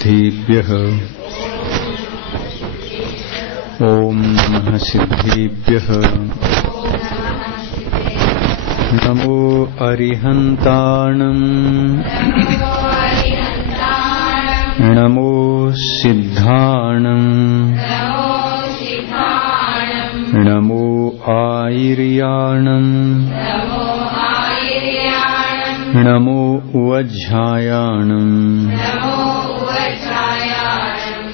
सिद्धेभ्यः ओम नमः सिद्धेभ्यः नमो अरिहन्ताणं नमो सिद्धाणं नमो आयर्याणं नमो वज्झायाणं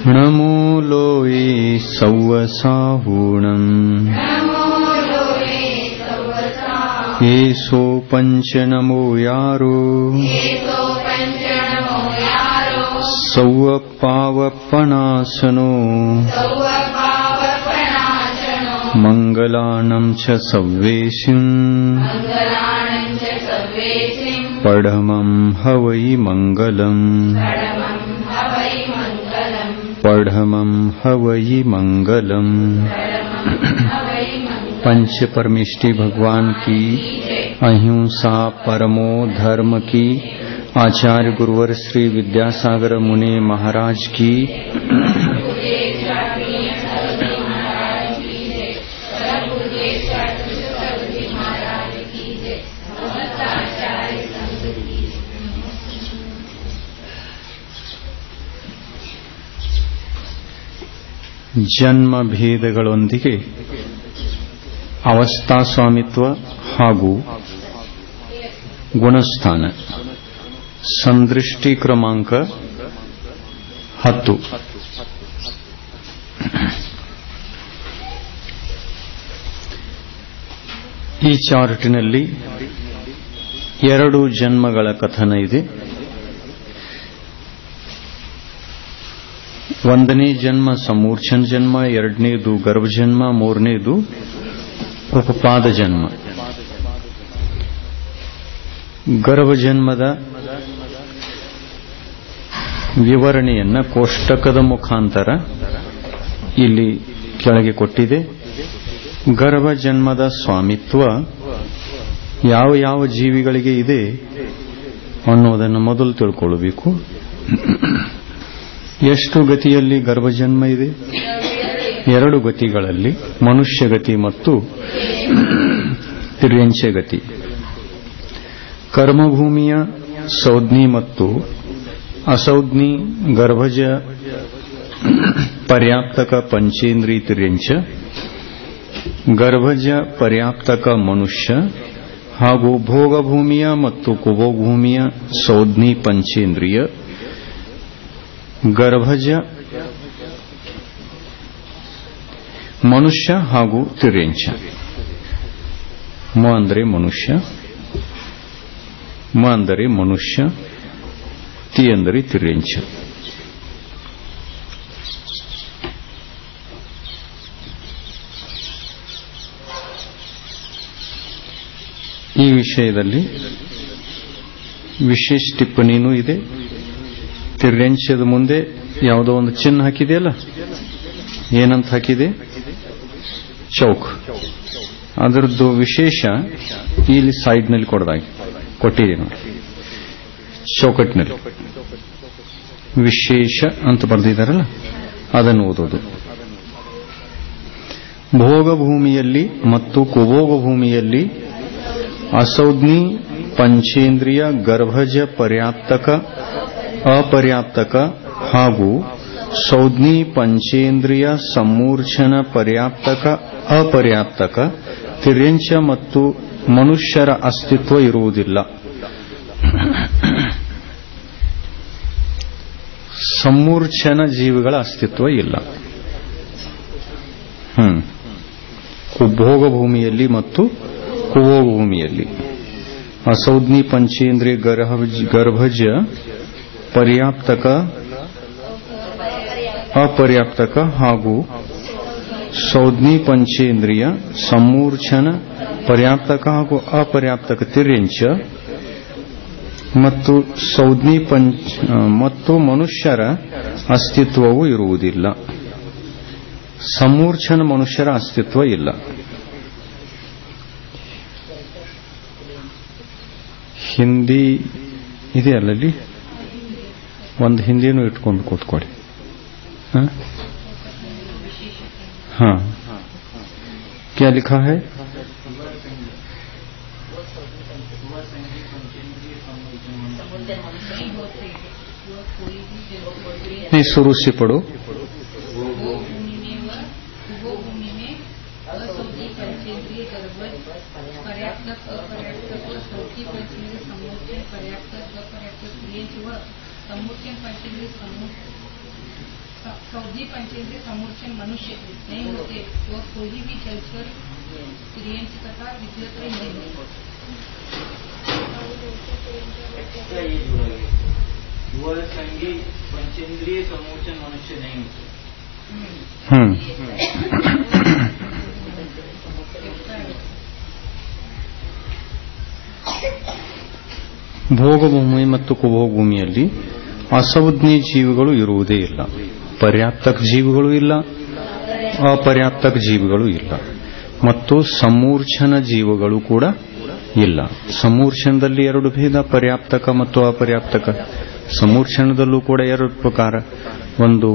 नमो लोये सौवसाहूणं येसो पंच नमो यारो सौवपावपनासनो मंगलानं च सव्वेसिं पढ़मं हवै मंगलम् पढ़मं हवै मंगलम्। पंच परमेष्टि भगवान की, अहिंसा परमो धर्म की, आचार्य गुरुवर श्री विद्यासागर मुनि महाराज की, ಜನ್ಮ ಭೇದಗಳೊಂದಿಗೆ ಅವಸ್ಥಾ ಸ್ವಾಮಿತ್ವ ಹಾಗೂ ಗುಣಸ್ಥಾನ ಸಂದೃಷ್ಟಿ ಕ್ರಮಾಂಕ 10. ಈ ಚಾರ್ಟಿನಲ್ಲಿ 2 ಜನ್ಮಗಳ ಕಥನ ಇದೆ. 1ನೇ ಜನ್ಮ ಸಮೂರ್ಛನ ಜನ್ಮ, 2ನೇದು ಗರ್ಭ ಜನ್ಮ, 3ನೇದು ಉಪಪಾದ ಜನ್ಮ. ಗರ್ಭ ಜನ್ಮದ ವಿವರಣೆಯನ್ನ ಕೋಷ್ಟಕದ ಮುಖಾಂತರ ಇಲ್ಲಿ ಕೆಳಗೆ ಕೊಟ್ಟಿದೆ. ಗರ್ಭ ಜನ್ಮದ ಸ್ವಾಮಿತ್ವ ಯಾವ ಯಾವ ಜೀವಿಗಳಿಗೆ ಇದೆ ಅನ್ನೋದನ್ನು ಮೊದಲು ತಿಳ್ಕೊಳ್ಳಬೇಕು. ಎಷ್ಟು ಗತಿಯಲ್ಲಿ ಗರ್ಭಜನ್ಮ ಇದೆ? 2 ಗತಿಗಳಲ್ಲಿ, ಮನುಷ್ಯ ಗತಿ ಮತ್ತು ತಿರ್ಯಂಚ ಗತಿ. ಕರ್ಮಭೂಮಿಯ ಸೌಜ್ಞಿ ಮತ್ತು ಅಸೌಜ್ಞಿ ಗರ್ಭಜ ಪರ್ಯಾಪ್ತಕ ಪಂಚೇಂದ್ರಿಯ ತಿರ್ಯಂಚ, ಗರ್ಭಜ ಪರ್ಯಾಪ್ತಕ ಮನುಷ್ಯ ಹಾಗೂ ಭೋಗಭೂಮಿಯ ಮತ್ತು ಕುಭೋಗಭೂಮಿಯ ಸೌಜ್ಞಿ ಪಂಚೇಂದ್ರಿಯ, ಗರ್ಭಜ ಮನುಷ್ಯ ಹಾಗೂ ತಿರ್ಯಂಚ. ಮ ಅಂದರೆ ಮನುಷ್ಯ, ಮ ಅಂದರೆ ಮನುಷ್ಯ, ತಿ ಅಂದರೆ ತಿರ್ಯಂಚ. ಈ ವಿಷಯದಲ್ಲಿ ವಿಶೇಷ ಟಿಪ್ಪಣಿನೂ ಇದೆ. ತಿರ್ಯಂಚದ ಮುಂದೆ ಯಾವುದೋ ಒಂದು ಚಿಹ್ನೆ ಹಾಕಿದೆಯಲ್ಲ, ಏನಂತ ಹಾಕಿದೆ? ಚೌಕ್. ಅದರದ್ದು ವಿಶೇಷ ಇಲ್ಲಿ ಸೈಡ್ನಲ್ಲಿ ಕೊಟ್ಟಿದೆ ನೋಡಿ, ಚೌಕಟ್ಟಿನಲ್ಲಿ ವಿಶೇಷ ಅಂತ ಬರೆದಿದ್ದಾರಲ್ಲ, ಅದನ್ನು ಓದೋದು. ಭೋಗಭೂಮಿಯಲ್ಲಿ ಮತ್ತು ಕುಭೋಗಭೂಮಿಯಲ್ಲಿ ಅಸೌಜ್ಞಿ ಪಂಚೇಂದ್ರಿಯ ಗರ್ಭಜ ಪರ್ಯಾಪ್ತಕ ಅಪರ್ಯಾಪ್ತಕ ಹಾಗೂ ಸೌಜ್ಞಿ ಪಂಚೇಂದ್ರಿಯ ಸಮೂರ್ಛನ ಪರ್ಯಾಪ್ತಕ ಅಪರ್ಯಾಪ್ತಕ ತಿರ್ಯಂಚ ಮತ್ತು ಮನುಷ್ಯರ ಅಸ್ತಿತ್ವ ಇರುವುದಿಲ್ಲ. ಸಮೂರ್ಛನ ಜೀವಿಗಳ ಅಸ್ತಿತ್ವ ಇಲ್ಲ. ಭೋಗಭೂಮಿಯಲ್ಲಿ ಮತ್ತು ಕುಭೋಗಭೂಮಿಯಲ್ಲಿ ಅಸೌಜ್ಞಿ ಪಂಚೇಂದ್ರಿಯ ಗರ್ಭಜ ಪರ್ಯಾಪ್ತಕ ಅಪರ್ಯಾಪ್ತಕ ಹಾಗೂ ಸೌಜ್ಞಿ ಪಂಚೇಂದ್ರಿಯ ಸಮೂರ್ಛನ ಪರ್ಯಾಪ್ತಕ ಹಾಗೂ ಅಪರ್ಯಾಪ್ತಕ ತಿರ್ಯಂಚ ಮತ್ತು ಸೌಜ್ಞಿ ಮತ್ತು ಮನುಷ್ಯರ ಅಸ್ತಿತ್ವವೂ ಇರುವುದಿಲ್ಲ. ಸಮೂರ್ಛನ ಮನುಷ್ಯರ ಅಸ್ತಿತ್ವ ಇಲ್ಲ. ಹಿಂದಿ ಇದೆ ಅಲ್ಲಲ್ಲಿ ಒಂದು ಹಿಂದಿನೂ ಇಟ್ಕೊಂಡು ಕೂತ್ಕೊಳ್ಳಿ. हाँ, क्या लिखा है? नहीं, शुरू से पढ़ो. सौदी पंचेंद्रिय समूर्छन मनुष्य नहीं होते, वह कोई भी जलचर क्रियंच तथा विद्युत नहीं होते. वह संगी पंचेंद्रिय समूर्छन मनुष्य नहीं होते. ಭೋಗಭೂಮಿ ಮತ್ತು ಕುಭೋಗಭೂಮಿಯಲ್ಲಿ ಅಸಂಜ್ಞೇಯ ಜೀವಿಗಳು ಇರುವುದೇ ಇಲ್ಲ. ಪರ್ಯಾಪ್ತಕ ಜೀವಿಗಳು ಇಲ್ಲ, ಅಪರ್ಯಾಪ್ತಕ ಜೀವಿಗಳು ಇಲ್ಲ, ಮತ್ತು ಸಮೂರ್ಛನ ಜೀವಿಗಳು ಕೂಡ ಇಲ್ಲ. ಸಮೂರ್ಛನದಲ್ಲಿ ಎರಡು ಭೇದ, ಪರ್ಯಾಪ್ತಕ ಮತ್ತು ಅಪರ್ಯಾಪ್ತಕ. ಸಮೂರ್ಛನದಲ್ಲೂ ಕೂಡ ಎರಡು ಪ್ರಕಾರ. ಒಂದು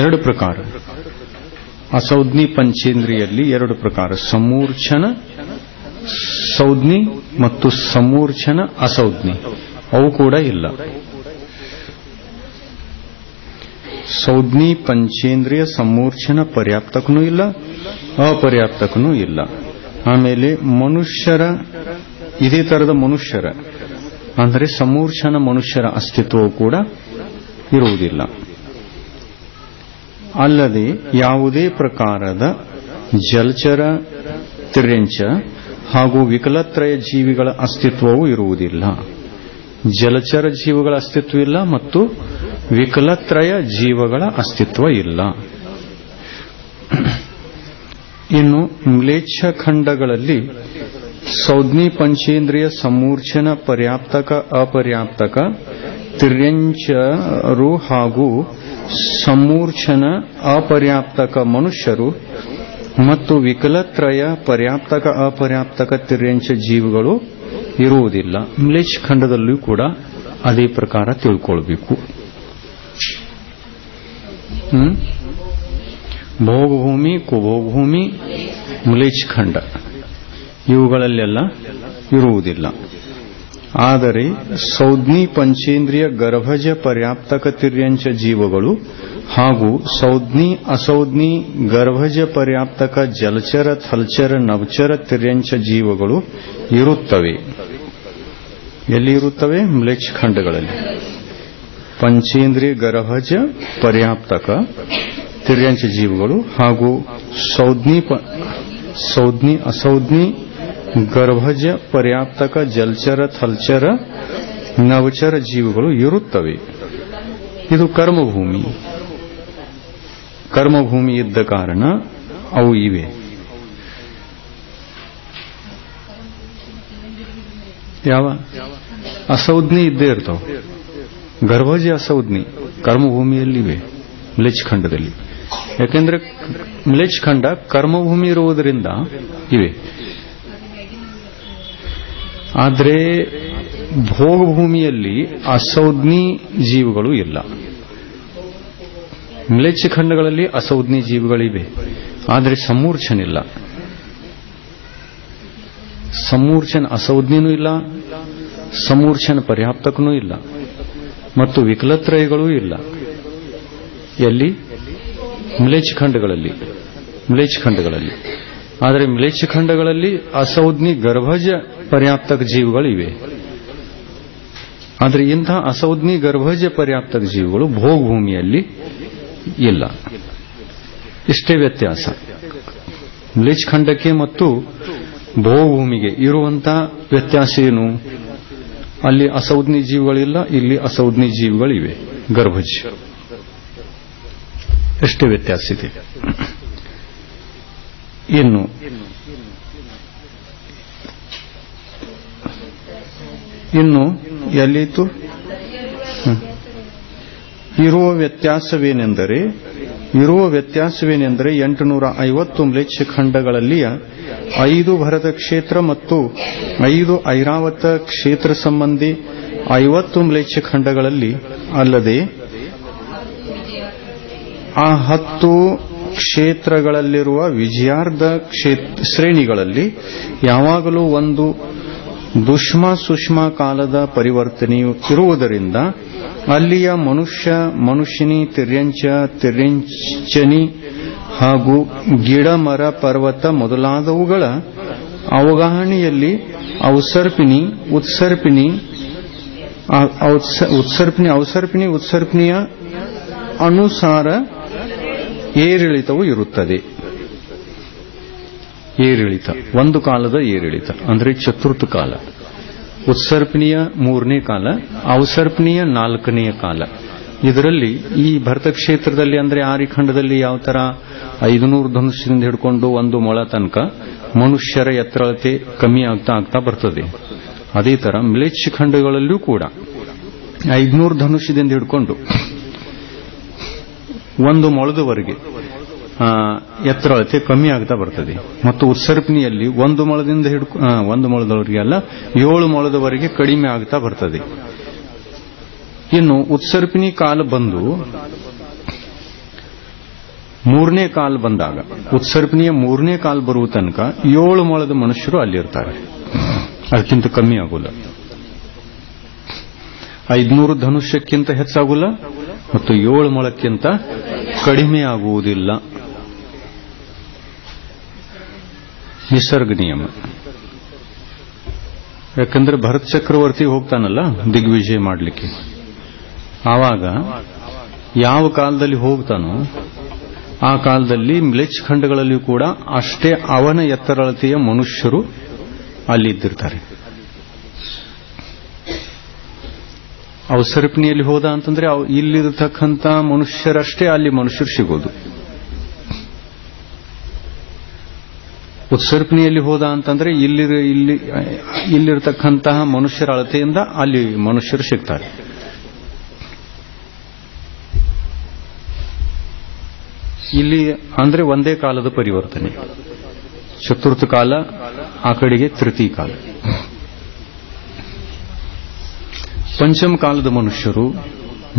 ಎರಡು ಪ್ರಕಾರ. ಅಸಂಜ್ಞಿ ಪಂಚೇಂದ್ರಿಯಲ್ಲಿ ಎರಡು ಪ್ರಕಾರ, ಸಮೂರ್ಛನ ಸಂಜ್ಞಿ ಮತ್ತು ಸಮೂರ್ಛನ ಅಸಂಜ್ಞಿ. ಅವು ಕೂಡ ಇಲ್ಲ. ಸಂಜ್ಞಿ ಪಂಚೇಂದ್ರಿಯ ಸಮೂರ್ಛನ ಪರ್ಯಾಪ್ತಕನೂ ಇಲ್ಲ, ಅಪರ್ಯಾಪ್ತಕನೂ ಇಲ್ಲ. ಆಮೇಲೆ ಮನುಷ್ಯರ, ಇದೇ ತರದ ಮನುಷ್ಯರ ಅಂದರೆ ಸಮೂರ್ಛನ ಮನುಷ್ಯರ ಅಸ್ತಿತ್ವವು ಕೂಡ ಇರುವುದಿಲ್ಲ. ಅಲ್ಲದೆ ಯಾವುದೇ ಪ್ರಕಾರದ ಜಲಚರ, ತಿರ್ಯಂಚ ಹಾಗೂ ವಿಕಲತ್ರಯ ಜೀವಿಗಳ ಅಸ್ತಿತ್ವವೂ ಇರುವುದಿಲ್ಲ. ಜಲಚರ ಜೀವಿಗಳ ಅಸ್ತಿತ್ವ ಇಲ್ಲ ಮತ್ತು ವಿಕಲತ್ರಯ ಜೀವಗಳ ಅಸ್ತಿತ್ವ ಇಲ್ಲ. ಇನ್ನು ಮ್ಲೇಚ್ಛ ಖಂಡಗಳಲ್ಲಿ ಸಂಜ್ಞಿ ಪಂಚೇಂದ್ರಿಯ ಸಮೂರ್ಛನ ಪರ್ಯಾಪ್ತಕ, ಅಪರ್ಯಾಪ್ತಕ, ತಿರ್ಯಂಚರು ಹಾಗೂ ಸಮೂರ್ಛನ ಅಪರ್ಯಾಪ್ತಕ ಮನುಷ್ಯರು ಮತ್ತು ವಿಕಲತ್ರಯ ಪರ್ಯಾಪ್ತಕ, ಅಪರ್ಯಾಪ್ತಕ, ತಿರ್ಯಂಚ ಜೀವಿಗಳು ಇರುವುದಿಲ್ಲ. ಮ್ಲೇಚ್ಛ ಖಂಡದಲ್ಲೂ ಕೂಡ ಅದೇ ಪ್ರಕಾರ ತಿಳ್ಕೊಳ್ಬೇಕು. ಭೋಗಭೂಮಿ, ಕುಭೋಗಭೂಮಿ, ಮ್ಲೇಚ್ಛ ಖಂಡ ಇವುಗಳಲ್ಲೆಲ್ಲ ಇರುವುದಿಲ್ಲ. ಆದರೆ ಸಂಜ್ಞಿ ಪಂಚೇಂದ್ರಿಯ ಗರ್ಭಜ ಪರ್ಯಾಪ್ತಕ ತಿರ್ಯಂಚ ಜೀವಗಳು ಹಾಗೂ ಸಂಜ್ಞಿ ಅಸಂಜ್ಞಿ ಗರ್ಭಜ ಪರ್ಯಾಪ್ತಕ ಜಲಚರ, ಥಲ್ಚರ, ನವಚರ, ತಿರ್ಯಂಚ ಜೀವಗಳು ಇರುತ್ತವೆ. ಎಲ್ಲಿ ಇರುತ್ತವೆ? ಮ್ಲೇಚ್ಛ ಖಂಡಗಳಲ್ಲಿ. ಪಂಚೇಂದ್ರಿಯ ಗರ್ಭಜ ಪರ್ಯಾಪ್ತಕ ತಿರ್ಯಂಚ ಜೀವಗಳು ಹಾಗೂ ಸಂಜ್ಞಿ ಅಸಂಜ್ಞಿ ಗರ್ಭಜ ಪರ್ಯಾಪ್ತಕ ಜಲಚರ, ಥಲ್ಚರ, ನವಚರ ಜೀವಿಗಳು ಇರುತ್ತವೆ. ಇದು ಕರ್ಮಭೂಮಿ. ಕರ್ಮಭೂಮಿ ಇದ್ದ ಕಾರಣ ಅವು ಇವೆ. ಯಾವ ಅಸಂಜ್ಞಿ ಇದ್ದೇ ಇರ್ತಾವ. ಗರ್ಭಜ ಅಸಂಜ್ಞಿ ಕರ್ಮಭೂಮಿಯಲ್ಲಿವೆ, ಮ್ಲೇಚ್ಛ ಖಂಡದಲ್ಲಿ. ಯಾಕೆಂದ್ರೆ ಮ್ಲೇಚ್ಛ ಖಂಡ ಕರ್ಮಭೂಮಿ ಇರುವುದರಿಂದ ಇವೆ. ಆದರೆ ಭೋಗಭೂಮಿಯಲ್ಲಿ ಅಸಂಜ್ಞಿ ಜೀವಿಗಳು ಇಲ್ಲ. ಮ್ಲೇಚ್ಛ ಖಂಡಗಳಲ್ಲಿ ಅಸಂಜ್ಞಿ ಜೀವಿಗಳಿವೆ, ಆದರೆ ಸಮೂರ್ಛನಿಲ್ಲ. ಸಮೂರ್ಛನ ಅಸಂಜ್ಞಿನೂ ಇಲ್ಲ, ಸಮೂರ್ಛನ ಪರ್ಯಾಪ್ತಕನೂ ಇಲ್ಲ, ಮತ್ತು ವಿಕಲತ್ರಯಗಳೂ ಇಲ್ಲ. ಎಲ್ಲಿ? ಮ್ಲೇಚ್ಛ ಖಂಡಗಳಲ್ಲಿ. ಆದರೆ ಮ್ಲೇಚ್ಛ ಖಂಡಗಳಲ್ಲಿ ಅಸಂಜ್ಞಿ ಗರ್ಭಜ ಪರ್ಯಾಪ್ತಕ ಜೀವಿಗಳಿವೆ. ಆದರೆ ಇಂತಹ ಅಸಂಜ್ಞಿ ಗರ್ಭಜ ಪರ್ಯಾಪ್ತಕ ಜೀವಿಗಳು ಭೋಗಭೂಮಿಯಲ್ಲಿ ಇಲ್ಲ. ಇಷ್ಟೇ ವ್ಯತ್ಯಾಸ. ಮ್ಲೇಚ್ಛ ಖಂಡಕ್ಕೆ ಮತ್ತು ಭೋಗಭೂಮಿಗೆ ಇರುವಂತಹ ವ್ಯತ್ಯಾಸ ಏನು? ಅಲ್ಲಿ ಅಸಂಜ್ಞಿ ಜೀವಿಗಳಿಲ್ಲ, ಇಲ್ಲಿ ಅಸಂಜ್ಞಿ ಜೀವಿಗಳಿವೆ, ಗರ್ಭಜ. ಎಷ್ಟೇ ವ್ಯತ್ಯಾಸ ಇದೆ. ಇನ್ನು ಎಲ್ಲಿತು? ಇರುವ ವ್ಯತ್ಯಾಸವೇನೆಂದರೆ ಇರುವ ವ್ಯತ್ಯಾಸವೇನೆಂದರೆ 850 ಮ್ಲೇಚ್ಛ ಖಂಡಗಳಲ್ಲಿಯ 5 ಭರತ ಕ್ಷೇತ್ರ ಮತ್ತು 5 ಐರಾವತ ಕ್ಷೇತ್ರ ಸಂಬಂಧಿ 50 ಮ್ಲೇಚ್ಛ ಖಂಡಗಳಲ್ಲಿ ಅಲ್ಲದೆ ಆ 10 ಕ್ಷೇತ್ರಗಳಲ್ಲಿರುವ ವಿಜಯಾರ್ಧ ಶ್ರೇಣಿಗಳಲ್ಲಿ ಯಾವಾಗಲೂ ಒಂದು ದುಷ್ಮ ಸುಷ್ಮ ಕಾಲದ ಪರಿವರ್ತನೆಯು ಇರುವುದರಿಂದ ಅಲ್ಲಿಯ ಮನುಷ್ಯನಿ ತಿರ್ಯಂಚನಿ ಹಾಗೂ ಗಿಡ ಮರ ಪರ್ವತ ಮೊದಲಾದವುಗಳ ಅವಗಾಹನೆಯಲ್ಲಿ ಉತ್ಸರ್ಪಿಣಿಯ ಅನುಸಾರ ಏರಿಳಿತವು ಇರುತ್ತದೆ. ಏರಿಳಿತ ಒಂದು ಕಾಲದ ಏರಿಳಿತ ಅಂದರೆ ಚತುರ್ಥ ಕಾಲ, ಉತ್ಸರ್ಪಣೆಯ 3ನೇ ಕಾಲ, ಅವಸರ್ಪಣೆಯ 4ನೇ ಕಾಲ. ಇದರಲ್ಲಿ ಈ ಭರತ ಕ್ಷೇತ್ರದಲ್ಲಿ ಅಂದ್ರೆ ಆರಿಖಂಡದಲ್ಲಿ ಯಾವ ತರ 500 ಧನುಷ್ಯದಿಂದ ಹಿಡ್ಕೊಂಡು 1 ಮೊಳ ತನಕ ಮನುಷ್ಯರ ಎತ್ತರತೆ ಕಮ್ಮಿ ಆಗ್ತಾ ಆಗ್ತಾ ಬರ್ತದೆ. ಅದೇ ತರ ಮ್ಲೇಚ್ಛ ಖಂಡಗಳಲ್ಲೂ ಕೂಡ 500 ಧನುಷ್ಯದಿಂದ ಹಿಡ್ಕೊಂಡು 1 ಮೊಳದವರೆಗೆ ಎತ್ತರತೆ ಕಮ್ಮಿ ಆಗ್ತಾ ಬರ್ತದೆ. ಮತ್ತು ಉತ್ಸರ್ಪಣೆಯಲ್ಲಿ 1 ಮೊಳದಿಂದ 1 ಮೊಳದವರೆಗೆ ಅಲ್ಲ 7 ಮೊಳದವರೆಗೆ ಕಡಿಮೆ ಆಗ್ತಾ ಬರ್ತದೆ. ಇನ್ನು ಉತ್ಸರ್ಪಿಣಿ ಕಾಲ ಬಂದು 3ನೇ ಕಾಲ ಬಂದಾಗ ಉತ್ಸರ್ಪಣೆಯ 3ನೇ ಕಾಲ ಬರುವ ತನಕ 7 ಮೊಳದ ಮನುಷ್ಯರು ಅಲ್ಲಿರ್ತಾರೆ, ಅದಕ್ಕಿಂತ ಕಮ್ಮಿ ಆಗೋಲ್ಲ. 500 ಧನುಷ್ಯಕ್ಕಿಂತ ಹೆಚ್ಚಾಗೋಲ್ಲ ಮತ್ತು 7 ಮೊಳಕ್ಕಿಂತ ಕಡಿಮೆ ಆಗುವುದಿಲ್ಲ. ನಿಸರ್ಗ ನಿಯಮ. ಯಾಕಂದ್ರೆ ಭರತ ಚಕ್ರವರ್ತಿ ಹೋಗ್ತಾನಲ್ಲ ದಿಗ್ವಿಜಯ ಮಾಡಲಿಕ್ಕೆ, ಆವಾಗ ಯಾವ ಕಾಲದಲ್ಲಿ ಹೋಗ್ತಾನೋ ಆ ಕಾಲದಲ್ಲಿ ಮ್ಲೇಚ್ಛ ಖಂಡಗಳಲ್ಲಿಯೂ ಕೂಡ ಅಷ್ಟೇ ಅವನ ಎತ್ತರಳತೆಯ ಮನುಷ್ಯರು ಅಲ್ಲಿದ್ದಿರ್ತಾರೆ. ಅವಸರ್ಪಣೆಯಲ್ಲಿ ಹೋದ ಅಂತಂದ್ರೆ ಇಲ್ಲಿರತಕ್ಕಂಥ ಮನುಷ್ಯರಷ್ಟೇ ಅಲ್ಲಿ ಮನುಷ್ಯರು ಸಿಗೋದು. ಉತ್ಸರ್ಪಣೆಯಲ್ಲಿ ಹೋದ ಅಂತಂದ್ರೆ ಇಲ್ಲಿರತಕ್ಕಂತಹ ಮನುಷ್ಯರ ಅಳತೆಯಿಂದ ಅಲ್ಲಿ ಮನುಷ್ಯರು ಸಿಗ್ತಾರೆ. ಇಲ್ಲಿ ಅಂದ್ರೆ ಒಂದೇ ಕಾಲದ ಪರಿವರ್ತನೆ. ಚತುರ್ಥ ಕಾಲ, ಆ ಕಡೆಗೆ ತೃತೀಯ ಕಾಲ. ಪಂಚಮ ಕಾಲದ ಮನುಷ್ಯರು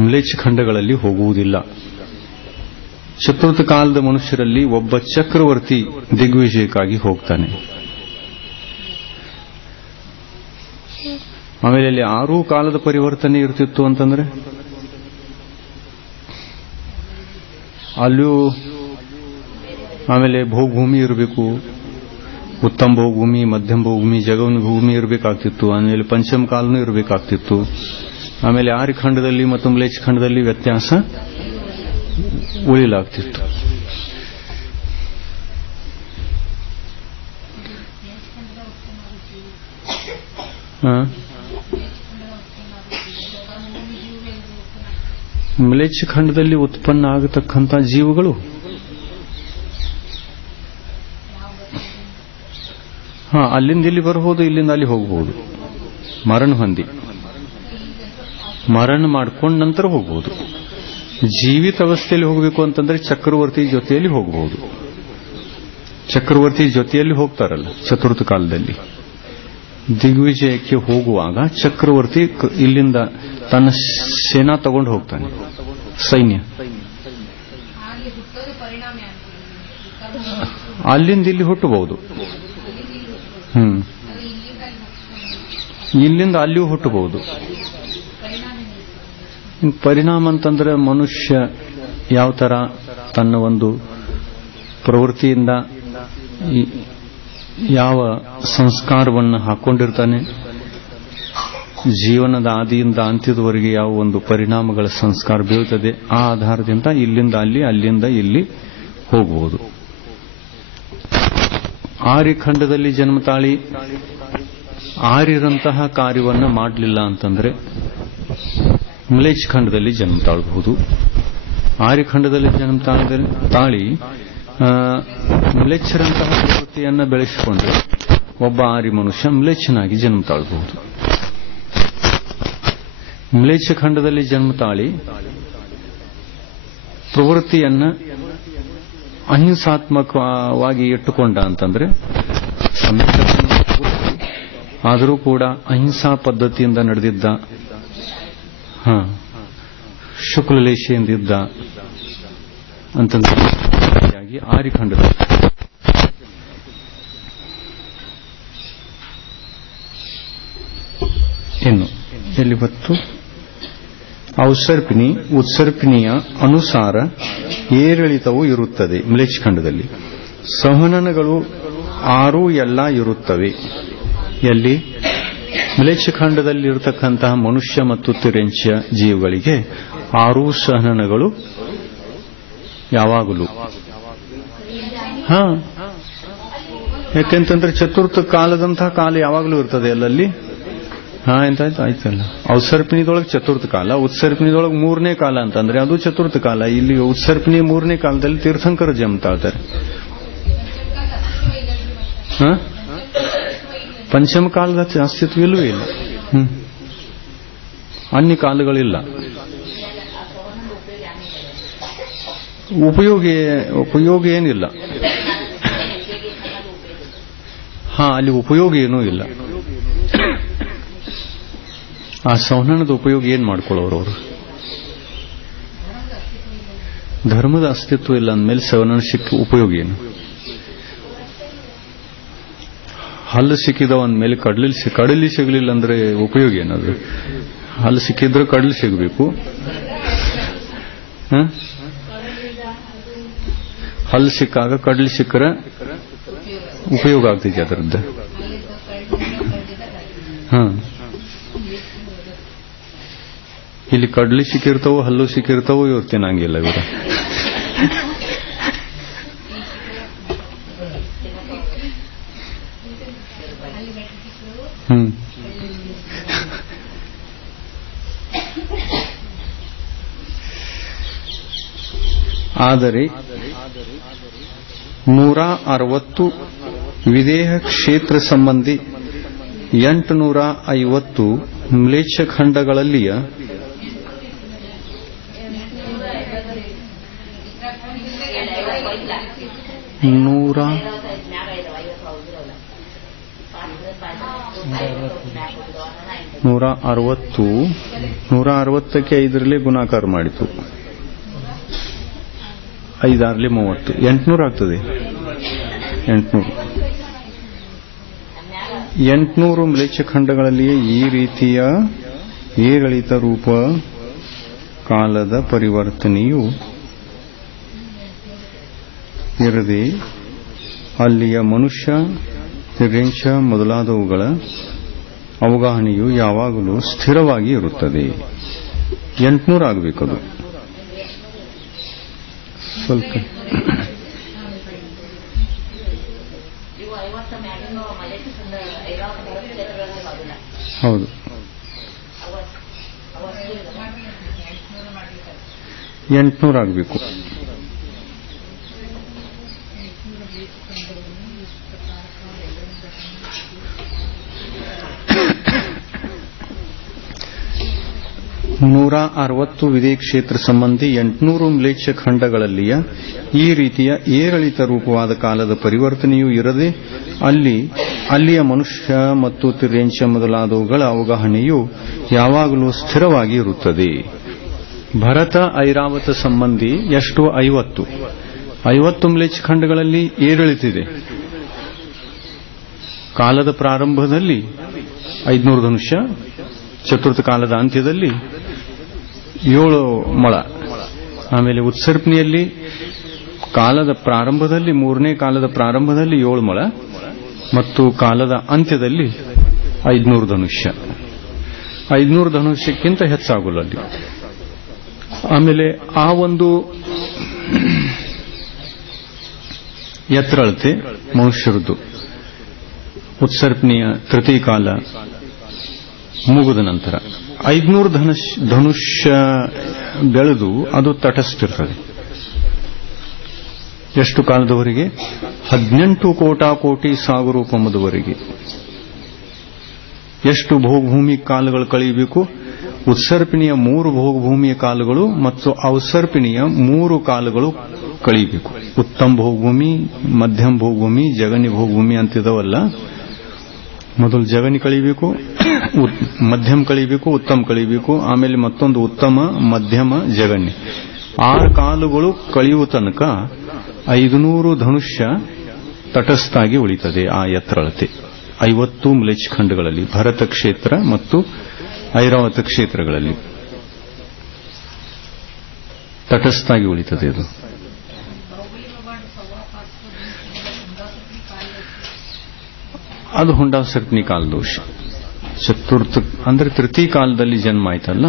ಮ್ಲೇಚ್ಛ ಖಂಡಗಳಲ್ಲಿ ಹೋಗುವುದಿಲ್ಲ. ಚತುರ್ಥ ಕಾಲದ ಮನುಷ್ಯರಲ್ಲಿ ಒಬ್ಬ ಚಕ್ರವರ್ತಿ ದಿಗ್ವಿಜಯಕ್ಕಾಗಿ ಹೋಗ್ತಾನೆ. ಆಮೇಲೆ ಅಲ್ಲಿ 6 ಕಾಲದ ಪರಿವರ್ತನೆ ಇರ್ತಿತ್ತು ಅಂತಂದ್ರೆ ಅಲ್ಲೂ ಆಮೇಲೆ ಭೋಗಭೂಮಿ ಇರಬೇಕು, ಉತ್ತಮ ಭೋಗಭೂಮಿ, ಮಧ್ಯಮ ಭೋಗಭೂಮಿ, ಜಗವನ ಭೂಮಿ ಇರಬೇಕಾಗ್ತಿತ್ತು. ಆಮೇಲೆ ಪಂಚಮ ಕಾಲನೂ ಇರಬೇಕಾಗ್ತಿತ್ತು. ಆಮೇಲೆ ಆರಿಖಂಡದಲ್ಲಿ ಮತ್ತು ಮ್ಲೇಚ್ಛ ಖಂಡದಲ್ಲಿ ವ್ಯತ್ಯಾಸ ಉಳಿಲಾಗ್ತಿತ್ತು. ಮ್ಲೇಚ್ಛ ಖಂಡದಲ್ಲಿ ಉತ್ಪನ್ನ ಆಗತಕ್ಕಂಥ ಜೀವಗಳು ಅಲ್ಲಿಂದ ಇಲ್ಲಿ ಬರಬಹುದು, ಇಲ್ಲಿಂದ ಅಲ್ಲಿ ಹೋಗಬಹುದು. ಮರಣ ಹೊಂದಿ ಮರಣ ಮಾಡ್ಕೊಂಡ ನಂತರ ಹೋಗಬಹುದು. ಜೀವಿತ ಅವಸ್ಥೆಯಲ್ಲಿ ಹೋಗಬೇಕು ಅಂತಂದ್ರೆ ಚಕ್ರವರ್ತಿ ಜೊತೆಯಲ್ಲಿ ಹೋಗಬಹುದು. ಚಕ್ರವರ್ತಿ ಜೊತೆಯಲ್ಲಿ ಹೋಗ್ತಾರಲ್ಲ ಚತುರ್ಥ ಕಾಲದಲ್ಲಿ. ದಿಗ್ವಿಜಯಕ್ಕೆ ಹೋಗುವಾಗ ಚಕ್ರವರ್ತಿ ಇಲ್ಲಿಂದ ತನ್ನ ಸೇನಾ ತಗೊಂಡು ಹೋಗ್ತಾನೆ, ಸೈನ್ಯ. ಅಲ್ಲಿಂದ ಇಲ್ಲಿ ಹುಟ್ಟಬಹುದು, ಇಲ್ಲಿಂದ ಅಲ್ಲಿಯೂ ಹುಟ್ಟಬಹುದು. ಪರಿಣಾಮ ಅಂತಂದ್ರೆ ಮನುಷ್ಯ ಯಾವ ತರ ತನ್ನ ಒಂದು ಪ್ರವೃತ್ತಿಯಿಂದ ಯಾವ ಸಂಸ್ಕಾರವನ್ನು ಹಾಕೊಂಡಿರ್ತಾನೆ, ಜೀವನದ ಆದಿಯಿಂದ ಅಂತ್ಯದವರೆಗೆ ಯಾವ ಒಂದು ಪರಿಣಾಮಗಳ ಸಂಸ್ಕಾರ ಬೀಳುತ್ತದೆ, ಆ ಆಧಾರದಿಂದ ಇಲ್ಲಿಂದ ಅಲ್ಲಿ, ಅಲ್ಲಿಂದ ಇಲ್ಲಿ ಹೋಗಬಹುದು. ಆರಿಖಂಡದಲ್ಲಿ ಜನ್ಮತಾಳಿ ಆರಿರಂತಹ ಕಾರ್ಯವನ್ನು ಮಾಡಲಿಲ್ಲ ಅಂತಂದ್ರೆ ಮ್ಲೇಚ್ಛ ಖಂಡದಲ್ಲಿ ಜನ್ಮ ತಾಳಬಹುದು. ಆರಿಖಂಡದಲ್ಲಿ ಜನ್ಮ ತಾಳಿ ಮ್ಲೇಚ್ಛರಂತಹ ಪ್ರವೃತ್ತಿಯನ್ನು ಬೆಳೆಸಿಕೊಂಡು ಒಬ್ಬ ಆರಿ ಮನುಷ್ಯ ಮ್ಲೇಚ್ಛನಾಗಿ ಜನ್ಮ ತಾಳಬಹುದು. ಮ್ಲೇಚ್ಛ ಖಂಡದಲ್ಲಿ ಜನ್ಮ ತಾಳಿ ಪ್ರವೃತ್ತಿಯನ್ನ ಅಹಿಂಸಾತ್ಮಕವಾಗಿ ಇಟ್ಟುಕೊಂಡ ಅಂತಂದ್ರೆ ಆದರೂ ಕೂಡ ಅಹಿಂಸಾ ಪದ್ಧತಿಯಿಂದ ನಡೆದಿದ್ದ, ಶುಕ್ಲಲೇಶಿಯಿಂದಿದ್ದ ಅಂತಂದ್ರೆ ಆರಿಖಂಡದ ಇನ್ನು ಎಲ್ಲಿ ಬತ್ತು ಔತ್ಸರ್ಪಿಣಿ ಉತ್ಸರ್ಪಿಣಿಯ ಅನುಸಾರ ಏರಿಳಿತವೂ ಇರುತ್ತದೆ. ಮ್ಲೇಚ್ಛ ಖಂಡದಲ್ಲಿ ಸಂಹನನಗಳು 6 ಎಲ್ಲ ಇರುತ್ತವೆ. ಎಲ್ಲಿ ಮ್ಲೇಚ್ಛ ಖಂಡದಲ್ಲಿರತಕ್ಕಂತಹ ಮನುಷ್ಯ ಮತ್ತು ತಿರ್ಯಂಚ್ಯ ಜೀವಗಳಿಗೆ 6 ಸಹನನಗಳು ಯಾವಾಗಲೂ. ಯಾಕೆಂತಂದ್ರೆ ಚತುರ್ಥ ಕಾಲದಂತಹ ಕಾಲ ಯಾವಾಗಲೂ ಇರ್ತದೆ ಅಲ್ಲಲ್ಲಿ. ಎಂತಾಯ್ತು ಆಯ್ತಲ್ಲ. ಔತ್ಸರ್ಪಿಣಿದೊಳಗೆ ಚತುರ್ಥ ಕಾಲ, ಉತ್ಸರ್ಪಿಣಿದೊಳಗೆ 3ನೇ ಕಾಲ ಅಂತಂದ್ರೆ ಅದು ಚತುರ್ಥ ಕಾಲ. ಇಲ್ಲಿ ಉತ್ಸರ್ಪಿಣಿ 3ನೇ ಕಾಲದಲ್ಲಿ ತೀರ್ಥಂಕರ ಜಮ್ತಾಳ್ತಾರೆ. ಪಂಚಮ ಕಾಲದ ಅಸ್ತಿತ್ವಲ್ಲೂ ಇಲ್ಲ. ಅನ್ಯ ಕಾಲಗಳಿಲ್ಲ. ಉಪಯೋಗ ಏನಿಲ್ಲ. ಅಲ್ಲಿ ಉಪಯೋಗ ಏನೂ ಇಲ್ಲ. ಆ ಸಂಹನನದ ಉಪಯೋಗ ಏನ್ ಮಾಡ್ಕೊಳ್ಳೋರು ಅವರು? ಧರ್ಮದ ಅಸ್ತಿತ್ವ ಇಲ್ಲ ಅಂದಮೇಲೆ ಸಂಹನನ ಉಪಯೋಗ ಏನು? ಹಲ್ಲು ಸಿಕ್ಕಿದವ ಅಂದಮೇಲೆ ಕಡಲಿ ಸಿಗಲಿಲ್ಲ ಅಂದ್ರೆ ಉಪಯೋಗ ಏನದು? ಹಲ್ಲು ಸಿಕ್ಕಿದ್ರೆ ಕಡಲಿ ಸಿಗಬೇಕು. ಹಲ್ಲು ಸಿಕ್ಕಾಗ ಕಡಲಿ ಸಿಕ್ಕರೆ ಉಪಯೋಗ ಆಗ್ತೈತಿ ಅದರದ್ದು. ಇಲ್ಲಿ ಕಡ್ಲಿ ಸಿಕ್ಕಿರ್ತಾವೋ ಹಲ್ಲು ಸಿಕ್ಕಿರ್ತಾವೋ ಇವ್ರು ತಿನ್ನಂಗಿಲ್ಲ ಇವರು. ಆದರೆ 160 ವಿದೇಹ ಕ್ಷೇತ್ರ ಸಂಬಂಧಿ 850 ಮ್ಲೇಚ್ಛ ಖಂಡಗಳಲ್ಲಿಯ 160ಕ್ಕೆ 5 ಗುಣಾಕಾರ ಮಾಡಿತು. 5 6 30 800 ಆಗ್ತದೆ. 800 ಮ್ಲೇಚ್ಛ ಖಂಡಗಳಲ್ಲಿಯೇ ಈ ರೀತಿಯ ಏರಿಳಿತ ರೂಪ ಕಾಲದ ಪರಿವರ್ತನೆಯು ಇರದೆ ಅಲ್ಲಿಯ ಮನುಷ್ಯ ತಿರ್ಯಂಚ್ಯ ಮೊದಲಾದವುಗಳ ಅವಗಾಹನೆಯು ಯಾವಾಗಲೂ ಸ್ಥಿರವಾಗಿ ಇರುತ್ತದೆ. 800 ಆಗಬೇಕದು. ಸ್ವಲ್ಪ ಹೌದು. 800 ಆಗಬೇಕು. ನೂರ 60 ವಿದೇಹ ಕ್ಷೇತ್ರ ಸಂಬಂಧಿ 800 ಮ್ಲೇಚ್ಛ ಖಂಡಗಳಲ್ಲಿಯ ಈ ರೀತಿಯ ಏರಿಳಿತ ರೂಪವಾದ ಕಾಲದ ಪರಿವರ್ತನೆಯೂ ಇರದೆ ಅಲ್ಲಿಯ ಮನುಷ್ಯ ಮತ್ತು ತಿರ್ಯಂಚ್ಯ ಮೊದಲಾದವುಗಳ ಅವಗಾಹನೆಯು ಯಾವಾಗಲೂ ಸ್ಥಿರವಾಗಿ ಇರುತ್ತದೆ. ಭರತ ಐರಾವತ ಸಂಬಂಧಿ ಎಷ್ಟು? 50 ಮ್ಲೇಚ್ಛ ಖಂಡಗಳಲ್ಲಿ ಏರಿಳಿತಿದೆ. ಕಾಲದ ಪ್ರಾರಂಭದಲ್ಲಿ 500 ಧನುಷ್ಯ, ಚತುರ್ಥ ಕಾಲದ ಅಂತ್ಯದಲ್ಲಿ 7 ಮೊಳ. ಆಮೇಲೆ ಉತ್ಸರ್ಪಣಿಯಲ್ಲಿ ಕಾಲದ ಪ್ರಾರಂಭದಲ್ಲಿ 3ನೇ ಕಾಲದ ಪ್ರಾರಂಭದಲ್ಲಿ 7 ಮೊಳ ಮತ್ತು ಕಾಲದ ಅಂತ್ಯದಲ್ಲಿ 500 ಧನುಷ್ಯ. 500 ಧನುಷ್ಯಕ್ಕಿಂತ ಹೆಚ್ಚಾಗಲ್ಲ ಅಲ್ಲಿ. ಆಮೇಲೆ ಆ ಒಂದು ಎತ್ತರಳತೆ ಮನುಷ್ಯರದ್ದು ಉತ್ಸರ್ಪಣೆಯ ತೃತೀಯ ಕಾಲ ಮುಗಿದ ನಂತರ 500 ಧನುಷ್ಯ ಬೆಳೆದು ಅದು ತಟಸ್ಥಿರ್ತದೆ. ಎಷ್ಟು ಕಾಲದವರೆಗೆ? 18 ಕೋಟಿ ಸಾಗರೋಪಮದವರೆಗೆ. ಎಷ್ಟು ಭೂಮಿ ಕಾಲಗಳು ಕಳೆಯಬೇಕು? ಉತ್ಸರ್ಪಿಣಿಯ 3 ಭೋಗಭೂಮಿಯ ಕಾಲಗಳು ಮತ್ತು ಔಸರ್ಪಿಣಿಯ 3 ಕಾಲಗಳು ಕಳೀಬೇಕು. ಉತ್ತಮ ಭೋಗಭೂಮಿ, ಮಧ್ಯಮ ಭೋಗಭೂಮಿ, ಜಗನಿ ಭೋಗಭೂಮಿ ಅಂತಿದವಲ್ಲ. ಮೊದಲು ಜಗನಿ ಕಳೀಬೇಕು, ಮಧ್ಯಮ ಕಳೀಬೇಕು, ಉತ್ತಮ ಕಳೀಬೇಕು, ಆಮೇಲೆ ಮತ್ತೊಂದು ಉತ್ತಮ, ಮಧ್ಯಮ, ಜಗನ್ಯ. 6 ಕಾಲಗಳು ಕಳೆಯುವ ತನಕ 500 ಧನುಷ್ಯ ತಟಸ್ಥಾಗಿ ಉಳಿತದೆ. ಆ ಎತ್ತರಳತೆ 50 ಮ್ಲೇಚ್ಛ ಖಂಡಗಳಲ್ಲಿ, ಭರತ ಕ್ಷೇತ್ರ ಮತ್ತು ಐರಾವತ ಕ್ಷೇತ್ರಗಳಲ್ಲಿ ತಟಸ್ಥಾಗಿ ಉಳಿತದೆ. ಅದು ಹುಂಡಾಸರ್ಪಿಣಿ ಕಾಲ ದೋಷ. ಚತುರ್ಥ ಅಂದ್ರೆ ತೃತೀಯ ಕಾಲದಲ್ಲಿ ಜನ್ಮ ಆಯ್ತಲ್ಲ,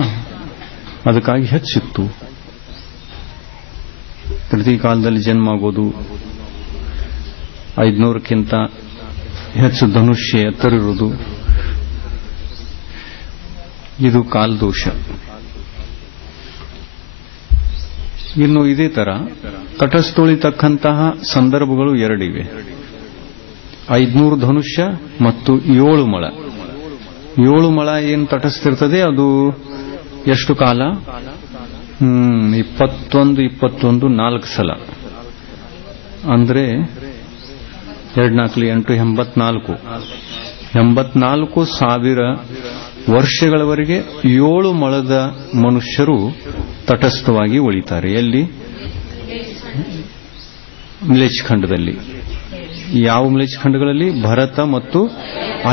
ಅದಕ್ಕಾಗಿ ಹೆಚ್ಚಿತ್ತು. ತೃತೀಯ ಕಾಲದಲ್ಲಿ ಜನ್ಮ ಆಗೋದು, 500ಕ್ಕಿಂತ ಹೆಚ್ಚು ಧನುಷ್ಯ ಎತ್ತರಿರುವುದು, ಇದು ಕಾಲದೋಷ. ಇನ್ನು ಇದೇ ತರ ತಟಸ್ಥೊಳಿತಕ್ಕಂತಹ ಸಂದರ್ಭಗಳು 2 ಇವೆ. 500 ಧನುಷ್ಯ ಮತ್ತು 7 ಮಳ. 7 ಮಳ ಏನು ತಟಸ್ಥಿರ್ತದೆ, ಅದು ಎಷ್ಟು ಕಾಲ? 21 4 ಸಲ. ಅಂದ್ರೆ 2 4 8 84,000 ವರ್ಷಗಳವರೆಗೆ 7 ಮಳದ ಮನುಷ್ಯರು ತಟಸ್ಥವಾಗಿ ಉಳಿತಾರೆ. ಎಲ್ಲಿ? ಮ್ಲೇಚ್ಛ ಖಂಡದಲ್ಲಿ. ಯಾವ ಮ್ಲೇಚ್ಛ ಖಂಡಗಳಲ್ಲಿ? ಭರತ ಮತ್ತು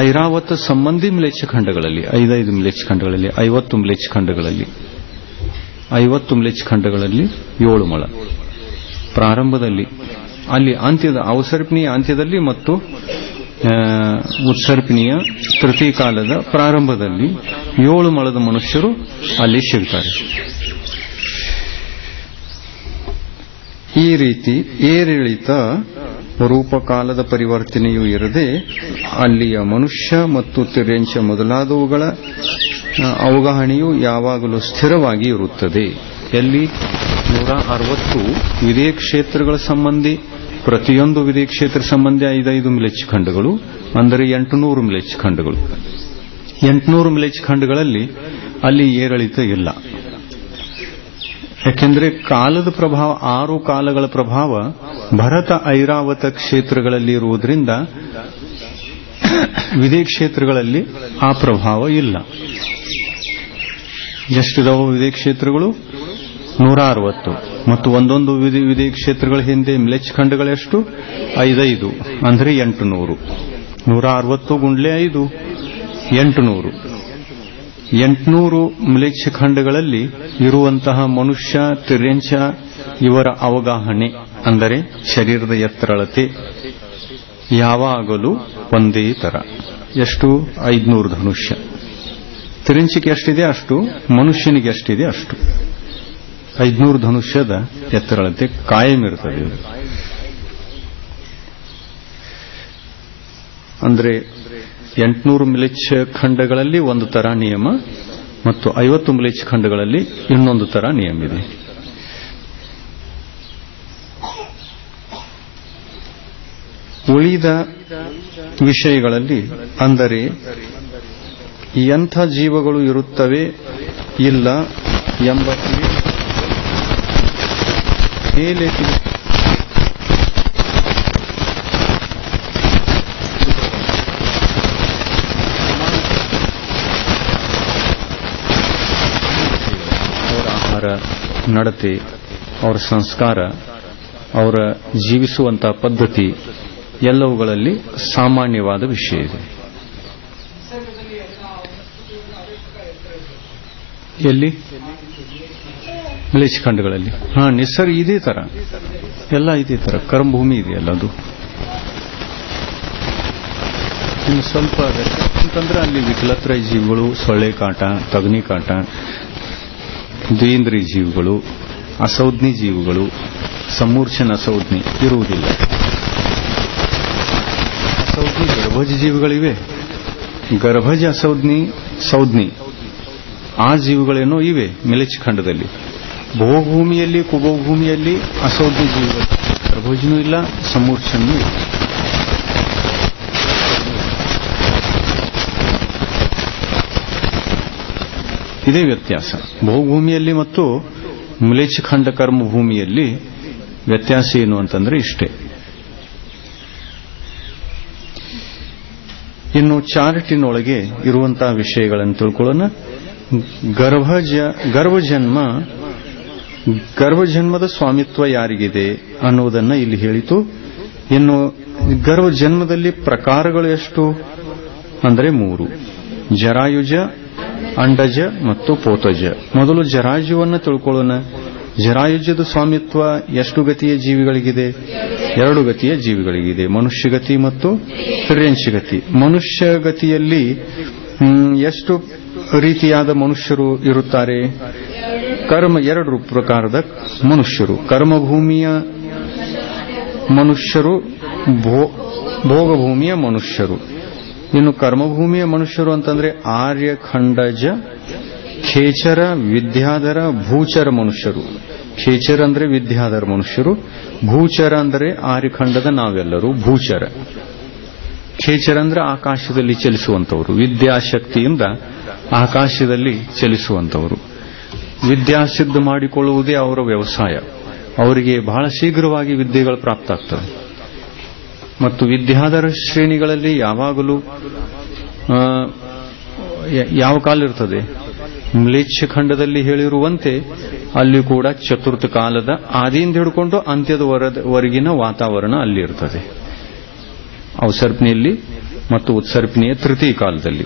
ಐರಾವತ ಸಂಬಂಧಿ ಮ್ಲೇಚ್ಛ ಖಂಡಗಳಲ್ಲಿ, 5 ಮ್ಲೇಚ್ಛ ಖಂಡಗಳಲ್ಲಿ, 50 ಮ್ಲೇಚ್ಛ ಖಂಡಗಳಲ್ಲಿ, 50 ಮ್ಲೇಚ್ಛ ಖಂಡಗಳಲ್ಲಿ 7 ಮಳ ಪ್ರಾರಂಭದಲ್ಲಿ, ಅಲ್ಲಿ ಅಂತ್ಯದ ಔಸರ್ಪಿಣಿಯ ಅಂತ್ಯದಲ್ಲಿ ಮತ್ತು ಉತ್ಸರ್ಪಿಣಿಯ ತೃತೀಯ ಕಾಲದ ಪ್ರಾರಂಭದಲ್ಲಿ 7 ಮಳದ ಮನುಷ್ಯರು ಅಲ್ಲಿ ಸಿಗ್ತಾರೆ. ಈ ರೀತಿ ಏರಿಳಿತ ರೂಪಕಾಲದ ಪರಿವರ್ತನೆಯೂ ಇರದೆ ಅಲ್ಲಿಯ ಮನುಷ್ಯ ಮತ್ತು ತಿರ್ಯಂಚ ಮೊದಲಾದವುಗಳ ಅವಗಾಹನೆಯು ಯಾವಾಗಲೂ ಸ್ಥಿರವಾಗಿ ಇರುತ್ತದೆ. ಎಲ್ಲಿ? 160 ವಿದೇಯ ಕ್ಷೇತ್ರಗಳ ಸಂಬಂಧಿ, ಪ್ರತಿಯೊಂದು ವಿದೇಯ ಕ್ಷೇತ್ರ ಸಂಬಂಧಿ 5 ಮ್ಲೇಚ್ಛ ಖಂಡಗಳು, ಅಂದರೆ 800 ಮ್ಲೇಚ್ಛ ಖಂಡಗಳು. 800 ಮ್ಲೇಚ್ಛ ಖಂಡಗಳಲ್ಲಿ ಅಲ್ಲಿ ಏರಿಳಿತ ಇಲ್ಲ. ಯಾಕೆಂದ್ರೆ ಕಾಲದ ಪ್ರಭಾವ, 6 ಕಾಲಗಳ ಪ್ರಭಾವ ಭರತ ಐರಾವತ ಕ್ಷೇತ್ರಗಳಲ್ಲಿ ಇರುವುದರಿಂದ ವಿದೇಯ ಕ್ಷೇತ್ರಗಳಲ್ಲಿ ಆ ಪ್ರಭಾವ ಇಲ್ಲ. ಎಷ್ಟಿದಾವು ವಿದೇಯ ಕ್ಷೇತ್ರಗಳು? 160. ಮತ್ತು ಒಂದೊಂದು ವಿದೇಯ ಕ್ಷೇತ್ರಗಳ ಹಿಂದೆ ಮ್ಲೇಚ್ಛ ಖಂಡಗಳೆಷ್ಟು? 5 ಅಂದರೆ 800. 160 ಗುಂಡ್ಲೆ 5 800. 800 ಮ್ಲೇಚ್ಛ ಖಂಡಗಳಲ್ಲಿ ಇರುವಂತಹ ಮನುಷ್ಯ, ತಿರ್ಯಂಚ ಇವರ ಅವಗಾಹನೆ ಅಂದರೆ ಶರೀರದ ಎತ್ತರಳತೆ ಯಾವಾಗಲೂ ಒಂದೇ ತರ. ಎಷ್ಟು? 500 ಧನುಷ್ಯ. ತಿರ್ಯಂಚಿಗೆ ಎಷ್ಟಿದೆ ಅಷ್ಟು, ಮನುಷ್ಯನಿಗೆ ಎಷ್ಟಿದೆ ಅಷ್ಟು. 500 ಧನುಷ್ಯದ ಎತ್ತರಳತೆ ಕಾಯಂ ಇರ್ತದೆ. ಅಂದ್ರೆ 800 ಮ್ಲೇಚ್ಛ ಖಂಡಗಳಲ್ಲಿ ಒಂದು ತರ ನಿಯಮ ಮತ್ತು 50 ಮ್ಲೇಚ್ಛ ಖಂಡಗಳಲ್ಲಿ ಇನ್ನೊಂದು ತರ ನಿಯಮ ಇದೆ. ಉಳಿದ ವಿಷಯಗಳಲ್ಲಿ ಅಂದರೆ ಎಂಥ ಜೀವಗಳು ಇರುತ್ತವೆ ಇಲ್ಲ ಎಂಬ ಮೇಲೆ ಅವರ ಆಹಾರ, ನಡತೆ, ಅವರ ಸಂಸ್ಕಾರ, ಅವರ ಜೀವಿಸುವಂತಹ ಪದ್ಧತಿ ಎಲ್ಲವುಗಳಲ್ಲಿ ಸಾಮಾನ್ಯವಾದ ವಿಷಯ ಇದೆ. ಎಲ್ಲಿ? ಮ್ಲೇಚ್ಛ ಖಂಡಗಳಲ್ಲಿ. ನಿಸರ್ಗ ಇದೇ ತರ, ಎಲ್ಲ ಇದೇ ತರ. ಕರ್ಮಭೂಮಿ ಇದೆಯಲ್ಲ ಅದು. ಇನ್ನು ಸ್ವಲ್ಪ ಅಂತಂದ್ರೆ ಅಲ್ಲಿ ವಿಕಲತ್ರ ಜೀವಿಗಳು, ಸೊಳ್ಳೆ ಕಾಟ, ತಗನಿ ಕಾಟ, ದ್ವೇಂದ್ರಿಯ ಜೀವಿಗಳು, ಅಸೌಜ್ಞಿ ಜೀವಿಗಳು, ಸಮೂರ್ಛನ ಅಸೌಜ್ಞಿ ಇರುವುದಿಲ್ಲ. ಅಸೌಜ್ಞಿ ಗರ್ಭಜ ಜೀವಿಗಳಿವೆ. ಗರ್ಭಜ ಅಸೌಜ್ಞಿ, ಸೌಜ್ಞಿ ಆ ಜೀವಿಗಳೇನೋ ಇವೆ ಮ್ಲೇಚ್ಛ ಖಂಡದಲ್ಲಿ. ಭೋಗಭೂಮಿಯಲ್ಲಿ, ಕುಭೋಗಭೂಮಿಯಲ್ಲಿ ಅಸೌಜ್ಞಿ ಜೀವಿಗಳು, ಗರ್ಭಜನೂ ಇಲ್ಲ, ಸಮೂರ್ಛನೂ ಇಲ್ಲ. ಇದೇ ವ್ಯತ್ಯಾಸ. ಬಹುಭೂಮಿಯಲ್ಲಿ ಮತ್ತು ಮ್ಲೇಚ್ಛಖಂಡ ಕರ್ಮಭೂಮಿಯಲ್ಲಿ ವ್ಯತ್ಯಾಸ ಏನು ಅಂತಂದ್ರೆ ಇಷ್ಟೇ. ಇನ್ನು ಚಾರ್ಟಿನೊಳಗೆ ಇರುವಂತಹ ವಿಷಯಗಳನ್ನು ತಿಳ್ಕೊಳ್ಳೋಣ. ಗರ್ಭಜನ್ಮದ ಸ್ವಾಮಿತ್ವ ಯಾರಿಗಿದೆ ಅನ್ನುವುದನ್ನು ಇಲ್ಲಿ ಹೇಳಿತು. ಇನ್ನು ಗರ್ಭಜನ್ಮದಲ್ಲಿ ಪ್ರಕಾರಗಳು ಎಷ್ಟು ಅಂದರೆ 3: ಜರಾಯುಜ, ಅಂಡಜ ಮತ್ತು ಪೋತಜ. ಮೊದಲು ಜರಾಯುಜವನ್ನು ತಿಳ್ಕೊಳ್ಳೋಣ. ಜರಾಯುಜದ ಸ್ವಾಮಿತ್ವ ಎಷ್ಟು ಗತಿಯ ಜೀವಿಗಳಿಗಿದೆ? 2 ಗತಿಯ ಜೀವಿಗಳಿಗಿದೆ, ಮನುಷ್ಯಗತಿ ಮತ್ತು ತಿರ್ಯಂಶಗತಿ. ಮನುಷ್ಯಗತಿಯಲ್ಲಿ ಎಷ್ಟು ರೀತಿಯಾದ ಮನುಷ್ಯರು ಇರುತ್ತಾರೆ? 2 ಪ್ರಕಾರದ ಮನುಷ್ಯರು: ಕರ್ಮಭೂಮಿಯ ಮನುಷ್ಯರು, ಭೋಗಭೂಮಿಯ ಮನುಷ್ಯರು. ಇನ್ನು ಕರ್ಮಭೂಮಿಯ ಮನುಷ್ಯರು ಅಂತಂದ್ರೆ ಆರ್ಯಖಂಡಜ, ಖೇಚರ, ವಿದ್ಯಾಧರ, ಭೂಚರ ಮನುಷ್ಯರು. ಖೇಚರ ಅಂದ್ರೆ ವಿದ್ಯಾಧರ ಮನುಷ್ಯರು, ಭೂಚರ ಅಂದರೆ ಆರ್ಯಖಂಡದ ನಾವೆಲ್ಲರೂ ಭೂಚರ. ಖೇಚರ ಅಂದ್ರೆ ಆಕಾಶದಲ್ಲಿ ಚಲಿಸುವಂತವರು, ವಿದ್ಯಾಶಕ್ತಿಯಿಂದ ಆಕಾಶದಲ್ಲಿ ಚಲಿಸುವಂತವರು. ವಿದ್ಯಾಸಿದ್ಧ ಮಾಡಿಕೊಳ್ಳುವುದೇ ಅವರ ವ್ಯವಸಾಯ. ಅವರಿಗೆ ಬಹಳ ಶೀಘ್ರವಾಗಿ ವಿದ್ಯೆಗಳು ಪ್ರಾಪ್ತ ಆಗ್ತವೆ. ಮತ್ತು ವಿದ್ಯಾಧರ ಶ್ರೇಣಿಗಳಲ್ಲಿ ಯಾವಾಗಲೂ ಯಾವ ಕಾಲ ಇರ್ತದೆ? ಮ್ಲೇಚ್ಛಖಂಡದಲ್ಲಿ ಹೇಳಿರುವಂತೆ ಅಲ್ಲಿ ಕೂಡ ಚತುರ್ಥ ಕಾಲದ ಆದಿಯಿಂದ ಹಿಡ್ಕೊಂಡು ಅಂತ್ಯದವರೆಗಿನ ವಾತಾವರಣ ಅಲ್ಲಿ ಇರ್ತದೆ. ಅವಸರ್ಪಣೆಯಲ್ಲಿ ಮತ್ತು ಉತ್ಸರ್ಪಣೆಯ ತೃತೀಯ ಕಾಲದಲ್ಲಿ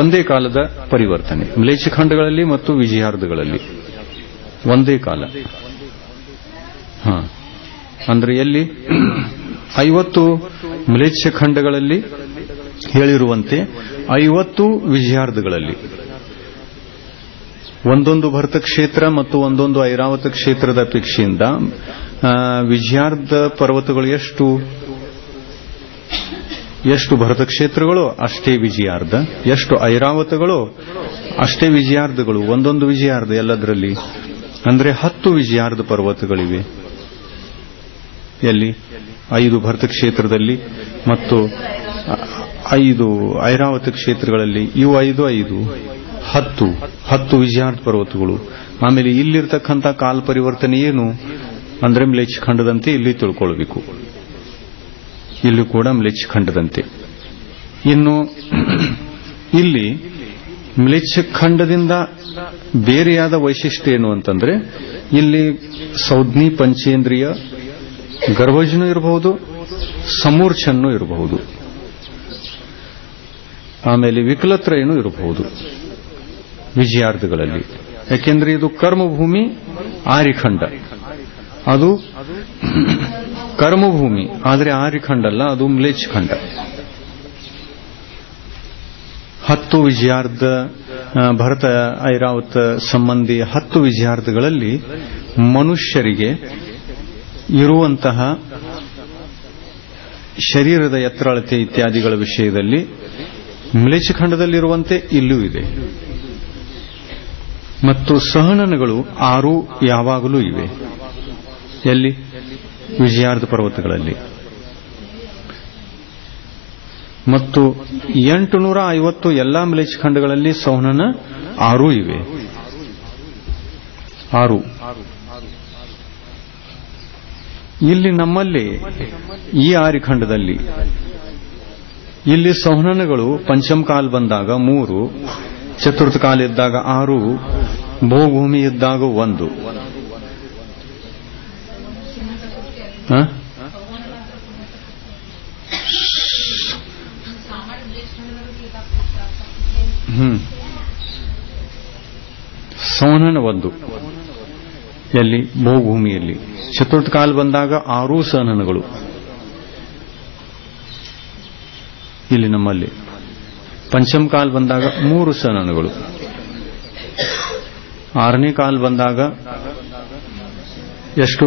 ಒಂದೇ ಕಾಲದ ಪರಿವರ್ತನೆ. ಮ್ಲೇಚ್ಛಖಂಡಗಳಲ್ಲಿ ಮತ್ತು ವಿಜಯಾರ್ಧಗಳಲ್ಲಿ ಒಂದೇ ಕಾಲ. ಅಂದ್ರೆ ಎಲ್ಲಿ 50 ಮ್ಲೇಚ್ಛಖಂಡಗಳಲ್ಲಿ ಹೇಳಿರುವಂತೆ 50 ವಿಜಯಾರ್ಧಗಳಲ್ಲಿ ಒಂದೊಂದು ಭರತ ಕ್ಷೇತ್ರ ಮತ್ತು ಒಂದೊಂದು ಐರಾವತ ಕ್ಷೇತ್ರದ ಅಪೇಕ್ಷೆಯಿಂದ ವಿಜಯಾರ್ಧ ಪರ್ವತಗಳು ಎಷ್ಟು ಭರತ ಕ್ಷೇತ್ರಗಳು ಅಷ್ಟೇ ವಿಜಯಾರ್ಧ, ಎಷ್ಟು ಐರಾವತಗಳು ಅಷ್ಟೇ ವಿಜಯಾರ್ಧಗಳು. ಒಂದೊಂದು ವಿಜಯಾರ್ಧ ಎಲ್ಲದರಲ್ಲಿ ಅಂದ್ರೆ 10 ವಿಜಯಾರ್ಧ ಪರ್ವತಗಳಿವೆ. ಎಲ್ಲಿ? 5 ಭರತ ಕ್ಷೇತ್ರದಲ್ಲಿ ಮತ್ತು 5 ಐರಾವತ ಕ್ಷೇತ್ರಗಳಲ್ಲಿ. ಇವು 10 ವಿಜಯಾರ್ಧ ಪರ್ವತಗಳು. ಆಮೇಲೆ ಇಲ್ಲಿರ್ತಕ್ಕಂಥ ಕಾಲ ಪರಿವರ್ತನೆ ಏನು ಅಂದ್ರೆ ಮ್ಲೇಚ್ಛಖಂಡದಂತೆ ಇಲ್ಲಿ ತಿಳ್ಕೊಳ್ಬೇಕು. ಇಲ್ಲೂ ಕೂಡ ಮ್ಲೇಚ್ಛಖಂಡದಂತೆ. ಇನ್ನು ಇಲ್ಲಿ ಮ್ಲೇಚ್ಛಖಂಡದಿಂದ ಬೇರೆಯಾದ ವೈಶಿಷ್ಟ್ಯ ಏನು ಅಂತಂದ್ರೆ ಇಲ್ಲಿ ಸಂಜ್ಞಿ ಪಂಚೇಂದ್ರಿಯ ಗರ್ಭಜನೂ ಇರಬಹುದು, ಸಮೂರ್ಛನ್ನೂ ಇರಬಹುದು, ಆಮೇಲೆ ವಿಕಲತ್ರಯನೂ ಇರಬಹುದು ವಿಜಯಾರ್ಧಗಳಲ್ಲಿ. ಯಾಕೆಂದ್ರೆ ಇದು ಕರ್ಮಭೂಮಿ ಆರ್ಯಖಂಡ. ಅದು ಕರ್ಮಭೂಮಿ ಆದರೆ ಆರ್ಯಖಂಡ ಅಲ್ಲ, ಅದು ಮ್ಲೇಚ್ಛಖಂಡ. 10 ವಿಜಯಾರ್ಧ ಭರತ ಐರಾವತ ಸಂಬಂಧಿ 10 ವಿಜಯಾರ್ಧಗಳಲ್ಲಿ ಮನುಷ್ಯರಿಗೆ ಇರುವಂತಹ ಶರೀರದ ಎತ್ತರಳತೆ ಇತ್ಯಾದಿಗಳ ವಿಷಯದಲ್ಲಿ ಮ್ಲೇಚ್ಛಖಂಡದಲ್ಲಿರುವಂತೆ ಇಲ್ಲೂ ಇದೆ. ಮತ್ತು ಸಹನನಗಳು 6 ಯಾವಾಗಲೂ ಇವೆ. ಎಲ್ಲಿ? ವಿಜಯಾರ್ಧ ಪರ್ವತಗಳಲ್ಲಿ. ಮತ್ತು 850 ಎಲ್ಲಾ ಮ್ಲೇಚ್ಛಖಂಡಗಳಲ್ಲಿ ಸಂಹನನ 6 ಇವೆ. 6 ಇಲ್ಲಿ ನಮ್ಮಲ್ಲಿ ಈ ಆರ್ಯಖಂಡದಲ್ಲಿ ಇಲ್ಲಿ ಸಂಹನನಗಳು ಪಂಚಮ ಕಾಲ ಬಂದಾಗ 3, ಚತುರ್ಥ ಕಾಲ ಇದ್ದಾಗ 6, ಬಹುಭೂಮಿ ಇದ್ದಾಗ 1. ಸಂಹನನ 1 ಎಲ್ಲಿ? ಬಹುಭೂಮಿಯಲ್ಲಿ. ಚತುರ್ಥ ಕಾಲ ಬಂದಾಗ 6 ಸಹನನಗಳು ಇಲ್ಲಿ ನಮ್ಮಲ್ಲಿ. ಪಂಚಮ ಕಾಲ ಬಂದಾಗ 3 ಸಹನನಗಳು. 6ನೇ ಕಾಲ ಬಂದಾಗ ಎಷ್ಟು?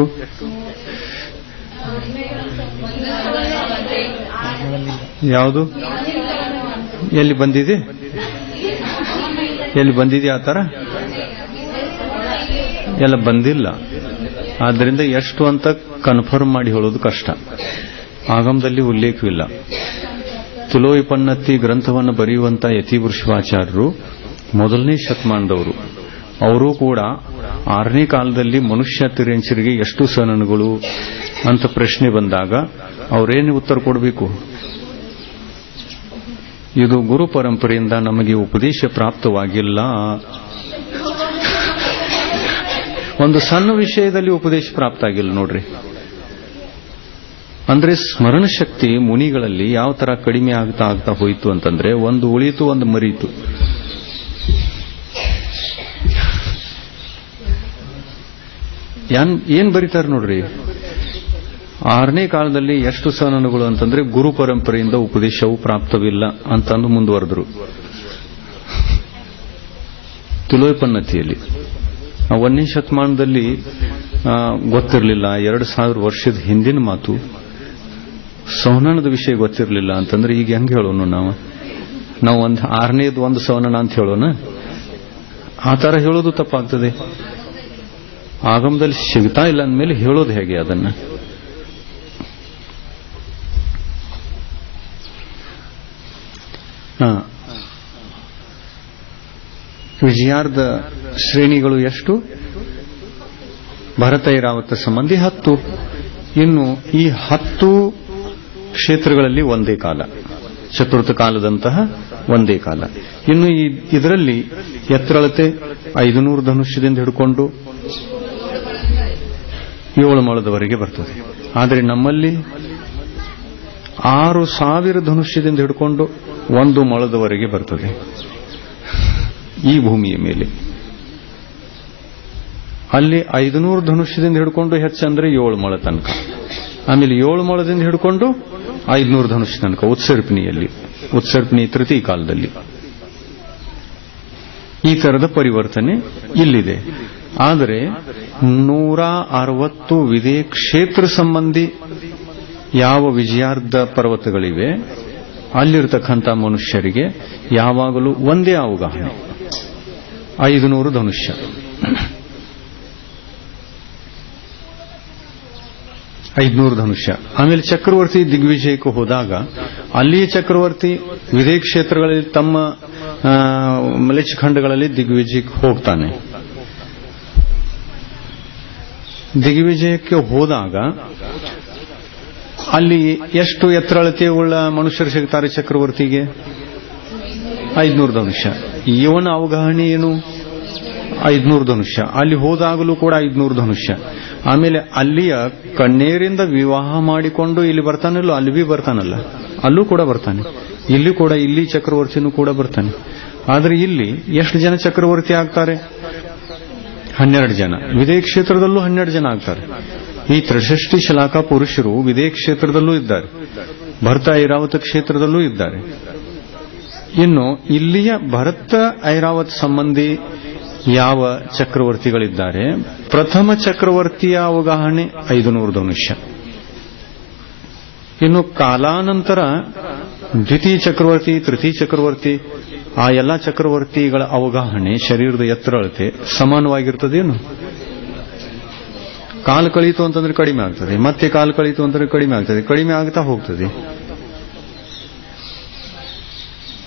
ಯಾವುದು? ಎಲ್ಲಿ ಬಂದಿದೆ? ಎಲ್ಲಿ ಬಂದಿದೆ ಆ ಥರ? ಎಲ್ಲ ಬಂದಿಲ್ಲ. ಆದ್ದರಿಂದ ಎಷ್ಟು ಅಂತ ಕನ್ಫರ್ಮ್ ಮಾಡಿ ಹೇಳೋದು ಕಷ್ಟ. ಆಗಮದಲ್ಲಿ ಉಲ್ಲೇಖವಿಲ್ಲ. ತುಲೋವಿಪನ್ನತಿ ಗ್ರಂಥವನ್ನು ಬರೆಯುವಂತಹ ಯತಿವೃಷಭಾಚಾರ್ಯರು ಮೊದಲನೇ ಶತಮಾನದವರು. ಅವರು ಕೂಡ 6ನೇ ಕಾಲದಲ್ಲಿ ಮನುಷ್ಯ ತಿರ್ಯಂಚರಿಗೆ ಎಷ್ಟು ಸನನಗಳು ಅಂತ ಪ್ರಶ್ನೆ ಬಂದಾಗ ಅವರೇನು ಉತ್ತರ ಕೊಡಬೇಕು? ಇದು ಗುರು ಪರಂಪರೆಯಿಂದ ನಮಗೆ ಉಪದೇಶ ಪ್ರಾಪ್ತವಾಗಿಲ್ಲ. ಒಂದು ಸಣ್ಣ ವಿಷಯದಲ್ಲಿ ಉಪದೇಶ ಪ್ರಾಪ್ತ ಆಗಿಲ್ಲ ನೋಡ್ರಿ. ಅಂದ್ರೆ ಸ್ಮರಣ ಶಕ್ತಿ ಮುನಿಗಳಲ್ಲಿ ಯಾವ ತರ ಕಡಿಮೆ ಆಗ್ತಾ ಆಗ್ತಾ ಹೋಯಿತು ಅಂತಂದ್ರೆ, ಒಂದು ಉಳಿತು ಒಂದು ಮರೀತು. ಏನ್ ಬರೀತಾರೆ ನೋಡ್ರಿ, 6ನೇ ಕಾಲದಲ್ಲಿ ಎಷ್ಟು ಸನನಗಳು ಅಂತಂದ್ರೆ ಗುರು ಪರಂಪರೆಯಿಂದ ಉಪದೇಶವು ಪ್ರಾಪ್ತವಿಲ್ಲ ಅಂತಂದು ಮುಂದುವರೆದ್ರು. ತುಲೋಪನ್ನತಿಯಲ್ಲಿ 1ನೇ ಶತಮಾನದಲ್ಲಿ ಗೊತ್ತಿರಲಿಲ್ಲ. 2000 ವರ್ಷದ ಹಿಂದಿನ ಮಾತು. ಸವನನದ ವಿಷಯ ಗೊತ್ತಿರಲಿಲ್ಲ ಅಂತಂದ್ರೆ ಈಗ ಹೆಂಗೆ ಹೇಳೋಣ? ನಾವು ಒಂದು 6ನೇದು ಒಂದು ಸವನನ ಅಂತ ಹೇಳೋಣ? ಆ ತರ ಹೇಳೋದು ತಪ್ಪಾಗ್ತದೆ. ಆಗಮದಲ್ಲಿ ಸಿಗ್ತಾ ಇಲ್ಲ ಅಂದಮೇಲೆ ಹೇಳೋದು ಹೇಗೆ ಅದನ್ನ? ವಿಜಯಾರ್ಧ ಶ್ರೇಣಿಗಳು ಎಷ್ಟು? ಭರತ ಐರಾವತ ಸಂಬಂಧಿ 10. ಇನ್ನು ಈ 10 ಕ್ಷೇತ್ರಗಳಲ್ಲಿ ಒಂದೇ ಕಾಲ, ಚತುರ್ಥ ಕಾಲದಂತಹ ಒಂದೇ ಕಾಲ. ಇನ್ನು ಇದರಲ್ಲಿ ಎತ್ತರಳತೆ 500 ಧನುಷ್ಯದಿಂದ ಹಿಡ್ಕೊಂಡು 7 ಮೊಳದವರೆಗೆ ಬರ್ತದೆ. ಆದರೆ ನಮ್ಮಲ್ಲಿ 6000 ಧನುಷ್ಯದಿಂದ ಹಿಡ್ಕೊಂಡು 1 ಮೊಳದವರೆಗೆ ಬರ್ತದೆ ಈ ಭೂಮಿಯ ಮೇಲೆ. ಅಲ್ಲಿ 500 ಧನುಷ್ಯದಿಂದ ಹಿಡ್ಕೊಂಡು ಹೆಚ್ಚಂದ್ರೆ 7 ಮೊಳ ತನಕ, ಆಮೇಲೆ 7 ಮೊಳದಿಂದ ಹಿಡ್ಕೊಂಡು 500 ಧನುಷ್ಯ ತನಕ ಉತ್ಸರ್ಪಿಣಿ ತೃತೀಯ ಕಾಲದಲ್ಲಿ. ಈ ತರದ ಪರಿವರ್ತನೆ ಇಲ್ಲಿದೆ. ಆದರೆ 160 ವಿದೇ ಕ್ಷೇತ್ರ ಸಂಬಂಧಿ ಯಾವ ವಿಜಯಾರ್ಧ ಪರ್ವತಗಳಿವೆ ಅಲ್ಲಿರ್ತಕ್ಕಂಥ ಮನುಷ್ಯರಿಗೆ ಯಾವಾಗಲೂ ಒಂದೇ ಅವಗಾಹನೆ, 500 ಧನುಷ್ಯ. ಆಮೇಲೆ ಚಕ್ರವರ್ತಿ ದಿಗ್ವಿಜಯಕ್ಕೆ ಹೋದಾಗ ಅಲ್ಲಿಯ ಚಕ್ರವರ್ತಿ ವಿದೇ ಕ್ಷೇತ್ರಗಳಲ್ಲಿ ತಮ್ಮ ಮಲೇಚ್ಖಂಡಗಳಲ್ಲಿ ದಿಗ್ವಿಜಯಕ್ಕೆ ಹೋಗ್ತಾನೆ. ದಿಗ್ವಿಜಯಕ್ಕೆ ಹೋದಾಗ ಅಲ್ಲಿ ಎಷ್ಟು ಎತ್ತರಳತೆ ಉಳ್ಳ ಮನುಷ್ಯರು ಸಿಗ್ತಾರೆ ಚಕ್ರವರ್ತಿಗೆ? 500 ಧನುಷ್ಯ. ಇವನ ಅವಗಾಹನೆ ಏನು? 500 ಧನುಷ್ಯ. ಅಲ್ಲಿ ಹೋದಾಗಲೂ ಕೂಡ 500 ಧನುಷ್ಯ. ಆಮೇಲೆ ಅಲ್ಲಿಯ ಕಣ್ಣೇರಿಂದ ವಿವಾಹ ಮಾಡಿಕೊಂಡು ಇಲ್ಲಿ ಬರ್ತಾನಲ್ಲ, ಅಲ್ಲಿ ಬಿ ಬರ್ತಾನಲ್ಲ, ಅಲ್ಲೂ ಕೂಡ ಬರ್ತಾನೆ. ಇಲ್ಲಿ ಚಕ್ರವರ್ತಿನೂ ಕೂಡ ಬರ್ತಾನೆ. ಆದ್ರೆ ಇಲ್ಲಿ ಎಷ್ಟು ಜನ ಚಕ್ರವರ್ತಿ ಆಗ್ತಾರೆ? 12 ಜನ. ವಿದೇ ಕ್ಷೇತ್ರದಲ್ಲೂ 12 ಜನ ಆಗ್ತಾರೆ. ಈ ತ್ರಿಷಷ್ಟಿ ಶಲಾಕಾ ಪುರುಷರು ವಿದೇ ಕ್ಷೇತ್ರದಲ್ಲೂ ಇದ್ದಾರೆ, ಭರತ ಐರಾವತ ಕ್ಷೇತ್ರದಲ್ಲೂ ಇದ್ದಾರೆ. ಇನ್ನು ಇಲ್ಲಿಯ ಭರತ ಐರಾವತ ಸಂಬಂಧಿ ಯಾವ ಚಕ್ರವರ್ತಿಗಳಿದ್ದಾರೆ? ಪ್ರಥಮ ಚಕ್ರವರ್ತಿಯ ಅವಗಾಹನೆ 500 ಧನುಷ್ಯ. ಇನ್ನು ಕಾಲಾನಂತರ ದ್ವಿತೀಯ ಚಕ್ರವರ್ತಿ, ತೃತೀಯ ಚಕ್ರವರ್ತಿ, ಆ ಎಲ್ಲಾ ಚಕ್ರವರ್ತಿಗಳ ಅವಗಾಹನೆ, ಶರೀರದ ಎತ್ತರಳತೆ ಸಮಾನವಾಗಿರ್ತದೇನು? ಕಾಲ ಕಳೀತು ಅಂತಂದ್ರೆ ಕಡಿಮೆ ಆಗ್ತದೆ, ಮತ್ತೆ ಕಾಲ ಕಳೀತು ಅಂತಂದ್ರೆ ಕಡಿಮೆ ಆಗ್ತದೆ, ಕಡಿಮೆ ಆಗ್ತಾ ಹೋಗ್ತದೆ.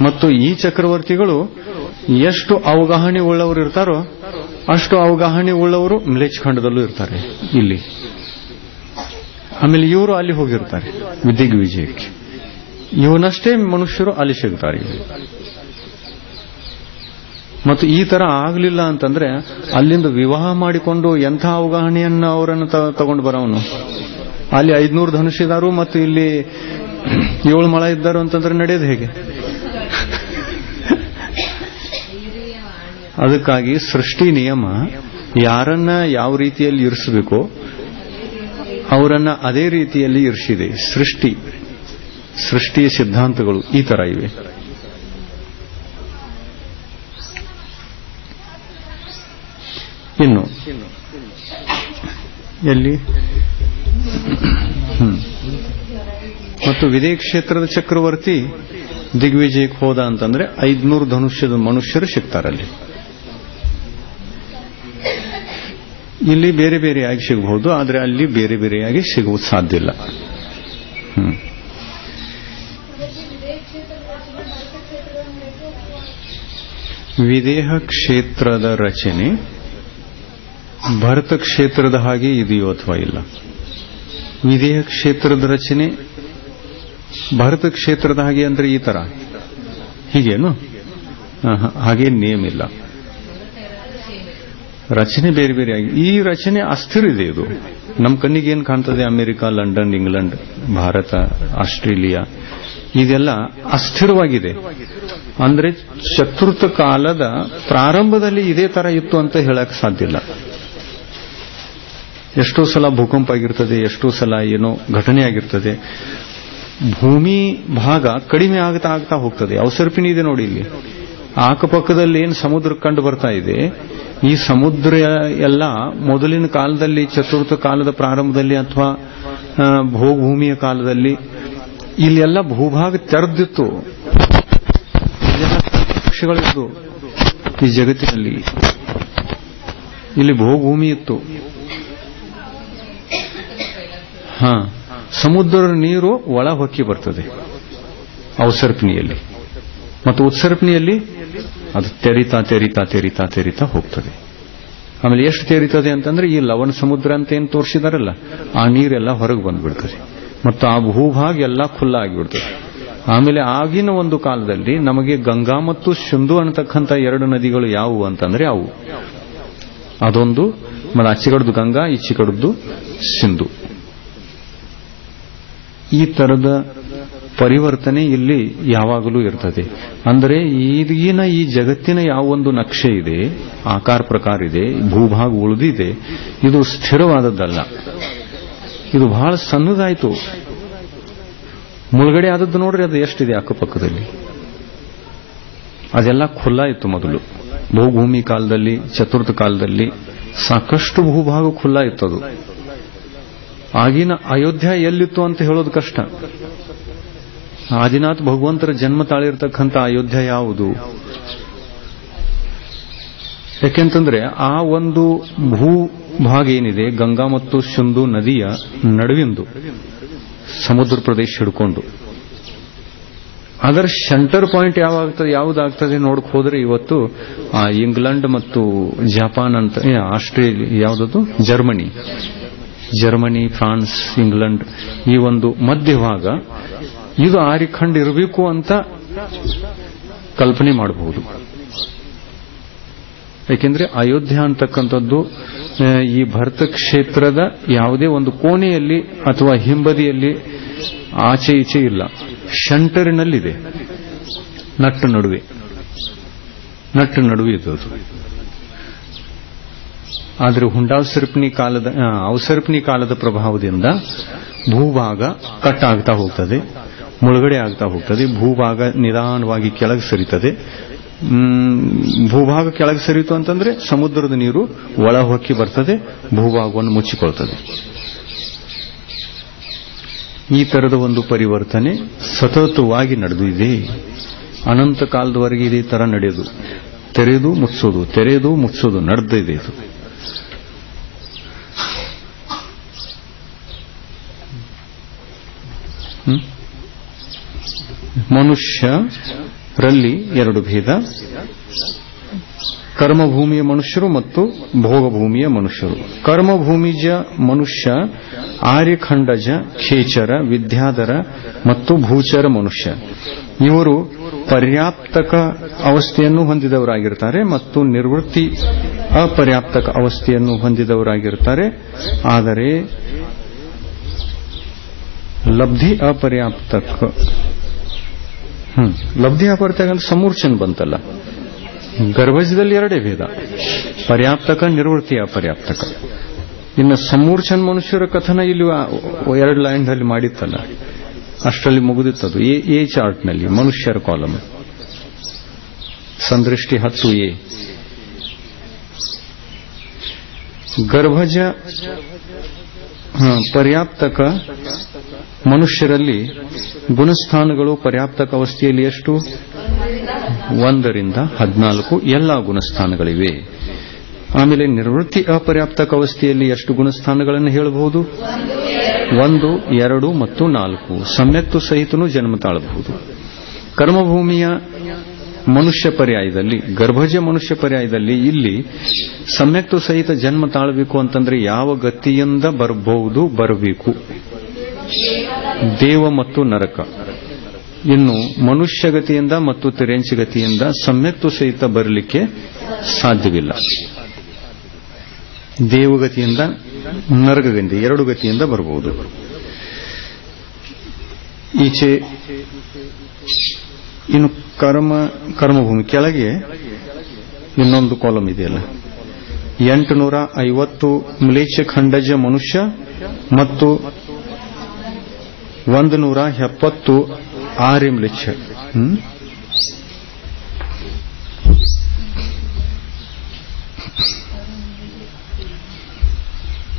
ಮತ್ತು ಈ ಚಕ್ರವರ್ತಿಗಳು ಎಷ್ಟು ಅವಗಾಹನೆ ಉಳ್ಳವರು ಇರ್ತಾರೋ ಅಷ್ಟು ಅವಗಾಹನೆ ಉಳ್ಳವರು ಮ್ಲೇಚ್ಛ ಖಂಡದಲ್ಲೂ ಇರ್ತಾರೆ ಇಲ್ಲಿ. ಆಮೇಲೆ ಇವರು ಅಲ್ಲಿ ಹೋಗಿರ್ತಾರೆ ದಿಗ್ವಿಜಯಕ್ಕೆ. ಇವನಷ್ಟೇ ಮನುಷ್ಯರು ಅಲ್ಲಿ ಸಿಗ್ತಾರೆ. ಮತ್ತು ಈ ತರ ಆಗಲಿಲ್ಲ ಅಂತಂದ್ರೆ ಅಲ್ಲಿಂದ ವಿವಾಹ ಮಾಡಿಕೊಂಡು ಎಂಥ ಅವಗಾಹನೆಯನ್ನು ಅವರನ್ನು ತಗೊಂಡು ಬರೋನು? ಅಲ್ಲಿ 500 ಧನುಷ್ಯದಾರು ಮತ್ತು ಇಲ್ಲಿ 7 ಮೊಳ ಇದ್ದಾರು ಅಂತಂದ್ರೆ ನಡೆಯೋದು ಹೇಗೆ? ಅದಕ್ಕಾಗಿ ಸೃಷ್ಟಿ ನಿಯಮ ಯಾರನ್ನ ಯಾವ ರೀತಿಯಲ್ಲಿ ಇರಿಸಬೇಕೋ ಅವರನ್ನ ಅದೇ ರೀತಿಯಲ್ಲಿ ಇರಿಸಿದೆ. ಸೃಷ್ಟಿಯ ಸಿದ್ಧಾಂತಗಳು ಈ ತರ ಇವೆ. ಇನ್ನು ಎಲ್ಲಿ ಮತ್ತು ವಿದೇ ಕ್ಷೇತ್ರದ ಚಕ್ರವರ್ತಿ ದಿಗ್ವಿಜಯಕ್ಕೆ ಹೋದ ಅಂತಂದ್ರೆ 500 ಧನುಷ್ಯದ ಮನುಷ್ಯರು ಸಿಗ್ತಾರಲ್ಲಿ. ಇಲ್ಲಿ ಬೇರೆ ಬೇರೆಯಾಗಿ ಸಿಗಬಹುದು, ಆದರೆ ಅಲ್ಲಿ ಬೇರೆ ಬೇರೆಯಾಗಿ ಸಿಗುವುದು ಸಾಧ್ಯ ಇಲ್ಲ. ವಿದೇಹ ಕ್ಷೇತ್ರದ ರಚನೆ ಭರತ ಕ್ಷೇತ್ರದ ಹಾಗೆ ಇದೆಯೋ ಅಥವಾ ಇಲ್ಲ? ವಿದೇಹ ಕ್ಷೇತ್ರದ ರಚನೆ ಭರತ ಕ್ಷೇತ್ರದ ಹಾಗೆ ಅಂದ್ರೆ ಈ ತರ ಹೀಗೇನು? ಹಾಗೆ ನೇಮ್ ಇಲ್ಲ. ರಚನೆ ಬೇರೆ ಬೇರೆ ಆಗಿ ಈ ರಚನೆ ಅಸ್ಥಿರ ಇದೆ. ಇದು ನಮ್ಮ ಕಣ್ಣಿಗೆ ಏನ್ ಕಾಣ್ತದೆ? America, London, England, Bharat, Australia ಇದೆಲ್ಲ ಅಸ್ಥಿರವಾಗಿದೆ. ಅಂದ್ರೆ ಚತುರ್ಥ ಕಾಲದ ಪ್ರಾರಂಭದಲ್ಲಿ ಇದೇ ತರ ಇತ್ತು ಅಂತ ಹೇಳಕ್ ಸಾಧ್ಯ ಇಲ್ಲ. ಎಷ್ಟೋ ಸಲ ಭೂಕಂಪ ಆಗಿರ್ತದೆ, ಎಷ್ಟೋ ಸಲ ಏನೋ ಘಟನೆ ಆಗಿರ್ತದೆ. ಭೂಮಿ ಭಾಗ ಕಡಿಮೆ ಆಗ್ತಾ ಆಗ್ತಾ ಹೋಗ್ತದೆ. ಅವಸರ್ಪಿಣಿ ಇದೆ ನೋಡಿ ಇಲ್ಲಿ. ಅಕ್ಕಪಕ್ಕದಲ್ಲಿ ಏನು ಸಮುದ್ರ ಕಂಡು ಬರ್ತಾ ಇದೆ, ಈ ಸಮುದ್ರ ಎಲ್ಲ ಮೊದಲಿನ ಕಾಲದಲ್ಲಿ ಚತುರ್ಥ ಕಾಲದ ಪ್ರಾರಂಭದಲ್ಲಿ ಅಥವಾ ಭೂಮಿಯ ಕಾಲದಲ್ಲಿ ಇಲ್ಲೆಲ್ಲ ಭೂಭಾಗ ತೆರೆದಿತ್ತು. ಪಕ್ಷಿಗಳಿದ್ದು ಈ ಜಗತ್ತಿನಲ್ಲಿ. ಇಲ್ಲಿ ಭೂಮಿ ಇತ್ತು. ಸಮುದ್ರದ ನೀರು ಒಳ ಹೊಕ್ಕಿ ಬರ್ತದೆ ಅವಸರ್ಪಿಣಿಯಲ್ಲಿ, ಮತ್ತು ಉತ್ಸರ್ಪಿಣಿಯಲ್ಲಿ ಅದು ತೆರಿತಾ ತೆರಿತಾ ತೆರಿತಾ ತೆರಿತಾ ಹೋಗ್ತದೆ. ಆಮೇಲೆ ಎಷ್ಟು ತೆರಿತದೆ ಅಂತಂದ್ರೆ ಈ ಲವಣ ಸಮುದ್ರ ಅಂತ ಏನು ತೋರಿಸಿದಾರಲ್ಲ, ಆ ನೀರೆಲ್ಲ ಹೊರಗೆ ಬಂದ್ಬಿಡ್ತದೆ ಮತ್ತು ಆ ಭೂಭಾಗ ಎಲ್ಲ ಖುಲ್ಲಾ ಆಗಿಬಿಡ್ತದೆ. ಆಮೇಲೆ ಆಗಿನ ಒಂದು ಕಾಲದಲ್ಲಿ ನಮಗೆ ಗಂಗಾ ಮತ್ತು ಸಿಂಧು ಅನ್ನತಕ್ಕಂಥ ಎರಡು ನದಿಗಳು ಯಾವುವು ಅಂತಂದ್ರೆ ಅವು. ಅದೊಂದು ಮತ್ತೆ ಆಚೆ ಕಡೆದು ಗಂಗಾ, ಈಚೆ ಕಡೆದು ಸಿಂಧು. ಈ ತರದ ಪರಿವರ್ತನೆ ಇಲ್ಲಿ ಯಾವಾಗಲೂ ಇರ್ತದೆ. ಅಂದರೆ ಈಗಿನ ಈ ಜಗತ್ತಿನ ಯಾವೊಂದು ನಕ್ಷೆ ಇದೆ, ಆಕಾರ ಪ್ರಕಾರ ಇದೆ, ಭೂಭಾಗ ಉಳಿದಿದೆ, ಇದು ಸ್ಥಿರವಾದದ್ದಲ್ಲ. ಇದು ಬಹಳ ಸಣ್ಣದಾಯಿತು. ಮುಳುಗಡೆ ಆದದ್ದು ನೋಡ್ರಿ, ಅದು ಎಷ್ಟಿದೆ ಅಕ್ಕಪಕ್ಕದಲ್ಲಿ. ಅದೆಲ್ಲ ಖುಲ್ಲಾ ಇತ್ತು ಮೊದಲು. ಭೂಮಿ ಕಾಲದಲ್ಲಿ, ಚತುರ್ಥ ಕಾಲದಲ್ಲಿ ಸಾಕಷ್ಟು ಭೂಭಾಗ ಖುಲ್ಲಾ ಇತ್ತದು. ಆಗಿನ ಅಯೋಧ್ಯ ಎಲ್ಲಿತ್ತು ಅಂತ ಹೇಳೋದು ಕಷ್ಟ. ಆದಿನಾಥ್ ಭಗವಂತರ ಜನ್ಮ ತಾಳಿರ್ತಕ್ಕಂಥ ಅಯೋಧ್ಯ ಯಾವುದು? ಯಾಕೆಂತಂದ್ರೆ ಆ ಒಂದು ಭೂಭಾಗ ಏನಿದೆ ಗಂಗಾ ಮತ್ತು ಸಿಂಧು ನದಿಯ ನಡುವಿಂದು ಸಮುದ್ರ ಪ್ರದೇಶ ಹಿಡ್ಕೊಂಡು, ಅದರ ಸೆಂಟರ್ ಪಾಯಿಂಟ್ ಯಾವುದಾಗ್ತದೆ ನೋಡಕ್ ಹೋದ್ರೆ ಇವತ್ತು ಇಂಗ್ಲೆಂಡ್ ಮತ್ತು ಜಪಾನ್ ಅಂತ, ಆಸ್ಟ್ರೇಲಿಯಾ, ಯಾವುದದು ಜರ್ಮನಿ, ಫ್ರಾನ್ಸ್, ಇಂಗ್ಲೆಂಡ್, ಈ ಒಂದು ಮಧ್ಯಭಾಗ ಇದು ಆರಿಖಂಡ್ ಇರಬೇಕು ಅಂತ ಕಲ್ಪನೆ ಮಾಡಬಹುದು. ಯಾಕೆಂದ್ರೆ ಅಯೋಧ್ಯ ಅಂತಕ್ಕಂಥದ್ದು ಈ ಭರತ ಕ್ಷೇತ್ರದ ಯಾವುದೇ ಒಂದು ಕೋಣೆಯಲ್ಲಿ ಅಥವಾ ಹಿಂಬದಿಯಲ್ಲಿ ಆಚೆ ಈಚೆ ಇಲ್ಲ, ಸೆಂಟರಿನಲ್ಲಿದೆ, ನಟ್ಟು ನಡುವೆ ಇದ್ದದು. ಆದರೆ ಅವಸರ್ಪಿಣಿ ಕಾಲದ ಪ್ರಭಾವದಿಂದ ಭೂಭಾಗ ಕಟ್ ಆಗ್ತಾ ಹೋಗ್ತದೆ, ಮುಳುಗಡೆ ಆಗ್ತಾ ಹೋಗ್ತದೆ. ಭೂಭಾಗ ನಿಧಾನವಾಗಿ ಕೆಳಗೆ ಸರಿತದೆ. ಭೂಭಾಗ ಕೆಳಗೆ ಸರಿತು ಅಂತಂದ್ರೆ ಸಮುದ್ರದ ನೀರು ಒಳ ಹೊಕ್ಕಿ ಬರ್ತದೆ, ಭೂಭಾಗವನ್ನು ಮುಚ್ಚಿಕೊಳ್ತದೆ. ಈ ತರದ ಒಂದು ಪರಿವರ್ತನೆ ಸತತವಾಗಿ ನಡೆದಿದೆ. ಅನಂತ ಕಾಲದವರೆಗೆ ಇದೇ ತರ ನಡೆಯೋದು, ತೆರೆದು ಮುಚ್ಚೋದು ನಡೆದಿದೆ ಇದು. ಮನುಷ್ಯರಲ್ಲಿ ಎರಡು ಭೇದ: ಕರ್ಮಭೂಮಿಯ ಮನುಷ್ಯರು ಮತ್ತು ಭೋಗಭೂಮಿಯ ಮನುಷ್ಯರು. ಕರ್ಮಭೂಮಿಜ ಮನುಷ್ಯ ಆರ್ಯಖಂಡಜ, ಖೇಚರ, ವಿದ್ಯಾಧರ ಮತ್ತು ಭೂಚರ ಮನುಷ್ಯ. ಇವರು ಪರ್ಯಾಪ್ತಕ ಅವಸ್ಥೆಯನ್ನು ಹೊಂದಿದವರಾಗಿರ್ತಾರೆ ಮತ್ತು ನಿರ್ವೃತ್ತಿ ಅಪರ್ಯಾಪ್ತಕ ಅವಸ್ಥೆಯನ್ನು ಹೊಂದಿದವರಾಗಿರ್ತಾರೆ. ಆದರೆ ಲಬ್ಧಿ ಅಪರ್ಯಾಪ್ತಕ ಅಂತ ಸಮೂರ್ಛನ್ ಬಂತಲ್ಲ, ಗರ್ಭಜದಲ್ಲಿ ಎರಡೇ ಭೇದ: ಪರ್ಯಾಪ್ತಕ, ನಿರ್ವೃತ್ತಿ ಅಪರ್ಯಾಪ್ತಕ. ಇನ್ನು ಸಮೂರ್ಛನ್ ಮನುಷ್ಯರ ಕಥನ ಇಲ್ಲಿ 2 ಲೈನ್ನಲ್ಲಿ ಮಾಡಿತ್ತಲ್ಲ, ಅಷ್ಟರಲ್ಲಿ ಮುಗಿದಿತ್ತದು. ಎ ಚಾರ್ಟ್ನಲ್ಲಿ ಮನುಷ್ಯರ ಕಾಲಮ್ ಸಂದೃಷ್ಟಿ 10A. ಗರ್ಭಜ ಪರ್ಯಾಪ್ತಕ ಮನುಷ್ಯರಲ್ಲಿ ಗುಣಸ್ಥಾನಗಳು ಪರ್ಯಾಪ್ತಕ ಅವಸ್ಥೆಯಲ್ಲಿ ಎಷ್ಟು? 1 ರಿಂದ 14 ಎಲ್ಲ ಗುಣಸ್ಥಾನಗಳಿವೆ. ಆಮೇಲೆ ನಿರ್ವೃತ್ತಿ ಅಪರ್ಯಾಪ್ತಕ ಅವಸ್ಥೆಯಲ್ಲಿ ಎಷ್ಟು ಗುಣಸ್ಥಾನಗಳನ್ನು ಹೇಳಬಹುದು? 1, 2 ಮತ್ತು 4 ಸಮ್ಯಕ್ತು ಸಹಿತನೂ ಜನ್ಮ ತಾಳಬಹುದು. ಕರ್ಮಭೂಮಿಯ ಮನುಷ್ಯ ಪರ್ಯಾಯದಲ್ಲಿ, ಗರ್ಭಜ ಮನುಷ್ಯ ಪರ್ಯಾಯದಲ್ಲಿ ಇಲ್ಲಿ ಸಮ್ಯಕ್ತು ಸಹಿತ ಜನ್ಮ ತಾಳಬೇಕು ಅಂತಂದ್ರೆ ಯಾವ ಗತಿಯಿಂದ ಬರಬೇಕು? ದೇವ ಮತ್ತು ನರಕ. ಇನ್ನು ಮನುಷ್ಯ ಗತಿಯಿಂದ ಮತ್ತು ತಿರೆಂಚ ಗತಿಯಿಂದ ಸಮ್ಯಕ್ತು ಸಹಿತ ಬರಲಿಕ್ಕೆ ಸಾಧ್ಯವಿಲ್ಲ. ದೇವಗತಿಯಿಂದ ನರಕಗಂದಿ ಎರಡು ಗತಿಯಿಂದ ಬರಬಹುದು. ಈಚೆ ಇನ್ನು ಕರ್ಮಭೂಮಿ ಕೆಳಗೆ ಇನ್ನೊಂದು ಕಾಲಮ್ ಇದೆಯಲ್ಲ, 850 ಮ್ಲೇಚ್ಛ ಖಂಡಜ ಮನುಷ್ಯ ಮತ್ತು 170 ಆರ್ಯ ಮ್ಲೇಚ್ಛ.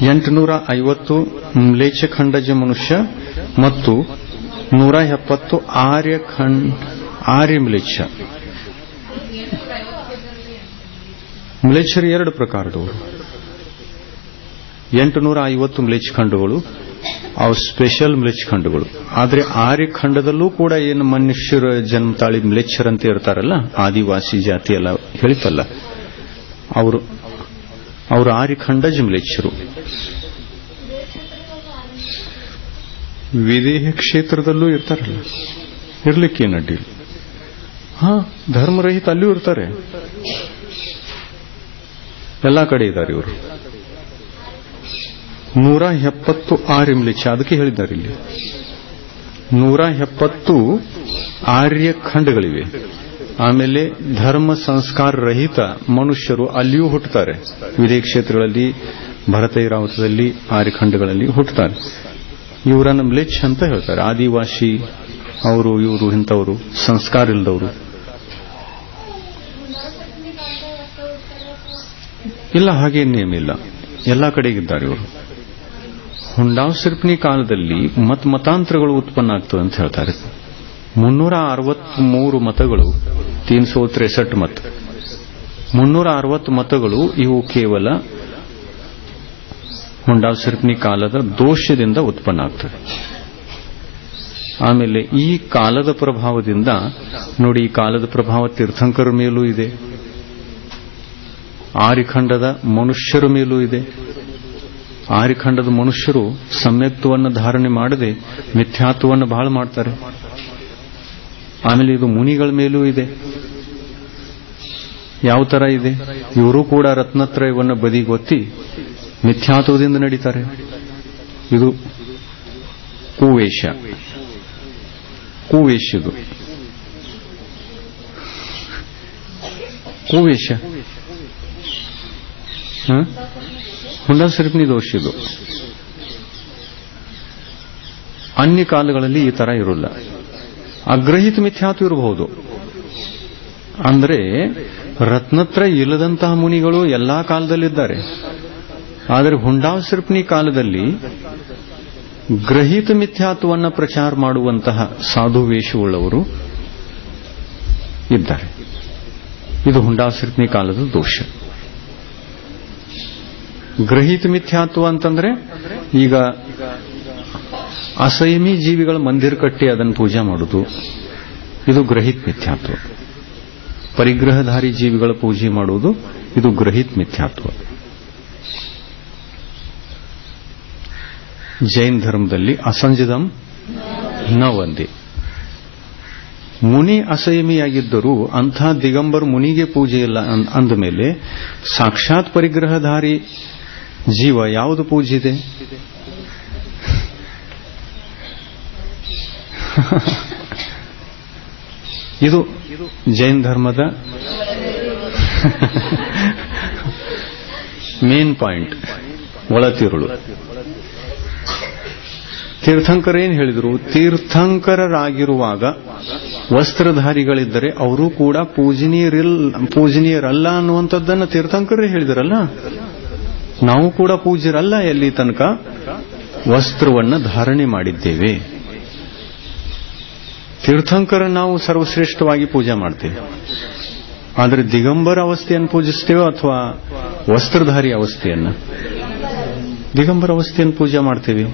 850 ಮ್ಲೇಚ್ಛ ಖಂಡಜ ಮನುಷ್ಯ ಮತ್ತು 170 ಆರ್ಯ ಮ್ಲೇಚ್ಛ. ಮ್ಲೇಚ್ಛರು ಎರಡು ಪ್ರಕಾರದವರು. 850 ಮ್ಲೇಚ್ಛ ಖಂಡಗಳು ಅವು ಸ್ಪೆಷಲ್ ಮ್ಲೇಚ್ಛ ಖಂಡಗಳು. ಆದರೆ ಆರ್ಯ ಖಂಡದಲ್ಲೂ ಕೂಡ ಏನು ಮನುಷ್ಯರ ಜನ್ಮ ತಾಳಿ ಮ್ಲೇಚ್ಛರಂತ ಇರ್ತಾರಲ್ಲ, ಆದಿವಾಸಿ ಜಾತಿ ಎಲ್ಲ ಹೇಳಿತಲ್ಲ, ಅವರು ಆರ್ಯ ಖಂಡಜ ಮ್ಲೇಚ್ಛರು. ವಿದೇಹ ಕ್ಷೇತ್ರದಲ್ಲೂ ಇರ್ತಾರಲ್ಲ, ಇರ್ಲಿಕ್ಕೇನಡ್ಡಿ. ಧರ್ಮರಹಿತ ಅಲ್ಲಿಯೂ ಇರ್ತಾರೆ, ಎಲ್ಲಾ ಕಡೆ ಇದ್ದಾರೆ ಇವರು. 170 ಆರ್ಯ ಮ್ಲೇಚ್ಛ, ಅದಕ್ಕೆ ಹೇಳಿದ್ದಾರೆ ಇಲ್ಲಿ 170 ಆರ್ಯ ಖಂಡಗಳಿವೆ. ಆಮೇಲೆ ಧರ್ಮ ಸಂಸ್ಕಾರ ರಹಿತ ಮನುಷ್ಯರು ಅಲ್ಲಿಯೂ ಹುಟ್ಟುತ್ತಾರೆ. ವಿದೇಹ ಕ್ಷೇತ್ರಗಳಲ್ಲಿ, ಭರತೈರಾವತದಲ್ಲಿ, ಆರ್ಯಖಂಡಗಳಲ್ಲಿ ಹುಟ್ಟುತ್ತಾರೆ. ಇವರನ್ನು ಮ್ಲೇಚ್ಛ ಅಂತ ಹೇಳ್ತಾರೆ. ಆದಿವಾಸಿ ಅವರು, ಇವರು ಇಂಥವರು ಸಂಸ್ಕಾರ ಇಲ್ಲದವರು. ಇಲ್ಲ, ಹಾಗೇನೇನಿಲ್ಲ, ಎಲ್ಲಾ ಕಡೆಗಿದ್ದಾರೆ ಇವರು. ಹುಂಡಾವ್ ಸಿರ್ಪನಿ ಕಾಲದಲ್ಲಿ ಮತಾಂತರಗಳು ಉತ್ಪನ್ನ ಆಗ್ತದೆ ಅಂತ ಹೇಳ್ತಾರೆ. 363 ಮತಗಳು, 363 ಮತ, 360 ಮತಗಳು ಇವು ಕೇವಲ ಹುಂಡಾವ್ ಸಿರ್ಪನಿ ಕಾಲದ ದೋಷದಿಂದ ಉತ್ಪನ್ನ ಆಗ್ತದೆ. ಆಮೇಲೆ ಈ ಕಾಲದ ಪ್ರಭಾವದಿಂದ ನೋಡಿ, ಈ ಕಾಲದ ಪ್ರಭಾವ ತೀರ್ಥಂಕರ ಮೇಲೂ ಇದೆ, ಆರ್ಯಖಂಡದ ಮನುಷ್ಯರ ಮೇಲೂ ಇದೆ. ಆರ್ಯಖಂಡದ ಮನುಷ್ಯರು ಸಮ್ಯಕ್ತವನ್ನು ಧಾರಣೆ ಮಾಡದೆ ಮಿಥ್ಯಾತ್ವವನ್ನು ಬಹಳ ಮಾಡ್ತಾರೆ. ಆಮೇಲೆ ಇದು ಮುನಿಗಳ ಮೇಲೂ ಇದೆ. ಯಾವ ತರ ಇದೆ? ಇವರು ಕೂಡ ರತ್ನತ್ರಯವನ್ನು ಬದಿಗೊತ್ತಿ ಮಿಥ್ಯಾತ್ವದಿಂದ ನಡೀತಾರೆ. ಇದು ಕುವೇಶ. ಕುವೇಶದು ಕುವೇಶ ಹುಂಡಾವ್ ಸಿರ್ಪನಿ ದೋಷ ಇದು. ಅನ್ಯ ಕಾಲಗಳಲ್ಲಿ ಈ ತರ ಇರೋಲ್ಲ. ಅಗ್ರಹಿತ ಮಿಥ್ಯಾತ್ವ ಇರಬಹುದು. ಅಂದ್ರೆ ರತ್ನತ್ರಯ ಇಲ್ಲದಂತಹ ಮುನಿಗಳು ಎಲ್ಲಾ ಕಾಲದಲ್ಲಿದ್ದಾರೆ. ಆದರೆ ಹುಂಡಾವ್ ಸಿರ್ಪನಿ ಕಾಲದಲ್ಲಿ ಗ್ರಹಿತ ಮಿಥ್ಯಾತ್ವವನ್ನು ಪ್ರಚಾರ ಮಾಡುವಂತಹ ಸಾಧು ವೇಷವುಳ್ಳವರು ಇದ್ದಾರೆ. ಇದು ಹುಂಡಾವ್ ಸಿರ್ಪನಿ ಕಾಲದ ದೋಷ. ಗ್ರಹಿತ ಮಿಥ್ಯಾತ್ವ ಅಂತಂದ್ರೆ, ಈಗ ಅಸಂಯಮಿ ಜೀವಿಗಳ ಮಂದಿರ ಕಟ್ಟಿ ಅದನ್ನು ಪೂಜಾ ಮಾಡುವುದು, ಇದು ಗ್ರಹಿತ ಮಿಥ್ಯಾತ್ವ. ಪರಿಗ್ರಹಧಾರಿ ಜೀವಿಗಳ ಪೂಜೆ ಮಾಡುವುದು, ಇದು ಗ್ರಹಿತ ಮಿಥ್ಯಾತ್ವ. ಜೈನ್ ಧರ್ಮದಲ್ಲಿ ಅಸಂಜದಂ ನ ಒಂದೇ. ಮುನಿ ಅಸಂಯಮಿಯಾಗಿದ್ದರೂ ಅಂಥ ದಿಗಂಬರ್ ಮುನಿಗೆ ಪೂಜೆ ಇಲ್ಲ ಅಂದ ಮೇಲೆ ಸಾಕ್ಷಾತ್ ಪರಿಗ್ರಹಧಾರಿ ಜೀವ ಯಾವುದು ಪೂಜೆ ಇದೆ? ಇದು ಜೈನ್ ಧರ್ಮದ ಮೇನ್ ಪಾಯಿಂಟ್, ಒಳತಿರುಳು. ತೀರ್ಥಂಕರ ಏನ್ ಹೇಳಿದ್ರು? ತೀರ್ಥಂಕರರಾಗಿರುವಾಗ ವಸ್ತ್ರಧಾರಿಗಳಿದ್ದರೆ ಅವರು ಕೂಡ ಪೂಜನೀಯರಲ್ಲ ಅನ್ನುವಂಥದ್ದನ್ನು ತೀರ್ಥಂಕರೇ ಹೇಳಿದರಲ್ಲ. ನಾವು ಕೂಡ ಪೂಜ್ಯರಲ್ಲ ಎಲ್ಲಿ ತನಕ ವಸ್ತ್ರವನ್ನು ಧಾರಣೆ ಮಾಡಿದ್ದೇವೆ. ತೀರ್ಥಂಕರ ನಾವು ಸರ್ವಶ್ರೇಷ್ಠವಾಗಿ ಪೂಜೆ ಮಾಡ್ತೇವೆ. ಆದರೆ ದಿಗಂಬರ ಅವಸ್ಥೆಯನ್ನು ಪೂಜಿಸ್ತೇವೆ ಅಥವಾ ವಸ್ತ್ರಧಾರಿ ಅವಸ್ಥೆಯನ್ನು? ದಿಗಂಬರ ಅವಸ್ಥೆಯನ್ನು ಪೂಜೆ ಮಾಡ್ತೇವೆ.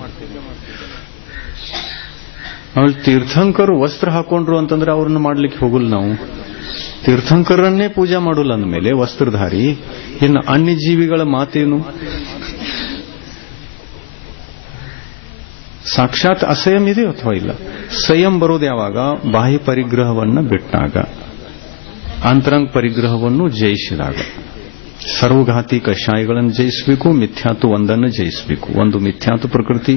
ಆಮೇಲೆ ತೀರ್ಥಂಕರು ವಸ್ತ್ರ ಹಾಕೊಂಡ್ರು ಅಂತಂದ್ರೆ ಅವ್ರನ್ನ ಮಾಡ್ಲಿಕ್ಕೆ ಹೋಗಲ್ಲ ನಾವು. ತೀರ್ಥಂಕರನ್ನೇ ಪೂಜೆ ಮಾಡೋಲ್ಲ ಅಂದಮೇಲೆ ವಸ್ತ್ರಧಾರಿ, ಇನ್ನು ಅನ್ಯ ಜೀವಿಗಳ ಮಾತೇನು? ಸಾಕ್ಷಾತ್ ಅಸಯಂ ಇದೆ ಅಥವಾ ಇಲ್ಲ? ಸಂಯಂ ಬರೋದು ಯಾವಾಗ? ಬಾಹ್ಯ ಪರಿಗ್ರಹವನ್ನ ಬಿಟ್ಟಾಗ, ಅಂತರಂಗ ಪರಿಗ್ರಹವನ್ನು ಜಯಿಸಿದಾಗ. ಸರ್ವಘಾತಿ ಕಷಾಯಗಳನ್ನು ಜಯಿಸಬೇಕು, ಮಿಥ್ಯಾತು ಒಂದನ್ನು ಜಯಿಸಬೇಕು. ಒಂದು ಮಿಥ್ಯಾತು ಪ್ರಕೃತಿ,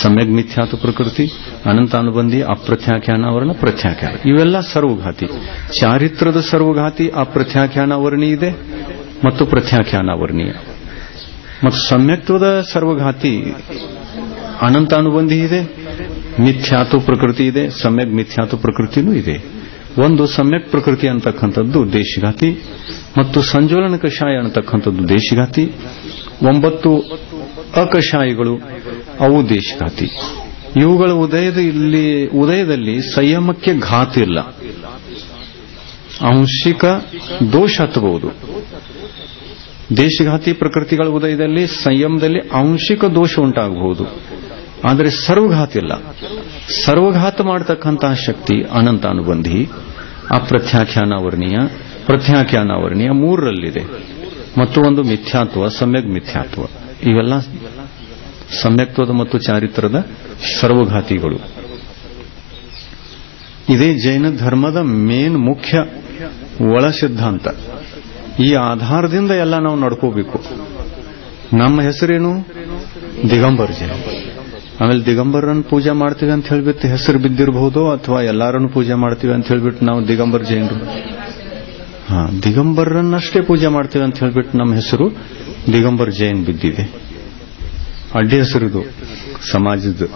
ಸಮ್ಯಕ್ ಮಿಥ್ಯಾತು ಪ್ರಕೃತಿ, ಅನಂತಾನುಬಂಧಿ, ಅಪ್ರತ್ಯಾಖ್ಯಾನಾವರಣ, ಪ್ರತ್ಯಾಖ್ಯಾನ, ಇವೆಲ್ಲ ಸರ್ವಘಾತಿ. ಚಾರಿತ್ರದ ಸರ್ವಘಾತಿ ಅಪ್ರತ್ಯಾಖ್ಯಾನಾವರಣಿ ಇದೆ ಮತ್ತು ಪ್ರತ್ಯಾಖ್ಯಾನಾವರಣೀಯ. ಮತ್ತು ಸಮ್ಯಕ್ತ್ವದ ಸರ್ವಘಾತಿ ಅನಂತಾನುಬಂಧಿ ಇದೆ, ಮಿಥ್ಯಾತು ಪ್ರಕೃತಿ ಇದೆ, ಸಮ್ಯಕ್ ಮಿಥ್ಯಾತು ಪ್ರಕೃತಿನೂ ಇದೆ. ಒಂದು ಸಮ್ಯಕ್ ಪ್ರಕೃತಿ ಅಂತಕ್ಕಂಥದ್ದು ದೇಶಘಾತಿ ಮತ್ತು ಸಂಜೋಲನ ಕಷಾಯ ಅನ್ನತಕ್ಕಂಥದ್ದು ದೇಶಘಾತಿ. 9 ಅಕಷಾಯಿಗಳು ಅವು ದೇಶಘಾತಿ. ಇವುಗಳ ಉದಯದಲ್ಲಿ ಸಂಯಮಕ್ಕೆ ಘಾತ ಇಲ್ಲ, ಆಂಶಿಕ ದೋಷ ಹತ್ತಬಹುದು. ದೇಶಘಾತಿ ಪ್ರಕೃತಿಗಳ ಉದಯದಲ್ಲಿ ಸಂಯಮದಲ್ಲಿ ಆಂಶಿಕ ದೋಷ ಉಂಟಾಗಬಹುದು, ಆದರೆ ಸರ್ವಘಾತ ಇಲ್ಲ. ಸರ್ವಘಾತ ಮಾಡತಕ್ಕಂತಹ ಶಕ್ತಿ ಅನಂತಾನುಬಂಧಿ, ಅಪ್ರತ್ಯಾಖ್ಯಾನಾವರಣೀಯ, ಪ್ರತ್ಯಾಖ್ಯಾನಾವರಣೀಯ 3ರಲ್ಲಿದೆ. ಮತ್ತು ಒಂದು ಮಿಥ್ಯಾತ್ವ, ಸಮ್ಯಕ್ ಮಿಥ್ಯಾತ್ವ. ಇವೆಲ್ಲ ಸಮ್ಯಕ್ತ್ವದ ಮತ್ತು ಚಾರಿತ್ರದ ಸರ್ವಘಾತಿಗಳು. ಇದೇ ಜೈನ ಧರ್ಮದ ಮೇನ್ ಮುಖ್ಯ ಒಳ ಸಿದ್ಧಾಂತ. ಈ ಆಧಾರದಿಂದ ಎಲ್ಲ ನಾವು ನಡ್ಕೋಬೇಕು. ನಮ್ಮ ಹೆಸರೇನು? ದಿಗಂಬರ್ ಜೈನ. ಆಮೇಲೆ ದಿಗಂಬರನ್ನು ಪೂಜೆ ಮಾಡ್ತೀವಿ ಅಂತ ಹೇಳ್ಬಿಟ್ಟು ಹೆಸರು ಬಿದ್ದಿರಬಹುದು, ಅಥವಾ ಎಲ್ಲಾರನ್ನು ಪೂಜೆ ಮಾಡ್ತೀವಿ ಅಂತ ಹೇಳ್ಬಿಟ್ಟು ನಾವು ದಿಗಂಬರ್ ಜೈನರು. ದಿಗಂಬರನ್ನಷ್ಟೇ ಪೂಜೆ ಮಾಡ್ತೀವಿ ಅಂತ ಹೇಳ್ಬಿಟ್ಟು ನಮ್ಮ ಹೆಸರು ದಿಗಂಬರ್ ಜೈನ್ ಬಿದ್ದಿದೆ. ಅಡ್ಡಿ ಹೆಸರಿದು ಸಮಾಜದ್ದು.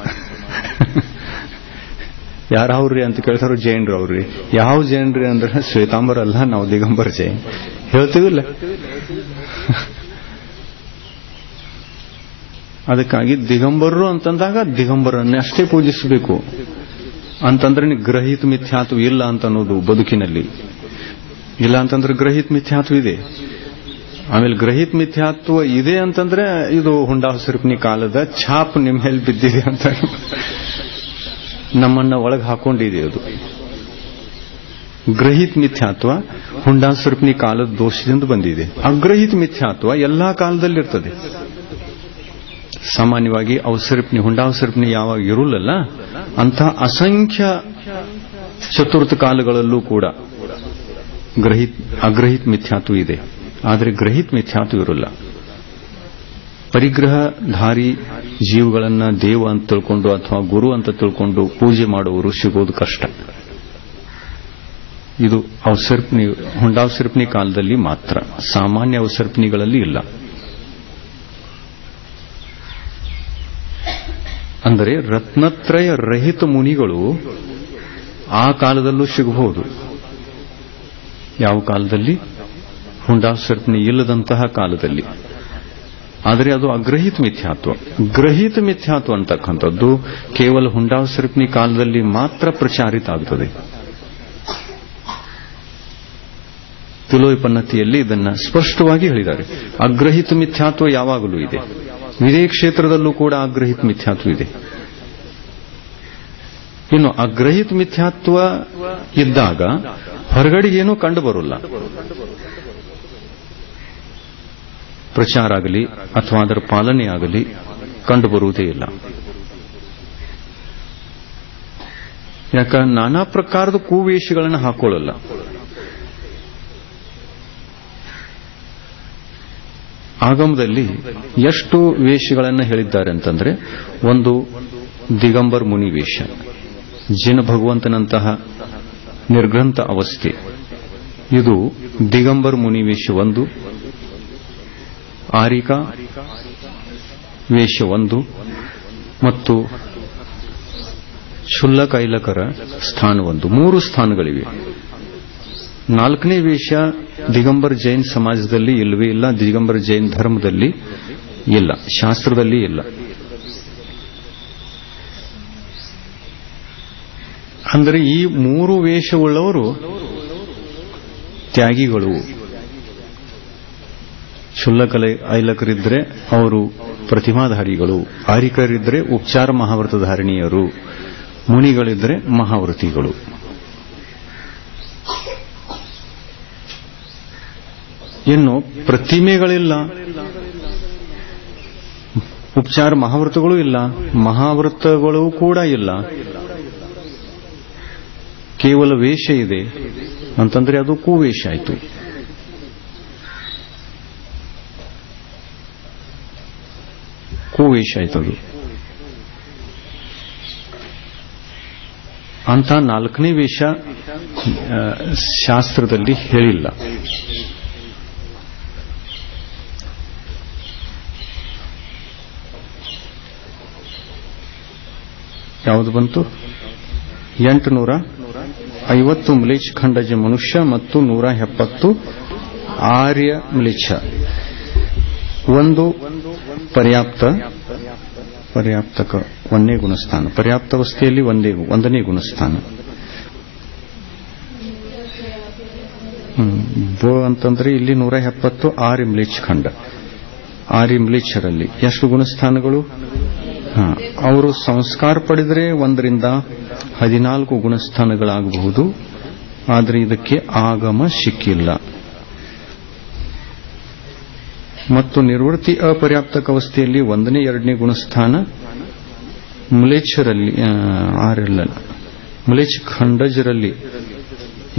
ಯಾರವ್ರಿ ಅಂತ ಕೇಳ್ತಾರೋ ಜೈನ್ರು ಅವ್ರಿ. ಯಾವ ಜೈನ್ರಿ ಅಂದ್ರೆ ಶ್ವೇತಾಂಬರ ಅಲ್ಲ, ನಾವು ದಿಗಂಬರ್ ಜೈನ್ ಹೇಳ್ತೀವಿಲ್ಲ. ಅದಕ್ಕಾಗಿ ದಿಗಂಬರರು ಅಂತಂದಾಗ ದಿಗಂಬರನ್ನೇ ಅಷ್ಟೇ ಪೂಜಿಸಬೇಕು. ಅಂತಂದ್ರೆ ಗ್ರಹಿತ ಮಿಥ್ಯಾತ್ವ ಇಲ್ಲ ಅಂತ ಅನ್ನೋದು ಬದುಕಿನಲ್ಲಿ. ಇಲ್ಲ ಅಂತಂದ್ರೆ ಗ್ರಹಿತ ಮಿಥ್ಯಾತ್ವ ಇದೆ. ಆಮೇಲೆ ಗ್ರಹಿತ ಮಿಥ್ಯಾತ್ವ ಇದೆ ಅಂತಂದ್ರೆ ಇದು ಹುಂಡಾಸುರಪನಿ ಕಾಲದ ಛಾಪ್ ನಿಮ್ಮ ಮೇಲೆ ಬಿದ್ದಿದೆ ಅಂತ ನಮ್ಮನ್ನ ಒಳಗೆ ಹಾಕೊಂಡಿದೆ. ಅದು ಗ್ರಹಿತ ಮಿಥ್ಯಾತ್ವ ಹುಂಡಾಸುರಪನಿ ಕಾಲದ ದೋಷದಿಂದ ಬಂದಿದೆ. ಅಗ್ರಹಿತ ಮಿಥ್ಯಾತ್ವ ಎಲ್ಲಾ ಕಾಲದಲ್ಲಿರ್ತದೆ. ಸಾಮಾನ್ಯವಾಗಿ ಹುಂಡಾವಸರ್ಪಣಿ ಯಾವಾಗ ಇರುಲ್ಲಲ್ಲ, ಅಂಥ ಅಸಂಖ್ಯ ಚತುರ್ಥ ಕಾಲಗಳಲ್ಲೂ ಕೂಡ ಅಗ್ರಹಿತ ಮಿಥ್ಯಾತ್ವ ಇದೆ. ಆದರೆ ಗ್ರಹಿತ ಮಿಥ್ಯಾತ್ವ ಇರಲ್ಲ. ಪರಿಗ್ರಹಧಾರಿ ಜೀವಗಳನ್ನ ದೇವ ಅಂತ ತಿಳ್ಕೊಂಡು ಅಥವಾ ಗುರು ಅಂತ ತಿಳ್ಕೊಂಡು ಪೂಜೆ ಮಾಡುವವರು ಸಿಗೋದು ಕಷ್ಟ. ಇದು ಹುಂಡಾವಸರ್ಪಣಿ ಕಾಲದಲ್ಲಿ ಮಾತ್ರ, ಸಾಮಾನ್ಯ ಅವಸರ್ಪಣಿಗಳಲ್ಲಿ ಇಲ್ಲ. ಅಂದರೆ ರತ್ನತ್ರಯ ರಹಿತ ಮುನಿಗಳು ಆ ಕಾಲದಲ್ಲೂ ಸಿಗಬಹುದು. ಯಾವ ಕಾಲದಲ್ಲಿ? ಹುಂಡಾವಸರ್ಪಣಿ ಇಲ್ಲದಂತಹ ಕಾಲದಲ್ಲಿ. ಆದರೆ ಅದು ಅಗ್ರಹಿತ ಮಿಥ್ಯಾತ್ವ. ಗ್ರಹಿತ ಮಿಥ್ಯಾತ್ವ ಅಂತಕ್ಕಂಥದ್ದು ಕೇವಲ ಹುಂಡಾವಸರ್ಪಣಿ ಕಾಲದಲ್ಲಿ ಮಾತ್ರ ಪ್ರಚಾರಿತ ಆಗುತ್ತದೆ. ತಿಲೋಪನ್ನತಿಯಲ್ಲಿ ಇದನ್ನ ಸ್ಪಷ್ಟವಾಗಿ ಹೇಳಿದ್ದಾರೆ. ಅಗ್ರಹಿತ ಮಿಥ್ಯಾತ್ವ ಯಾವಾಗಲೂ ಇದೆ. ವಿದೇ ಕ್ಷೇತ್ರದಲ್ಲೂ ಕೂಡ ಅಗ್ರಹಿತ ಮಿಥ್ಯಾತ್ವ ಇದೆ. ಇನ್ನು ಅಗ್ರಹಿತ ಮಿಥ್ಯಾತ್ವ ಇದ್ದಾಗ ಹೊರಗಡೆಗೇನೂ ಕಂಡು ಬರೋಲ್ಲ. ಪ್ರಚಾರ ಆಗಲಿ ಅಥವಾ ಅದರ ಪಾಲನೆ ಆಗಲಿ ಕಂಡುಬರುವುದೇ ಇಲ್ಲ. ಯಾಕ ನಾನಾ ಪ್ರಕಾರದ ಕೂವೇಶಗಳನ್ನು ಹಾಕೊಳ್ಳಲ್ಲ. ಆಗಮದಲ್ಲಿ ಎಷ್ಟು ವೇಷಗಳನ್ನು ಹೇಳಿದ್ದಾರೆ ಅಂತಂದ್ರೆ, ಒಂದು ದಿಗಂಬರ್ ಮುನಿ ವೇಷ, ಜಿನ ಭಗವಂತನಂತಹ ನಿರ್ಗ್ರಂಥ ಅವಸ್ಥೆ, ಇದು ದಿಗಂಬರ್ ಮುನಿ ವೇಷ ಒಂದು. ಆರಿಕಾ ವೇಷ ಒಂದು ಮತ್ತು ಶುಲ್ಲಕೈಲಕರ ಸ್ಥಾನ ಒಂದು. 3 ಸ್ಥಾನಗಳಿವೆ. 4ನೇ ವೇಷ ದಿಗಂಬರ್ ಜೈನ್ ಸಮಾಜದಲ್ಲಿ ಇಲ್ಲವೇ ಇಲ್ಲ, ದಿಗಂಬರ್ ಜೈನ್ ಧರ್ಮದಲ್ಲಿ ಇಲ್ಲ, ಶಾಸ್ತ್ರದಲ್ಲಿ ಇಲ್ಲ. ಅಂದರೆ ಈ 3 ವೇಷವುಳ್ಳವರು ತ್ಯಾಗಿಗಳು. ಐಲಕರಿದ್ರೆ ಅವರು ಪ್ರತಿಮಾಧಾರಿಗಳು, ಆರಿಕರಿದ್ರೆ ಉಪಚಾರ ಮಹಾವ್ರತಧಾರಿಣಿಯರು, ಮುನಿಗಳಿದ್ರೆ ಮಹಾವ್ರತಿಗಳು. ಇನ್ನು ಪ್ರತಿಮೆಗಳಿಲ್ಲ, ಉಪಚಾರ ಮಹಾವೃತಗಳು ಇಲ್ಲ, ಮಹಾವೃತಗಳು ಕೂಡ ಇಲ್ಲ, ಕೇವಲ ವೇಷ ಇದೆ ಅಂತಂದ್ರೆ ಅದು ಕುವೇಷ ಆಯಿತು. ಕುವೇಷ ಆಯ್ತದು. ಅಂತ ನಾಲ್ಕನೇ ವೇಷ ಶಾಸ್ತ್ರದಲ್ಲಿ ಹೇಳಿಲ್ಲ. ಯಾವುದು ಬಂತು? 850 ಮ್ಲೇಚ್ಛ ಖಂಡಜ ಮನುಷ್ಯ ಮತ್ತು 170 ಆರ್ಯ ಮ್ಲೇಚ್ಛ. ಒಂದು ಪರ್ಯಾಪ್ತಕ ಒಂದೇ ಗುಣಸ್ಥಾನ, ಪರ್ಯಾಪ್ತಾವಸ್ಥೆಯಲ್ಲಿ ಒಂದನೇ ಗುಣಸ್ಥಾನ. ಅಂತಂದ್ರೆ ಇಲ್ಲಿ 170 ಆರ್ಯ ಮ್ಲೇಚ್ಛ ಖಂಡ. ಆರ್ಯ ಮ್ಲೇಚ್ಛರಲ್ಲಿ ಎಷ್ಟು ಗುಣಸ್ಥಾನಗಳು? ಅವರು ಸಂಸ್ಕಾರ ಪಡೆದರೆ 1 ರಿಂದ 14 ಗುಣಸ್ಥಾನಗಳಾಗಬಹುದು. ಆದರೆ ಇದಕ್ಕೆ ಆಗಮ ಸಿಕ್ಕಿಲ್ಲ. ಮತ್ತು ನಿರ್ವೃತ್ತಿ ಅಪರ್ಯಾಪ್ತಕ ಅವಸ್ಥೆಯಲ್ಲಿ 1ನೇ 2ನೇ ಗುಣಸ್ಥಾನ ಮ್ಲೇಚ್ಛರಲ್ಲಿ ಮ್ಲೇಚ್ಛ ಖಂಡಜರಲ್ಲಿ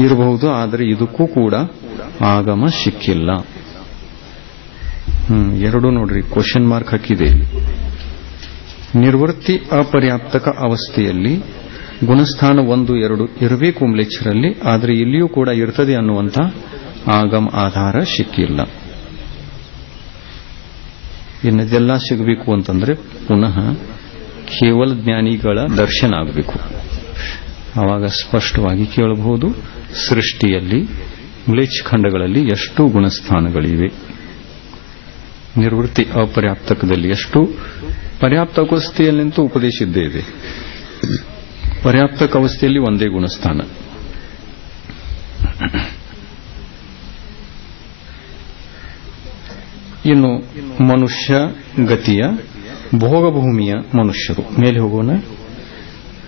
ಇರಬಹುದು. ಆದರೆ ಇದಕ್ಕೂ ಕೂಡ ಆಗಮ ಸಿಕ್ಕಿಲ್ಲ. ಎರಡು ನೋಡ್ರಿ, ಕ್ವಶನ್ ಮಾರ್ಕ್ ಹಾಕಿದೆ. ನಿರ್ವೃತ್ತಿ ಅಪರ್ಯಾಪ್ತಕ ಅವಸ್ಥೆಯಲ್ಲಿ ಗುಣಸ್ಥಾನ 1, 2 ಇರಬೇಕು ಮ್ಲೇಚ್ಛರಲ್ಲಿ, ಆದರೆ ಇಲ್ಲಿಯೂ ಕೂಡ ಇರ್ತದೆ ಅನ್ನುವಂಥ ಆಗಮ ಆಧಾರ ಸಿಕ್ಕಿಲ್ಲ. ಇನ್ನದೆಲ್ಲ ಸಿಗಬೇಕು ಅಂತಂದ್ರೆ ಪುನಃ ಕೇವಲ ಜ್ಞಾನಿಗಳ ದರ್ಶನ ಆಗಬೇಕು. ಆವಾಗ ಸ್ಪಷ್ಟವಾಗಿ ಕೇಳಬಹುದು, ಸೃಷ್ಟಿಯಲ್ಲಿ ಮ್ಲೇಚ್ಛ ಖಂಡಗಳಲ್ಲಿ ಎಷ್ಟು ಗುಣಸ್ಥಾನಗಳಿವೆ, ನಿರ್ವೃತ್ತಿ ಅಪರ್ಯಾಪ್ತಕದಲ್ಲಿ ಎಷ್ಟು, ಪರ್ಯಾಪ್ತಕ ಅವಸ್ಥೆಯಲ್ಲಂತೂ ಉಪದೇಶ ಇದ್ದೇ ಇದೆ. ಪರ್ಯಾಪ್ತಕ ಅವಸ್ಥೆಯಲ್ಲಿ ಒಂದೇ ಗುಣಸ್ಥಾನ. ಇನ್ನು ಮನುಷ್ಯ ಗತಿಯ ಭೋಗಭೂಮಿಯ ಮನುಷ್ಯರು ಮೇಲೆ ಹೋಗೋಣ.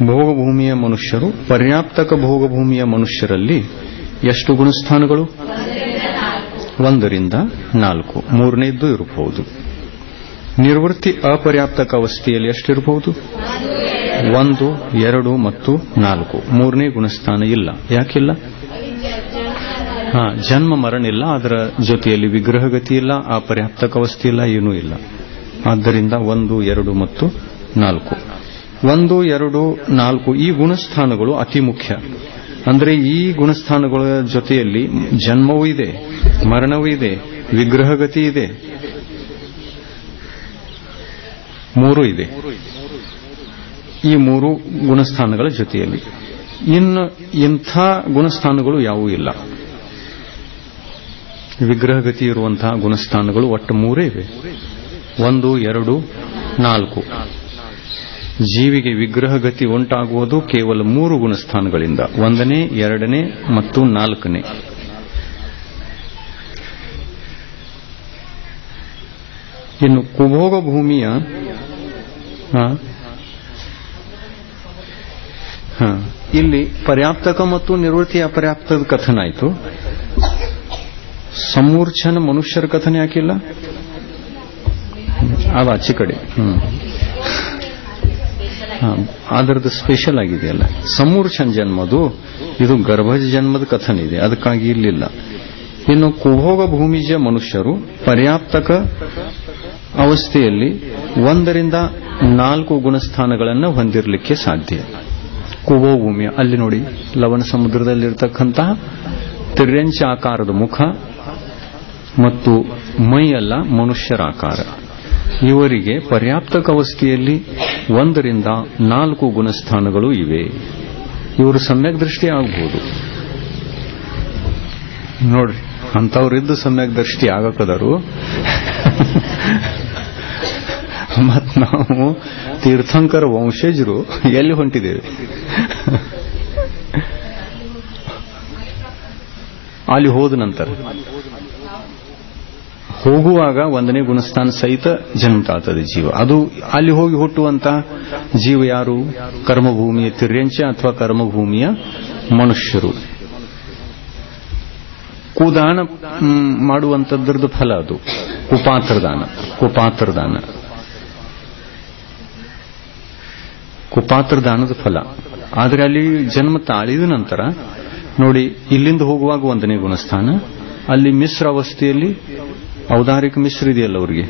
ಭೋಗಭೂಮಿಯ ಮನುಷ್ಯರು, ಪರ್ಯಾಪ್ತಕ ಭೋಗಭೂಮಿಯ ಮನುಷ್ಯರಲ್ಲಿ ಎಷ್ಟು ಗುಣಸ್ಥಾನಗಳು? 1 ರಿಂದ 4, 3ನೇದ್ದು ಇರಬಹುದು. ನಿರ್ವೃತ್ತಿ ಅಪರ್ಯಾಪ್ತಕ ಅವಸ್ಥೆಯಲ್ಲಿ ಎಷ್ಟಿರಬಹುದು? 1, 2 ಮತ್ತು 4. 3ನೇ ಗುಣಸ್ಥಾನ ಇಲ್ಲ. ಯಾಕಿಲ್ಲ? ಜನ್ಮ ಮರಣ ಇಲ್ಲ, ಅದರ ಜೊತೆಯಲ್ಲಿ ವಿಗ್ರಹಗತಿ ಇಲ್ಲ, ಅಪರ್ಯಾಪ್ತಕ ಅವಸ್ಥೆ ಇಲ್ಲ, ಏನೂ ಇಲ್ಲ. ಆದ್ದರಿಂದ 1, 2 ಮತ್ತು 4. 1, 2, 4 ಈ ಗುಣಸ್ಥಾನಗಳು ಅತಿ ಮುಖ್ಯ. ಅಂದರೆ ಈ ಗುಣಸ್ಥಾನಗಳ ಜೊತೆಯಲ್ಲಿ ಜನ್ಮವೂ ಇದೆ, ಮರಣವೂ ಇದೆ, ವಿಗ್ರಹಗತಿ ಇದೆ, 3 ಇದೆ. ಈ 3 ಗುಣಸ್ಥಾನಗಳ ಜೊತೆಯಲ್ಲಿ ಇನ್ನು ಇಂಥ ಗುಣಸ್ಥಾನಗಳು ಯಾವುವೂ ಇಲ್ಲ. ವಿಗ್ರಹಗತಿ ಇರುವಂತಹ ಗುಣಸ್ಥಾನಗಳು ಒಟ್ಟು 3 ಇವೆ. 1, 2, 4. ಜೀವಿಗೆ ವಿಗ್ರಹಗತಿ ಉಂಟಾಗುವುದು ಕೇವಲ 3 ಗುಣಸ್ಥಾನಗಳಿಂದ, 1ನೇ, 2ನೇ ಮತ್ತು 4ನೇ. ಇನ್ನು ಕುಭೋಗ ಭೂಮಿಯ ಇಲ್ಲಿ ಪರ್ಯಾಪ್ತಕ ಮತ್ತು ನಿರ್ವೃತ್ತಿ ಅಪರ್ಯಾಪ್ತದ ಕಥನ ಆಯಿತು. ಸಮೂರ್ಛನ ಮನುಷ್ಯರ ಕಥನೆ ಯಾಕಿಲ್ಲ? ಅದು ಆಚೆ ಕಡೆ. ಅದರದ್ದು ಸ್ಪೆಷಲ್ ಆಗಿದೆಯಲ್ಲ, ಸಮೂರ್ಛನ್ ಜನ್ಮದು, ಇದು ಗರ್ಭಜ ಜನ್ಮದ ಕಥನ ಇದೆ, ಅದಕ್ಕಾಗಿ ಇರಲಿಲ್ಲ. ಇನ್ನು ಕುಭೋಗ ಭೂಮಿಜ ಮನುಷ್ಯರು ಪರ್ಯಾಪ್ತಕ ಅವಸ್ಥೆಯಲ್ಲಿ 1 ರಿಂದ 4 ಗುಣಸ್ಥಾನಗಳನ್ನು ಹೊಂದಿರಲಿಕ್ಕೆ ಸಾಧ್ಯ. ಕುಭೋಗ ಭೂಮಿಯ ಅಲ್ಲಿ ನೋಡಿ, ಲವಣ ಸಮುದ್ರದಲ್ಲಿರ್ತಕ್ಕಂತಹ ತಿರ್ಯಂಚ ಆಕಾರದ ಮುಖ ಮತ್ತು ಮೈಯೆಲ್ಲ ಮನುಷ್ಯರ ಆಕಾರ. ಇವರಿಗೆ ಪರ್ಯಾಪ್ತಕ ಅವಸ್ಥೆಯಲ್ಲಿ 1 ರಿಂದ 4 ಗುಣಸ್ಥಾನಗಳು ಇವೆ. ಇವರು ಸಮ್ಯಕ್ ದೃಷ್ಟಿ ಆಗಬಹುದು ನೋಡ್ರಿ. ಅಂಥವ್ರಿದ್ದು ಸಮ್ಯಕ್ ದೃಷ್ಟಿ ಆಗಕ್ಕದರು. ಮತ್ ನಾವು ತೀರ್ಥಂಕರ ವಂಶಜರು ಎಲ್ಲಿ ಹೊಂಟಿದ್ದೇವೆ? ಅಲ್ಲಿ ಹೋದ ನಂತರ ಹೋಗುವಾಗ 1ನೇ ಗುಣಸ್ಥಾನ ಸಹಿತ ಜನ್ಮ ತಾಳ್ತದೆ ಜೀವ. ಅದು ಅಲ್ಲಿ ಹೋಗಿ ಹುಟ್ಟುವಂತ ಜೀವ ಯಾರು? ಕರ್ಮಭೂಮಿಯ ತಿರ್ಯಂಚ ಅಥವಾ ಕರ್ಮಭೂಮಿಯ ಮನುಷ್ಯರು. ಕುದಾನ ಮಾಡುವಂತದ್ರದ್ದು ಫಲ ಅದು ಕುಪಾತ್ರದಾನದ ಫಲ. ಆದರೆ ಅಲ್ಲಿ ಜನ್ಮ ತಾಳಿದ ನಂತರ ನೋಡಿ, ಇಲ್ಲಿಂದ ಹೋಗುವಾಗ 1ನೇ ಗುಣಸ್ಥಾನ, ಅಲ್ಲಿ ಮಿಶ್ರ ಅವಸ್ಥೆಯಲ್ಲಿ ಔದಾರಿಕ ಮಿಶ್ರ ಇದೆಯಲ್ಲ ಅವರಿಗೆ,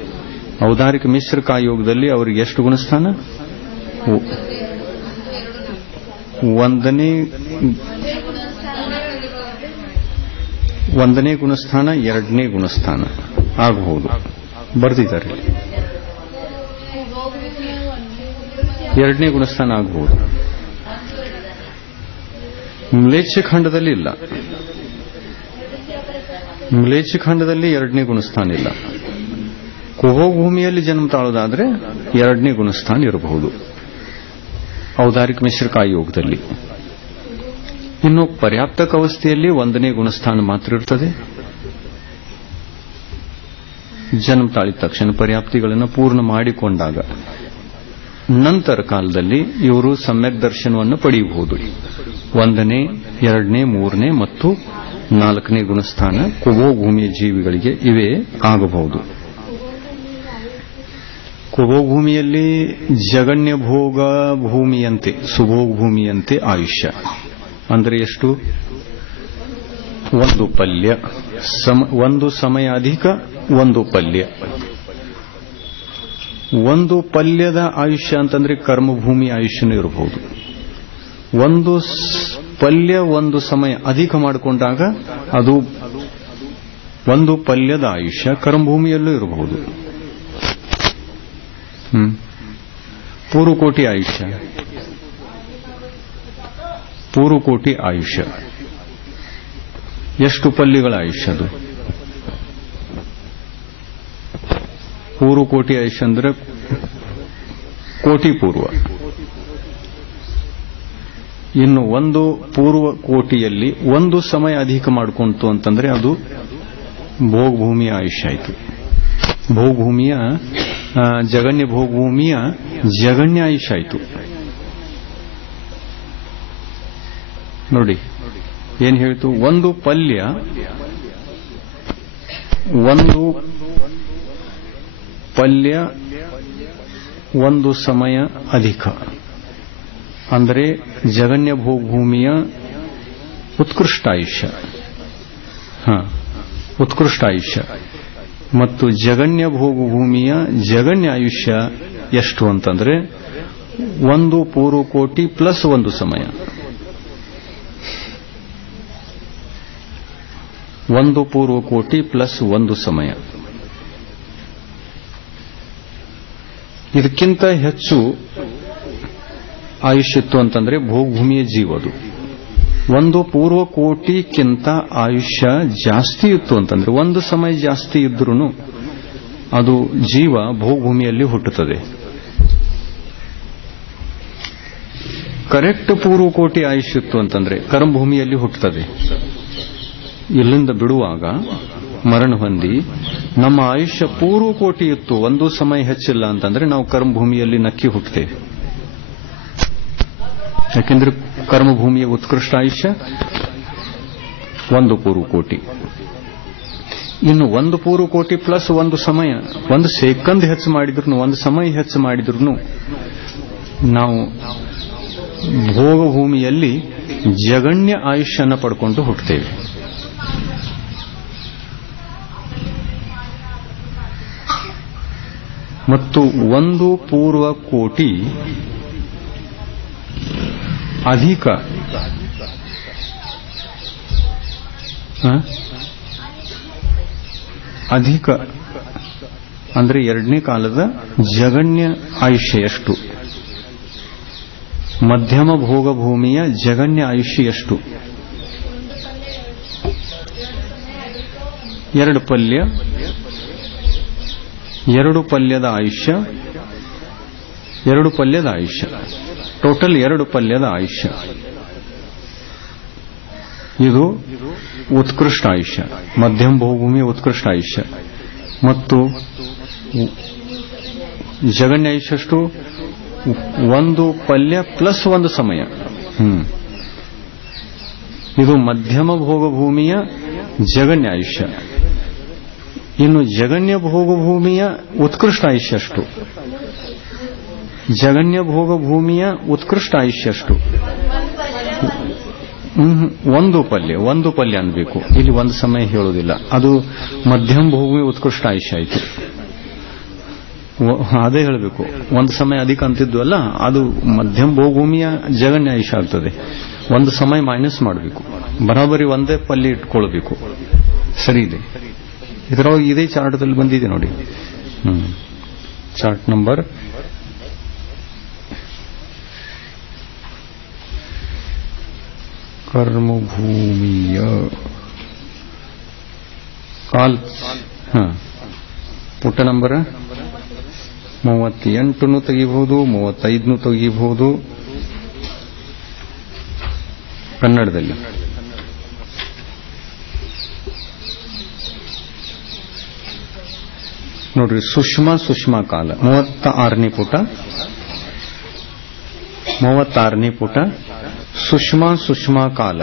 ಔದಾರಿಕ ಮಿಶ್ರ ಕಾಯೋಗದಲ್ಲಿ ಅವರಿಗೆ ಎಷ್ಟು ಗುಣಸ್ಥಾನ? 1ನೇ ಗುಣಸ್ಥಾನ 2ನೇ ಗುಣಸ್ಥಾನ ಆಗಬಹುದು. ಬರ್ದಿದ್ದಾರೆ 2ನೇ ಗುಣಸ್ಥಾನ ಆಗಬಹುದು. ಮ್ಲೇಚ್ಛ ಖಂಡದಲ್ಲಿ ಇಲ್ಲ, ಮ್ಲೇಚ್ಛ ಖಂಡದಲ್ಲಿ 2ನೇ ಗುಣಸ್ಥಾನ ಇಲ್ಲ. ಕುಭೋಭೂಮಿಯಲ್ಲಿ ಜನ್ಮ ತಾಳೋದಾದ್ರೆ 2ನೇ ಗುಣಸ್ಥಾನ ಇರಬಹುದು ಔದಾರಿಕ ಮಿಶ್ರಕಾಯಿ ಯೋಗದಲ್ಲಿ. ಇನ್ನು ಪರ್ಯಾಪ್ತಕ ಅವಸ್ಥೆಯಲ್ಲಿ 1ನೇ ಗುಣಸ್ಥಾನ ಮಾತ್ರ ಇರ್ತದೆ. ಜನ್ಮ ತಾಳಿದ ತಕ್ಷಣ ಪರ್ಯಾಪ್ತಿಗಳನ್ನು ಪೂರ್ಣ ಮಾಡಿಕೊಂಡಾಗ ನಂತರ ಕಾಲದಲ್ಲಿ ಇವರು ಸಮ್ಯಕ್ ದರ್ಶನವನ್ನು ಪಡೆಯಬಹುದು. 1ನೇ, 2ನೇ, 3ನೇ ಮತ್ತು 4ನೇ ಗುಣಸ್ಥಾನ ಕುಭೋಭೂಮಿಯ ಜೀವಿಗಳಿಗೆ ಇವೇ ಆಗಬಹುದು. ಕುಭೋಭೂಮಿಯಲ್ಲಿ ಜಗನ್ಯ ಭೋಗ ಭೂಮಿಯಂತೆ, ಸುಭೋಗ ಭೂಮಿಯಂತೆ ಆಯುಷ್ಯ ಅಂದರೆ ಎಷ್ಟು? 1 ಪಲ್ಯ, 1 ಸಮಯ ಅಧಿಕ 1 ಪಲ್ಯ. 1 ಪಲ್ಯದ ಆಯುಷ್ಯ ಅಂತಂದ್ರೆ ಕರ್ಮಭೂಮಿ ಆಯುಷ್ಯನೂ ಇರಬಹುದು. 1 ಪಲ್ಯ 1 ಸಮಯ ಅಧಿಕ ಮಾಡಿಕೊಂಡಾಗ ಅದು 1 ಪಲ್ಯದ ಆಯುಷ್ಯ ಕರ್ಮಭೂಮಿಯಲ್ಲೂ ಇರಬಹುದು. ಪೂರ್ವಕೋಟಿ ಆಯುಷ್ಯ, ಪೂರ್ವಕೋಟಿ ಆಯುಷ್ಯ ಎಷ್ಟು ಪಲ್ಯಗಳ ಆಯುಷ್ಯ? ಅದು ಪೂರ್ವಕೋಟಿ ಆಯುಷ್ಯ ಅಂದ್ರೆ ಕೋಟಿ ಪೂರ್ವ. ಇನ್ನು 1 ಪೂರ್ವ ಕೋಟಿಯಲ್ಲಿ 1 ಸಮಯ ಅಧಿಕ ಮಾಡಿಕೊಂತು ಅಂತಂದ್ರೆ ಅದು ಭೋಗಭೂಮಿಯ ಆಯುಷ್ಯ ಆಯಿತು. ಭೋಗಭೂಮಿಯ ಜಗನ್ಯ ಭೋಗಭೂಮಿಯ ಜಗನ್ಯ ಆಯುಷ್ಯ ಆಯಿತು. ನೋಡಿ ಏನ್ ಹೇಳ್ತು? 1 ಪಲ್ಯ 1 ಸಮಯ ಅಧಿಕ ಅಂದರೆ ಜಗನ್ಯ ಭೋಗಭೂಮಿಯ ಉತ್ಕೃಷ್ಟ ಆಯುಷ್ಯ. ಉತ್ಕೃಷ್ಟ ಆಯುಷ್ಯ ಮತ್ತು ಜಗನ್ಯ ಭೋಗಭೂಮಿಯ ಜಗನ್ಯ ಆಯುಷ್ಯ ಎಷ್ಟು ಅಂತಂದ್ರೆ 1 ಪೂರ್ವಕೋಟಿ ಪ್ಲಸ್ 1 ಸಮಯ. 1 ಪೂರ್ವಕೋಟಿ ಪ್ಲಸ್ 1 ಸಮಯ. ಇದಕ್ಕಿಂತ ಹೆಚ್ಚು ಆಯುಷ್ಯತ್ತು ಅಂತಂದ್ರೆ ಭೋಗಭೂಮಿಯ ಜೀವದು. 1 ಪೂರ್ವಕೋಟಿಕ್ಕಿಂತ ಆಯುಷ್ಯ ಜಾಸ್ತಿ ಇತ್ತು ಅಂತಂದ್ರೆ 1 ಸಮಯ ಜಾಸ್ತಿ ಇದ್ರೂ ಅದು ಜೀವ ಭೋಗಭೂಮಿಯಲ್ಲಿ ಹುಟ್ಟುತ್ತದೆ. ಕರೆಕ್ಟ್ ಪೂರ್ವಕೋಟಿ ಆಯುಷ್ಯ ಇತ್ತು ಅಂತಂದ್ರೆ ಕರ್ಮಭೂಮಿಯಲ್ಲಿ ಹುಟ್ಟುತ್ತದೆ. ಇಲ್ಲಿಂದ ಬಿಡುವಾಗ ಮರಣ ಹೊಂದಿ ನಮ್ಮ ಆಯುಷ್ಯ ಪೂರ್ವಕೋಟಿ ಇತ್ತು, 1 ಸಮಯ ಹೆಚ್ಚಿಲ್ಲ ಅಂತಂದ್ರೆ ನಾವು ಕರ್ಮಭೂಮಿಯಲ್ಲಿ ನಕ್ಕಿ ಹುಟ್ಟುತ್ತೇವೆ. ಯಾಕೆಂದ್ರೆ ಕರ್ಮಭೂಮಿಯ ಉತ್ಕೃಷ್ಟ ಆಯುಷ್ಯ 1 ಪೂರ್ವಕೋಟಿ. ಇನ್ನು 1 ಪೂರ್ವಕೋಟಿ ಪ್ಲಸ್ 1 ಸಮಯ, 1 ಸೆಕೆಂಡ್ ಹೆಚ್ಚು ಮಾಡಿದ್ರು, 1 ಸಮಯ ಹೆಚ್ಚು ಮಾಡಿದ್ರು ನಾವು ಭೋಗಭೂಮಿಯಲ್ಲಿ ಜಗನ್ಯ ಆಯುಷ್ಯನ ಪಡ್ಕೊಂಡು ಹುಟ್ಟುತ್ತೇವೆ. ಮತ್ತು 1 ಪೂರ್ವಕೋಟಿ ಅಧಿಕ ಅಧಿಕ ಅಂದ್ರೆ 2ನೇ ಕಾಲದ ಜಗನ್ಯ ಆಯುಷ್ಯ ಎಷ್ಟು? ಮಧ್ಯಮ ಭೋಗಭೂಮಿಯ ಜಗನ್ಯ ಆಯುಷ್ಯ ಎಷ್ಟು? 2 ಪಲ್ಯ, 2 ಪಲ್ಯದ ಆಯುಷ್ಯ, 2 ಪಲ್ಯದ ಆಯುಷ್ಯ, ಟೋಟಲ್ 2 ಪಲ್ಯದ ಆಯುಷ್ಯ. ಇದು ಉತ್ಕೃಷ್ಟ ಆಯುಷ್ಯ, ಮಧ್ಯಮ ಭೋಗಭೂಮಿಯ ಉತ್ಕೃಷ್ಟ ಆಯುಷ್ಯ. ಮತ್ತು ಜಗನ್ಯ ಆಯುಷ್ಯ ಎಷ್ಟು? 1 ಪಲ್ಯ ಪ್ಲಸ್ 1 ಸಮಯ. ಇದು ಮಧ್ಯಮ ಭೋಗಭೂಮಿಯ ಜಗನ್ಯ ಆಯುಷ್ಯ. ಇನ್ನು ಜಗನ್ಯ ಭೋಗಭೂಮಿಯ ಉತ್ಕೃಷ್ಟ ಆಯುಷ್ಯ ಅಷ್ಟು. ಜಗನ್ಯ ಭೋಗಭೂಮಿಯ ಉತ್ಕೃಷ್ಟ ಆಯುಷ್ಯ ಅಷ್ಟು. ಒಂದು ಪಲ್ಯ ಅನ್ಬೇಕು. ಇಲ್ಲಿ ಒಂದು ಸಮಯ ಹೇಳೋದಿಲ್ಲ. ಅದು ಮಧ್ಯಮ ಭೂಮಿ ಉತ್ಕೃಷ್ಟ ಆಯುಷ್ಯ ಆಯಿತು. ಅದೇ ಹೇಳಬೇಕು. ಒಂದು ಸಮಯ ಅಧಿಕ ಅಂತಿದ್ದು ಅಲ್ಲ, ಅದು ಮಧ್ಯಮ ಭೂಮಿಯ ಜಗನ್ಯ ಆಯುಷ್ಯ ಆಗ್ತದೆ. ಒಂದು ಸಮಯ ಮೈನಸ್ ಮಾಡಬೇಕು. ಬರಾಬರಿ ಒಂದೇ ಪಲ್ಯ ಇಟ್ಕೊಳ್ಬೇಕು. ಸರಿ ಇದೆ. ಇದರೊಳಗೆ ಇದೇ ಚಾರ್ಟ್ದಲ್ಲಿ ಬಂದಿದೆ ನೋಡಿ. ಚಾರ್ಟ್ ನಂಬರ್ ಕರ್ಮಭೂಮಿಯ ಪುಟ ನಂಬರ್ 38 ತೆಗಿಬಹುದು, 35 ತೆಗಿಬಹುದು ಕನ್ನಡದಲ್ಲಿ. ನೋಡ್ರಿ, ಸುಷ್ಮಾ ಕಾಲ 36ನೇ ಪುಟ. 36ನೇ ಪುಟ ಸುಷ್ಮಾ ಕಾಲ.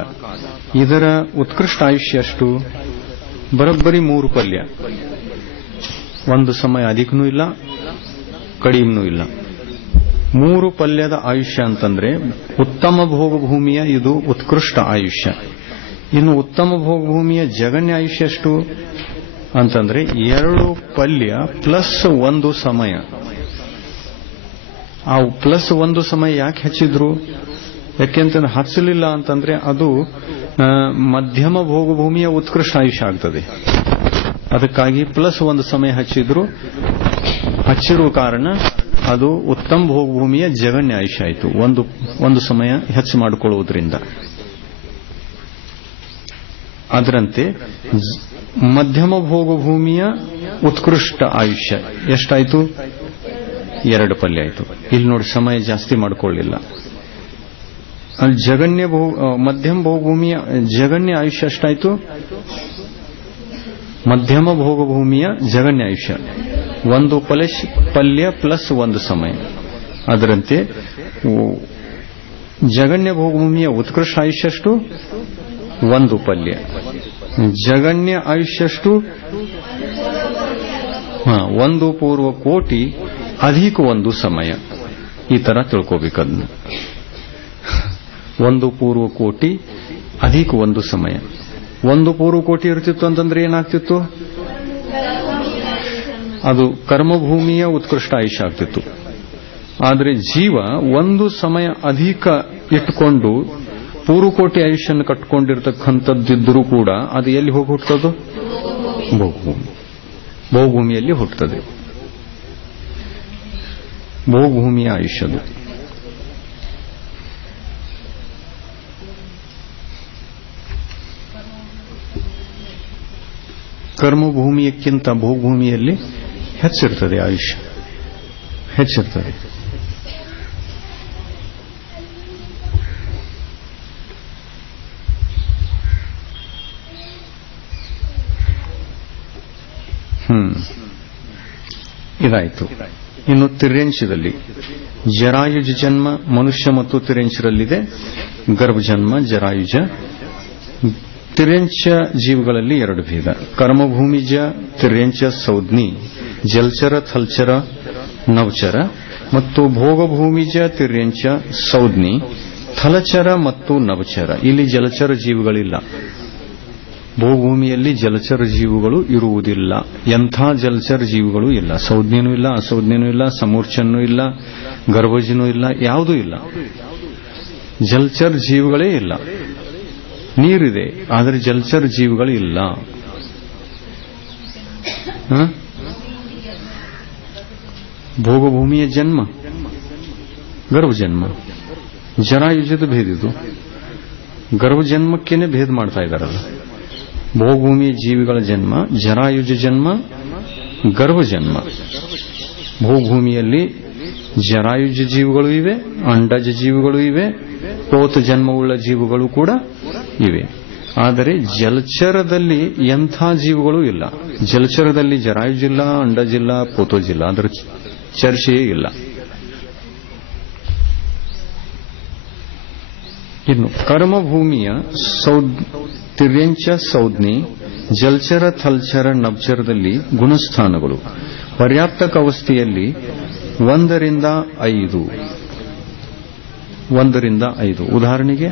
ಇದರ ಉತ್ಕೃಷ್ಟ ಆಯುಷ್ಯ ಅಷ್ಟು. ಬರೋಬ್ಬರಿ 3 ಪಲ್ಯ. ಒಂದು ಸಮಯ ಅಧಿಕನೂ ಇಲ್ಲ, ಕಡಿಮೆನೂ ಇಲ್ಲ. 3 ಪಲ್ಯದ ಆಯುಷ್ಯ ಅಂತಂದ್ರೆ ಉತ್ತಮ ಭೋಗಭೂಮಿಯ ಇದು ಉತ್ಕೃಷ್ಟ ಆಯುಷ್ಯ. ಇನ್ನು ಉತ್ತಮ ಭೋಗಭೂಮಿಯ ಜಗನ್ಯ ಆಯುಷ್ಯ ಎಷ್ಟು ಅಂತಂದ್ರೆ 2 ಪಲ್ಯ ಪ್ಲಸ್ 1 ಸಮಯ. ಆ ಪ್ಲಸ್ 1 ಸಮಯ ಯಾಕೆ ಹಚ್ಚಿದ್ರು? ಯಾಕೆಂತಂದ್ರೆ ಹಚ್ಚಲಿಲ್ಲ ಅಂತಂದ್ರೆ ಅದು ಮಧ್ಯಮ ಭೋಗಭೂಮಿಯ ಉತ್ಕೃಷ್ಟ ಆಯುಷ್ಯ ಆಗ್ತದೆ. ಅದಕ್ಕಾಗಿ ಪ್ಲಸ್ 1 ಸಮಯ ಹಚ್ಚಿರುವ ಕಾರಣ ಅದು ಉತ್ತಮ ಭೋಗಭೂಮಿಯ ಜಗನ್ಯ ಆಯುಷ್ಯ ಆಯಿತು. ಒಂದು ಸಮಯ ಹೆಚ್ಚು ಮಾಡಿಕೊಳ್ಳುವುದರಿಂದ. ಅದರಂತೆ ಮಧ್ಯಮ ಭೋಗಭೂಮಿಯ ಉತ್ಕೃಷ್ಟ ಆಯುಷ್ಯ ಎಷ್ಟಾಯಿತು? 2 ಪಲ್ಯ ಆಯಿತು. ಇಲ್ಲಿ ನೋಡಿ, ಸಮಯ ಜಾಸ್ತಿ ಮಾಡಿಕೊಳ್ಳಿಲ್ಲ. ಮಧ್ಯಮ ಭೋಗಭೂಮಿಯ ಜಗನ್ಯ ಆಯುಷ್ಯ ಎಷ್ಟಾಯಿತು? ಮಧ್ಯಮ ಭೋಗಭೂಮಿಯ ಜಗನ್ಯ ಆಯುಷ್ಯ 1 ಪಲ್ಯ ಪ್ಲಸ್ 1 ಸಮಯ. ಅದರಂತೆ ಜಗನ್ಯ ಭೋಗಭೂಮಿಯ ಉತ್ಕೃಷ್ಟ ಆಯುಷ್ಯ ಎಷ್ಟು? 1 ಪಲ್ಯ. ಜಗನ್ಯ ಆಯುಷ್ಯಷ್ಟು 1 ಪೂರ್ವ ಕೋಟಿ ಅಧಿಕ 1 ಸಮಯ. ಈ ತರ ತಿಳ್ಕೋಬೇಕದನ್ನ. 1 ಪೂರ್ವ ಕೋಟಿ ಅಧಿಕ 1 ಸಮಯ. 1 ಪೂರ್ವ ಕೋಟಿ ಇರ್ತಿತ್ತು ಅಂತಂದ್ರೆ ಏನಾಗ್ತಿತ್ತು? ಅದು ಕರ್ಮಭೂಮಿಯ ಉತ್ಕೃಷ್ಟ ಆಯುಷ್ಯ ಆಗ್ತಿತ್ತು. ಆದರೆ ಜೀವ 1 ಸಮಯ ಅಧಿಕ ಇಟ್ಟುಕೊಂಡು ಪೂರ್ವಕೋಟಿ ಆಯುಷ್ಯನ್ನು ಕಟ್ಟಿಕೊಂಡಿರ್ತಕ್ಕಂಥದ್ದಿದ್ದರೂ ಕೂಡ ಅದು ಎಲ್ಲಿ ಹೋಗಿ ಹುಟ್ಟೋದು? ಭೋಗಭೂಮಿಯಲ್ಲಿ ಹುಟ್ಟುತ್ತದೆ. ಭೋಗಭೂಮಿಯ ಆಯುಷ್ಯದು. ಕರ್ಮಭೂಮಿಯಕ್ಕಿಂತ ಭೋಗಭೂಮಿಯಲ್ಲಿ ಹೆಚ್ಚಿರ್ತದೆ ಆಯುಷ್ಯ, ಹೆಚ್ಚಿರ್ತದೆ. ಇದಾಯಿತು. ಇನ್ನು ತಿರ್ಯಂಶದಲ್ಲಿ ಜರಾಯುಜ ಜನ್ಮ ಮನುಷ್ಯ ಮತ್ತು ತಿರ್ಯಂಶರಲ್ಲಿದೆ. ಗರ್ಭಜನ್ಮ, ಜರಾಯುಜ. ತಿರ್ಯಂಶ ಜೀವಗಳಲ್ಲಿ 2 ಭೇದ. ಕರ್ಮಭೂಮಿಜ ತಿರ್ಯಂಚ ಸೌಜ್ಞಿ, ಜಲಚರ, ಥಲ್ಚರ, ನವಚರ. ಮತ್ತು ಭೋಗಭೂಮಿಜ ತಿರ್ಯಂಚ ಸೌಜ್ಞಿ, ಥಲಚರ ಮತ್ತು ನವಚರ. ಇಲ್ಲಿ ಜಲಚರ ಜೀವಿಗಳಿಲ್ಲ. ಭೂಮಿಯಲ್ಲಿ ಜಲಚರ ಜೀವಿಗಳು ಇರುವುದಿಲ್ಲ. ಎಂಥ ಜಲಚರ ಜೀವಿಗಳು ಇಲ್ಲ. ಸೌಜ್ಞನೂ ಇಲ್ಲ, ಅಸೌಜ್ಞನೂ ಇಲ್ಲ, ಸಮೂರ್ಛನೂ ಇಲ್ಲ, ಗರ್ಭಜನೂ ಇಲ್ಲ, ಯಾವುದೂ ಇಲ್ಲ. ಜಲಚರ ಜೀವಿಗಳೇ ಇಲ್ಲ. ನೀರಿದೆ, ಆದರೆ ಜಲಚರ ಜೀವಿಗಳು ಇಲ್ಲ. ಭೋಗಭೂಮಿಯ ಜನ್ಮ ಗರ್ಭಜನ್ಮ. ಜರಾಯುಜದ ಭೇದಿದು. ಗರ್ಭಜನ್ಮಕ್ಕೇನೆ ಭೇದ ಮಾಡ್ತಾ ಇದ್ದಾರಲ್ಲ. ಭೋಗಭೂಮಿಯ ಜೀವಿಗಳ ಜನ್ಮ, ಜರಾಯುಜ ಜನ್ಮ, ಗರ್ಭಜನ್ಮ. ಭೂಭೂಮಿಯಲ್ಲಿ ಜರಾಯುಜ ಜೀವಿಗಳು ಇವೆ, ಅಂಡಜ ಜೀವಿಗಳು ಇವೆ, ಪೋತ ಜನ್ಮವುಳ್ಳ ಜೀವಿಗಳು ಕೂಡ ಇವೆ. ಆದರೆ ಜಲಚರದಲ್ಲಿ ಎಂಥ ಜೀವಿಗಳು ಇಲ್ಲ. ಜಲಚರದಲ್ಲಿ ಜರಾಯುಜಿಲ್ಲ, ಅಂಡಜಿಲ್ಲ, ಪೋತೋಜಿಲ್ಲ. ಅದರ ಚರ್ಚೆಯೇ ಇಲ್ಲ. ಇನ್ನು ಕರ್ಮಭೂಮಿಯ ತಿರ್ಯಂಚ ಸೌಜ್ಞಿ, ಜಲಚರ ಥಲ್ಚರ ನಭ್ಚರದಲ್ಲಿ ಗುಣಸ್ಥಾನಗಳು ಪರ್ಯಾಪ್ತಕ ಅವಸ್ಥೆಯಲ್ಲಿ 1 ರಿಂದ 5. ಉದಾಹರಣೆಗೆ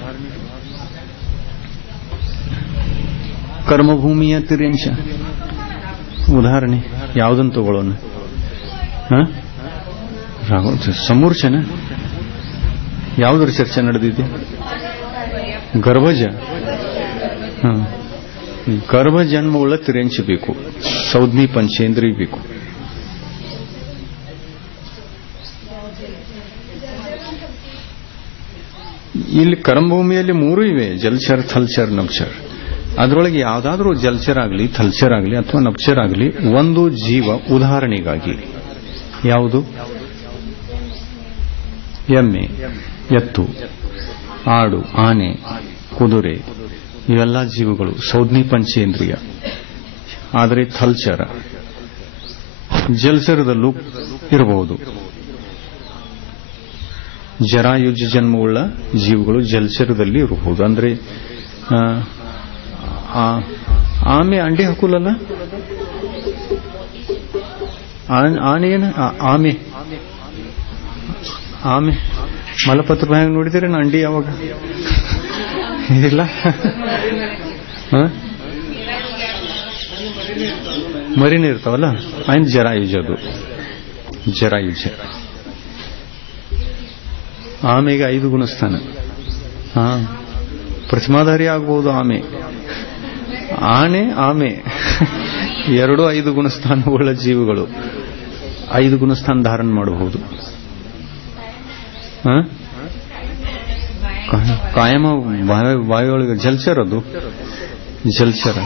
ಕರ್ಮಭೂಮಿಯ ತಿರ್ಯಂಶ ಉದಾಹರಣೆ ಯಾವುದನ್ನು ತಗೊಳ್ಳೋಣ? ಸಮೂರ್ಛನ ಯಾವುದರ ಚರ್ಚೆ ನಡೆದಿದೆ? ಗರ್ಭಜ. ಗರ್ಭಜನ್ಮವುಳ್ಳ ತಿರ್ಯಂಶ ಬೇಕು, ಸೌಜ್ಞಿ ಪಂಚೇಂದ್ರಿಯ ಬೇಕು. ಇಲ್ಲಿ ಕರ್ಮಭೂಮಿಯಲ್ಲಿ 3 ಇವೆ, ಜಲಚರ್ ಥಲ್ಚರ್ ನಭ್ಚರ್. ಅದರೊಳಗೆ ಯಾವುದಾದ್ರೂ ಜಲಚರ ಆಗಲಿ ಥಲ್ಚರ್ ಆಗಲಿ ಅಥವಾ ನಭ್ಚರ್ ಆಗಲಿ ಒಂದು ಜೀವ. ಉದಾಹರಣೆಗಾಗಿ ಯಾವುದು? ಎಮ್ಮೆ, ಎತ್ತು, ಆಡು, ಆನೆ, ಕುದುರೆ ಇವೆಲ್ಲ ಜೀವಗಳು ಸೌಜ್ಞಿ ಪಂಚೇಂದ್ರಿಯ. ಆದರೆ ಥಲ್ಚರ ಜಲಚರದಲ್ಲೂ ಇರಬಹುದು. ಜರಾಯುಜ ಜನ್ಮವುಳ್ಳ ಜೀವಗಳು ಜಲಚರದಲ್ಲಿ ಇರಬಹುದು. ಅಂದ್ರೆ ಆಮೆ ಅಂಡೆ ಹಾಕುಲಲ್ಲ, ಆನೆ ಏನು? ಆಮೆ ಮಲಪತ್ರ ಹೆಂಗ್ ನೋಡಿದಿರ ಅಂಡಿ ಯಾವಾಗ ಇಲ್ಲ? ಮರಿನೇ ಇರ್ತಾವಲ್ಲ, ಆಯ್ತು ಜರಾಯುಜ. ಅದು ಜರಾಯುಜ. ಆಮೆಗೆ 5 ಗುಣಸ್ಥಾನ. ಪ್ರತಿಮಾಧಾರಿ ಆಗಬಹುದು ಆಮೆ. ಆಮೆ 5 ಗುಣಸ್ಥಾನವುಳ್ಳ ಜೀವಗಳು 5 ಗುಣಸ್ಥಾನ ಧಾರಣ ಮಾಡಬಹುದು. ಕಾಯಮ ವಾಯುವೊಳಗೆ ಜಲಚರ. ಅದು ಜಲಚರ.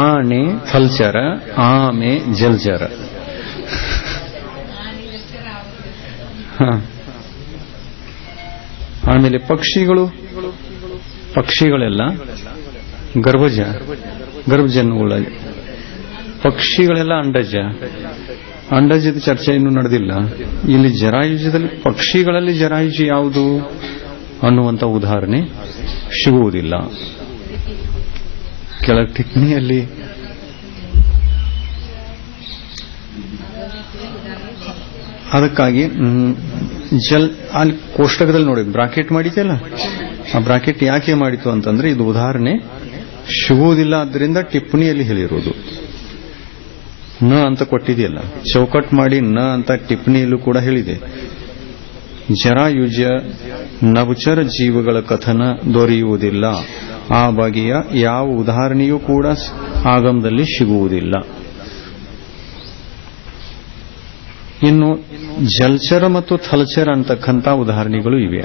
ಆನೆ ಥಲ್ಚರ, ಆಮೆ ಜಲಚರ. ಆಮೇಲೆ ಪಕ್ಷಿಗಳೆಲ್ಲ ಗರ್ಭಜನ್ಮವುಳ್ಳ. ಪಕ್ಷಿಗಳೆಲ್ಲ ಅಂಡಜದ ಚರ್ಚೆ ಇನ್ನೂ ನಡೆದಿಲ್ಲ. ಇಲ್ಲಿ ಜರಾಯುಜದಲ್ಲಿ ಪಕ್ಷಿಗಳಲ್ಲಿ ಜರಾಯುಜ ಯಾವುದು ಅನ್ನುವಂಥ ಉದಾಹರಣೆ ಸಿಗುವುದಿಲ್ಲ. ಕೆಳಗೆ ಟಿಪ್ಪಣಿಯಲ್ಲಿ ಅದಕ್ಕಾಗಿ ಅಲ್ಲಿ ಕೋಷ್ಟಕದಲ್ಲಿ ನೋಡಿ ಬ್ರಾಕೆಟ್ ಮಾಡಿದೆಯಲ್ಲ, ಆ ಬ್ರಾಕೆಟ್ ಯಾಕೆ ಮಾಡಿತು ಅಂತಂದ್ರೆ ಇದು ಉದಾಹರಣೆ ಸಿಗುವುದಿಲ್ಲ. ಆದ್ದರಿಂದ ಟಿಪ್ಪಣಿಯಲ್ಲಿ ಹೇಳಿರೋದು. ನ ಅಂತ ಕೊಟ್ಟಿದೆಯಲ್ಲ, ಚೌಕಟ್ ಮಾಡಿ ನ ಅಂತ ಟಿಪ್ಪಣಿಯಲ್ಲೂ ಕೂಡ ಹೇಳಿದೆ. ಜರಾಯುಜ ನಭಚರ ಜೀವಗಳ ಕಥನ ದೊರೆಯುವುದಿಲ್ಲ. ಆ ಬಗೆಯ ಯಾವ ಉದಾಹರಣೆಯೂ ಕೂಡ ಆಗಮದಲ್ಲಿ ಸಿಗುವುದಿಲ್ಲ. ಇನ್ನು ಜಲಚರ ಮತ್ತು ಥಲ್ಚರ ಅಂತಕ್ಕಂಥ ಉದಾಹರಣೆಗಳು ಇವೆ.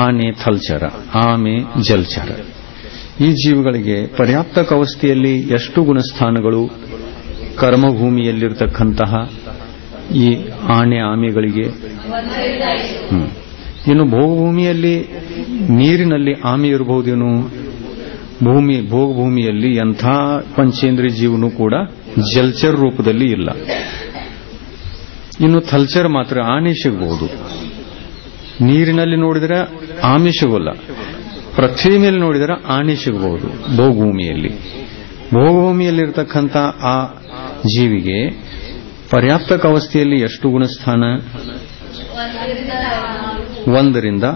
ಆನೆ ಥಲ್ಚರ, ಆಮೆ ಜಲಚರ. ಈ ಜೀವಿಗಳಿಗೆ ಪರ್ಯಾಪ್ತಕ ಅವಸ್ಥೆಯಲ್ಲಿ ಎಷ್ಟು ಗುಣಸ್ಥಾನಗಳು ಕರ್ಮಭೂಮಿಯಲ್ಲಿರತಕ್ಕಂತಹ ಈ ಆಮೆಗಳಿಗೆ? ಇನ್ನು ಭೋಗಭೂಮಿಯಲ್ಲಿ ನೀರಿನಲ್ಲಿ ಆಮೆ ಇರಬಹುದೇನು? ಭೋಗಭೂಮಿಯಲ್ಲಿ ಎಂಥ ಪಂಚೇಂದ್ರಿಯ ಜೀವನೂ ಕೂಡ ಜಲಚರ ರೂಪದಲ್ಲಿ ಇಲ್ಲ. ಇನ್ನು ಥಲ್ಚರ್ ಮಾತ್ರ ಆನೆ ಸಿಗಬಹುದು. ನೀರಿನಲ್ಲಿ ನೋಡಿದರೆ ಆಮೆ ಸಿಗೋಲ್ಲ. ಪೃಥ್ವಿ ಮೇಲೆ ನೋಡಿದರೆ ಆನೆ ಸಿಗಬಹುದು. ಭೋಗಭೂಮಿಯಲ್ಲಿರ್ತಕ್ಕಂಥ ಆ ಜೀವಿಗೆ ಪರ್ಯಾಪ್ತಕ ಅವಸ್ಥೆಯಲ್ಲಿ ಎಷ್ಟು ಗುಣಸ್ಥಾನ? 1 ರಿಂದ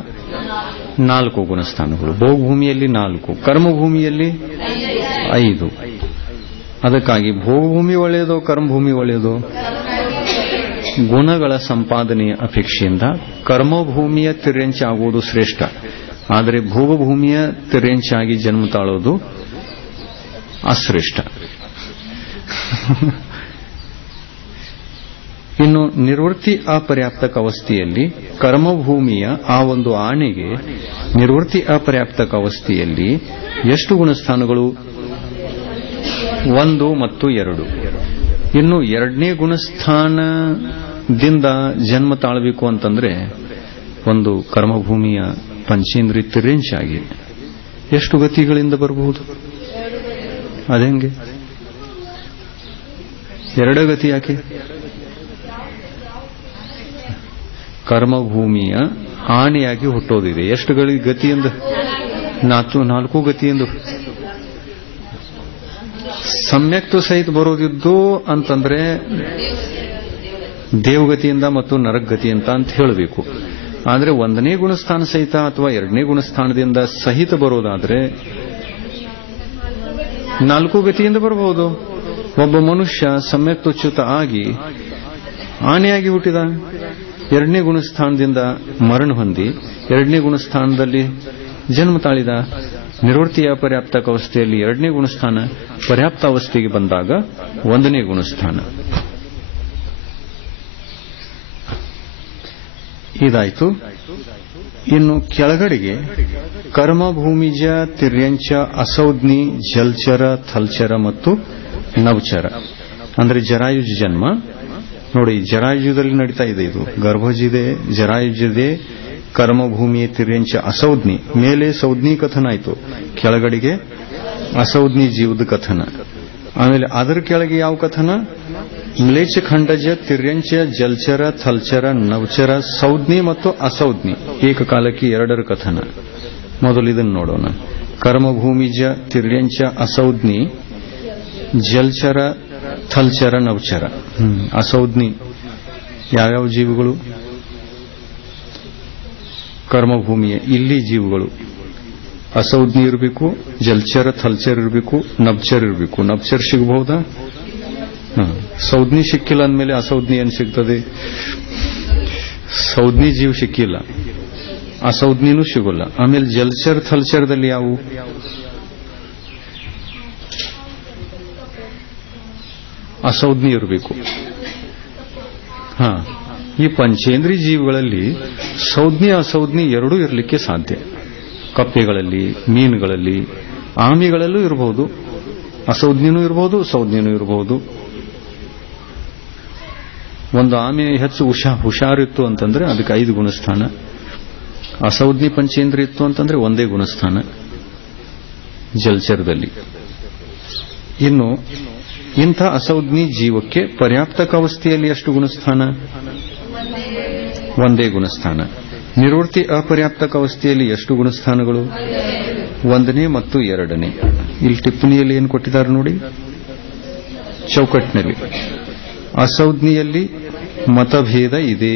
4 ಗುಣಸ್ಥಾನಗಳು. ಭೋಗಭೂಮಿಯಲ್ಲಿ 4, ಕರ್ಮಭೂಮಿಯಲ್ಲಿ 5. ಅದಕ್ಕಾಗಿ ಭೋಗಭೂಮಿ ಒಳ್ಳೆಯದೋ ಕರ್ಮಭೂಮಿ ಒಳ್ಳೆಯದೋ? ಗುಣಗಳ ಸಂಪಾದನೆಯ ಅಪೇಕ್ಷೆಯಿಂದ ಕರ್ಮಭೂಮಿಯ ತಿರ್ಯಂಚ ಆಗುವುದು ಶ್ರೇಷ್ಠ. ಆದರೆ ಭೋಗಭೂಮಿಯ ತಿರ್ಯಂಚಾಗಿ ಜನ್ಮ ತಾಳೋದು ಅಶ್ರೇಷ್ಠ. ಇನ್ನು ನಿರ್ವೃತ್ತಿ ಅಪರ್ಯಾಪ್ತಕ ಅವಸ್ಥೆಯಲ್ಲಿ ಕರ್ಮಭೂಮಿಯ ಆ ಒಂದು ಆನೆಗೆ ನಿರ್ವೃತ್ತಿ ಅಪರ್ಯಾಪ್ತಕ ಅವಸ್ಥೆಯಲ್ಲಿ ಎಷ್ಟು ಗುಣಸ್ಥಾನಗಳು? 1 ಮತ್ತು 2. ಇನ್ನು 2ನೇ ಗುಣಸ್ಥಾನದಿಂದ ಜನ್ಮ ತಾಳಬೇಕು ಅಂತಂದ್ರೆ ಒಂದು ಕರ್ಮಭೂಮಿಯ ಪಂಚೇಂದ್ರಿಯ ತಿರ್ಯಂಚಾಗಿ ಎಷ್ಟು ಗತಿಗಳಿಂದ ಬರಬಹುದು? ಅದೆಂಗೆ? 2 ಗತಿ ಯಾಕೆ? ಕರ್ಮಭೂಮಿಯ ಆನೆಯಾಗಿ ಹುಟ್ಟೋದಿದೆ. ಎಷ್ಟು ಗತಿಯಿಂದ? 4 ಗತಿಯಿಂದ. ಸಮ್ಯಕ್ತು ಸಹಿತ ಬರೋದಿದ್ದು ಅಂತಂದ್ರೆ ದೇವಗತಿಯಿಂದ ಮತ್ತು ನರಗತಿಯಿಂದ ಅಂತ ಹೇಳಬೇಕು. ಆದರೆ 1ನೇ ಗುಣಸ್ಥಾನ ಸಹಿತ ಅಥವಾ 2ನೇ ಗುಣಸ್ಥಾನದಿಂದ ಸಹಿತ ಬರೋದಾದ್ರೆ 4 ಗತಿಯಿಂದ ಬರಬಹುದು. ಒಬ್ಬ ಮನುಷ್ಯ ಸಮ್ಯಕ್ತುಚ್ಯುತ ಆಗಿ ಆನೆಯಾಗಿ ಹುಟ್ಟಿದ, 2ನೇ ಗುಣಸ್ಥಾನದಿಂದ ಮರಣ ಹೊಂದಿ 2ನೇ ಗುಣಸ್ಥಾನದಲ್ಲಿ ಜನ್ಮ ತಾಳಿದ. ನಿರ್ವೃತ್ತಿಯ ಪರ್ಯಾಪ್ತಕ ಅವಸ್ಥೆಯಲ್ಲಿ 2ನೇ ಗುಣಸ್ಥಾನ ಪರ್ಯಾಪ್ತ ಅವಸ್ಥೆಗೆ ಬಂದಾಗ 1ನೇ ಗುಣಸ್ಥಾನ. ಇದಾಯ್ತು. ಇನ್ನು ಕೆಳಗಡೆಗೆ ಕರ್ಮಭೂಮಿಜ ತಿರ್ಯಂಚ ಅಸೌಜ್ಞಿ ಜಲ್ಚರ ಥಲ್ಚರ ಮತ್ತು ನವಚರ ಅಂದ್ರೆ ಜರಾಯುಜ ಜನ್ಮ. ನೋಡಿ, ಜರಾಯುಜದಲ್ಲಿ ನಡೀತಾ ಇದೆ. ಇದು ಗರ್ಭಜಿದೆ, ಜರಾಯುಜಿದೆ, ಕರ್ಮಭೂಮಿ ತಿರ್ಯಂಚ ಅಸೌಜ್ಞಿ. ಮೇಲೆ ಸೌಜ್ಞಿ ಕಥನ ಆಯಿತು, ಕೆಳಗಡೆಗೆ ಅಸೌಜ್ಞಿ ಜೀವದ ಕಥನ. ಆಮೇಲೆ ಅದರ ಕೆಳಗೆ ಯಾವ ಕಥನ? ಮ್ಲೇಚ್ಛ ಖಂಡಜ ತಿರ್ಯಂಚ ಜಲ್ಚರ ಥಲ್ಚರ ನವಚರ ಸೌಜ್ಞಿ ಮತ್ತು ಅಸೌಜ್ಞಿ ಏಕಕಾಲಕ್ಕೆ 2ರ ಕಥನ. ಮೊದಲು ಇದನ್ನು ನೋಡೋಣ. ಕರ್ಮಭೂಮಿಜ ತಿರ್ಯಂಚ ಅಸೌಜ್ಞಿ ಜಲ್ಚರ ಥಲ್ಚರ ನವಚರ. ಅಸೌಜ್ಞಿ ಯಾವ್ಯಾವ ಜೀವಿಗಳು? ಕರ್ಮಭೂಮಿಯ ಇಲ್ಲಿ ಜೀವಿಗಳು. ಅಸೌಜ್ಞಿ ಇರಬೇಕು, ಜಲ್ಚರ ಥಲ್ಚರ್ ಇರಬೇಕು, ನಬ್ಚರ್ ಇರಬೇಕು. ನಬ್ಚರ್ ಸಿಗಬಹುದಾ? ಸೌಜ್ಞಿ ಸಿಕ್ಕಿಲ್ಲ ಅಂದಮೇಲೆ ಅಸೌಜ್ಞಿ ಏನು ಸಿಗ್ತದೆ? ಸೌಜ್ಞಿ ಜೀವ ಸಿಕ್ಕಿಲ್ಲ, ಅಸೌಜ್ಞಿನೂ ಸಿಗೋಲ್ಲ. ಆಮೇಲೆ ಜಲ್ಚರ್ ಥಲ್ಚರದಲ್ಲಿ ಯಾವುವು? ಅಸೌಜ್ಞಿ ಇರಬೇಕು. ಈ ಪಂಚೇಂದ್ರಿ ಜೀವಿಗಳಲ್ಲಿ ಸೌಜ್ಞಿ ಅಸೌಜ್ಞಿ ಎರಡೂ ಇರಲಿಕ್ಕೆ ಸಾಧ್ಯ. ಕಪ್ಪೆಗಳಲ್ಲಿ, ಮೀನುಗಳಲ್ಲಿ, ಆಮಿಗಳಲ್ಲೂ ಇರಬಹುದು. ಅಸೌಜ್ಞಿನೂ ಇರಬಹುದು, ಸೌಜ್ಞಿನೂ ಇರಬಹುದು. ಒಂದು ಆಮೆ ಹೆಚ್ಚು ಹುಷಾರಿತ್ತು ಅಂತಂದ್ರೆ ಅದಕ್ಕೆ 5 ಗುಣಸ್ಥಾನ. ಅಸೌಜ್ಞಿ ಪಂಚೇಂದ್ರಿಯ ಇತ್ತು ಅಂತಂದ್ರೆ 1ನೇ ಗುಣಸ್ಥಾನ ಜಲ್ಚರದಲ್ಲಿ. ಇನ್ನು ಇಂಥ ಅಸೌಜ್ಞಿ ಜೀವಕ್ಕೆ ಪರ್ಯಾಪ್ತಕ ಅವಸ್ಥೆಯಲ್ಲಿ ಎಷ್ಟು ಗುಣಸ್ಥಾನ? 1ನೇ ಗುಣಸ್ಥಾನ. ನಿರ್ವೃತ್ತಿ ಅಪರ್ಯಾಪ್ತಕ ಅವಸ್ಥೆಯಲ್ಲಿ ಎಷ್ಟು ಗುಣಸ್ಥಾನಗಳು? 1ನೇ ಮತ್ತು 2ನೇ. ಇಲ್ಲಿ ಟಿಪ್ಪಣಿಯಲ್ಲಿ ಏನು ಕೊಟ್ಟಿದ್ದಾರೆ ನೋಡಿ, ಚೌಕಟ್ಟಿನಲ್ಲಿ. ಅಸೌಜ್ಞಿಯಲ್ಲಿ ಮತಭೇದ ಇದೆ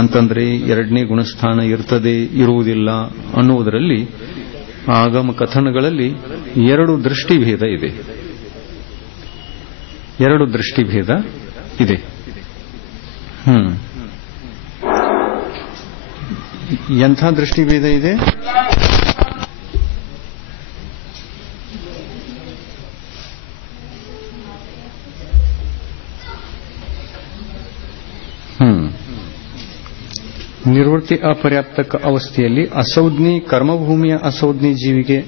ಅಂತಂದ್ರೆ 2ನೇ ಗುಣಸ್ಥಾನ ಇರ್ತದೆ, ಇರುವುದಿಲ್ಲ ಅನ್ನುವುದರಲ್ಲಿ ಆಗಮ ಕಥನಗಳಲ್ಲಿ 2 ದೃಷ್ಟಿಭೇದ ಇದೆ. 2 ದೃಷ್ಟಿಭೇದ ಇದೆ. ಎಂಥ ದೃಷ್ಟಿಭೇದ ಇದೆ? ನಿರ್ವೃತ್ತಿ ಅಪರ್ಯಾಪ್ತಕ ಅವಸ್ಥೆಯಲ್ಲಿ ಅಸೌಜ್ಞಿ ಕರ್ಮಭೂಮಿಯ ಅಸೌಜ್ಞಿ ಜೀವಿಗೆ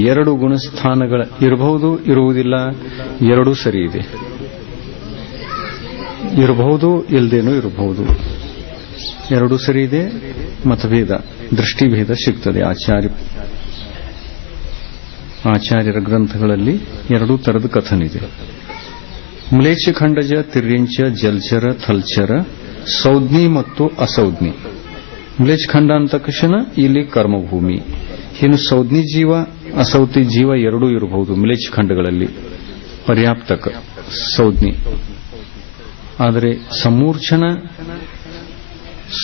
2 ಗುಣಸ್ಥಾನಗಳ ಇರಬಹುದು, ಇರುವುದಿಲ್ಲ. 2 ಸರಿ ಇದೆ. ಇರಬಹುದು, ಇಲ್ಲದೇನೂ ಇರಬಹುದು. 2 ಸರಿ ಇದೆ. ಮತಭೇದ, ದೃಷ್ಟಿಭೇದ ಸಿಗ್ತದೆ. ಆಚಾರ್ಯರ ಗ್ರಂಥಗಳಲ್ಲಿ 2 ತರದ ಕಥನಿದೆ. ಮ್ಲೇಚ್ಛ ಖಂಡಜ ತಿರ್ಯಂಚ ಜಲ್ಚರ ಥಲ್ಚರ ಸೌಜ್ಞಿ ಮತ್ತು ಅಸೌಜ್ಞಿ. ಮ್ಲೇಚ್ಛ ಖಂಡ ಅಂದ ತಕ್ಷಣ ಇಲ್ಲಿ ಕರ್ಮಭೂಮಿ. ಇನ್ನು ಸೌಜ್ಞಿ ಜೀವ ಅಸೌಜ್ಞಿ ಜೀವ 2 ಇರಬಹುದು ಮ್ಲೇಚ್ಛ ಖಂಡಗಳಲ್ಲಿ, ಪರ್ಯಾಪ್ತಕ ಸೌಜ್ಞಿ. ಆದರೆ ಸಮೂರ್ಛನ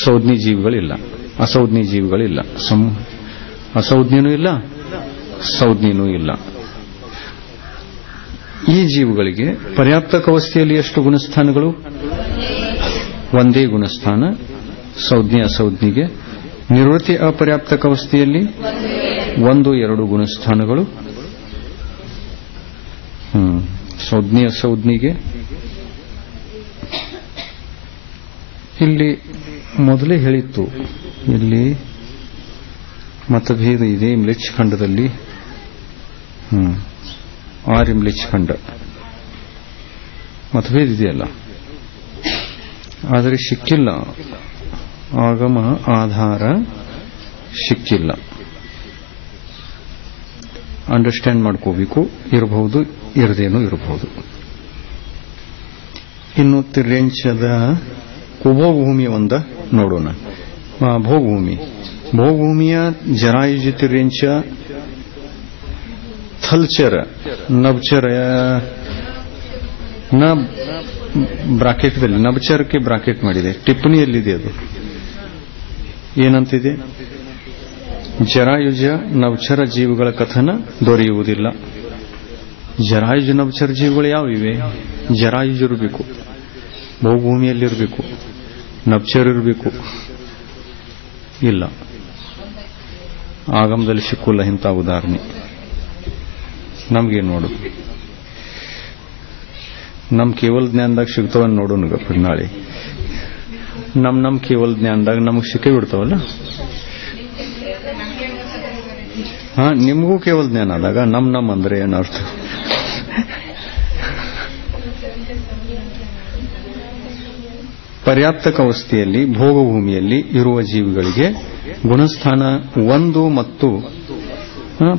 ಸೌಜ್ಞಿ ಜೀವಿಗಳಿಲ್ಲ, ಅಸೌಜ್ಞಿ ಜೀವಿಗಳಿಲ್ಲ. ಅಸೌಜ್ಞಿನೂ ಇಲ್ಲ, ಸೌಜ್ಞಿನೂ ಇಲ್ಲ. ಈ ಜೀವಿಗಳಿಗೆ ಪರ್ಯಾಪ್ತಕ ಅವಸ್ಥೆಯಲ್ಲಿ ಎಷ್ಟು ಗುಣಸ್ಥಾನಗಳು? 1ನೇ ಗುಣಸ್ಥಾನ ಸೌಜ್ಞಿ ಅಸೌಜ್ಞಿಗೆ. ನಿರ್ವೃತ್ತಿ ಅಪರ್ಯಾಪ್ತಕ ಅವಸ್ಥೆಯಲ್ಲಿ 1, 2 ಗುಣಸ್ಥಾನಗಳು ಸೌಜ್ಞಿ ಅಸೌಜ್ಞಿಗೆ. ಇಲ್ಲಿ ಮೊದಲೇ ಹೇಳಿತ್ತು, ಇಲ್ಲಿ ಮತಭೇದ ಇದೆ ಮ್ಲೇಚ್ಛ ಖಂಡದಲ್ಲಿ. 6 ಮ್ಲೇಚ್ಛ ಖಂಡ ಮತಭೇದ ಇದೆಯಲ್ಲ, ಆದರೆ ಸಿಕ್ಕಿಲ್ಲ. ಆಗಮ ಆಧಾರ ಸಿಕ್ಕಿಲ್ಲ. ಅಂಡರ್ಸ್ಟ್ಯಾಂಡ್ ಮಾಡ್ಕೋಬೇಕು. ಇರಬಹುದು, ಇರದೇನೂ ಇರಬಹುದು. ಇನ್ನು ತಿರ್ಯಂಚದ ಕುಭೋಭೂಮಿ ಒಂದ ನೋಡೋಣ. भोगभूमी भोगभूमिಯ ಜರಾಯುಜಿತಿರ್ಯಂಚ ಥಲ್ಚರ ನಭಚರ ನ ಬ್ರಾಕೆಟ್ದಲ್ಲಿ ನಭಚರಕ್ಕೆ ಬ್ರಾಕೆಟ್ ಮಾಡಿದೆ, ಟಿಪ್ಪಣಿಯಲ್ಲಿದೆ. ಅದು ಏನಂತಿದೆ? ಜರಾಯುಜ ನಭಚರ ಜೀವಿಗಳ ಕಥನ ದೊರೆಯುವುದಿಲ್ಲ. ಜರಾಯುಜ ನಭಚರ ಜೀವಿಗಳು ಯಾವಿವೆ? ಜರಾಯುಜ ಇರಬೇಕು, ಭೋಗಭೂಮಿಯಲ್ಲಿರಬೇಕು, ನಭಚರ ಇರಬೇಕು. ಇಲ್ಲ, ಆಗಮದಲ್ಲಿ ಸಿಕ್ಕಿಲ್ಲ ಇಂಥ ಉದಾಹರಣೆ. ನಮ್ಗೇನು ನೋಡು, ನಮ್ ಕೇವಲ ಜ್ಞಾನದಾಗ ಸಿಗ್ತಾವ ನೋಡೋಣ ನಾಳೆ. ನಮ್ ಕೇವಲ ಜ್ಞಾನದಾಗ ನಮಗ್ ಸಿಕ್ಕೇ ಬಿಡ್ತಾವಲ್ಲ. ನಿಮಗೂ ಕೇವಲ ಜ್ಞಾನ ಆದಾಗ ನಮ್ ಅಂದ್ರೆ ಏನರ್ಥ? ಪರ್ಯಾಪ್ತಕ ಅವಸ್ಥೆಯಲ್ಲಿ ಭೋಗಭೂಮಿಯಲ್ಲಿ ಇರುವ ಜೀವಿಗಳಿಗೆ ಗುಣಸ್ಥಾನ 1 ಮತ್ತು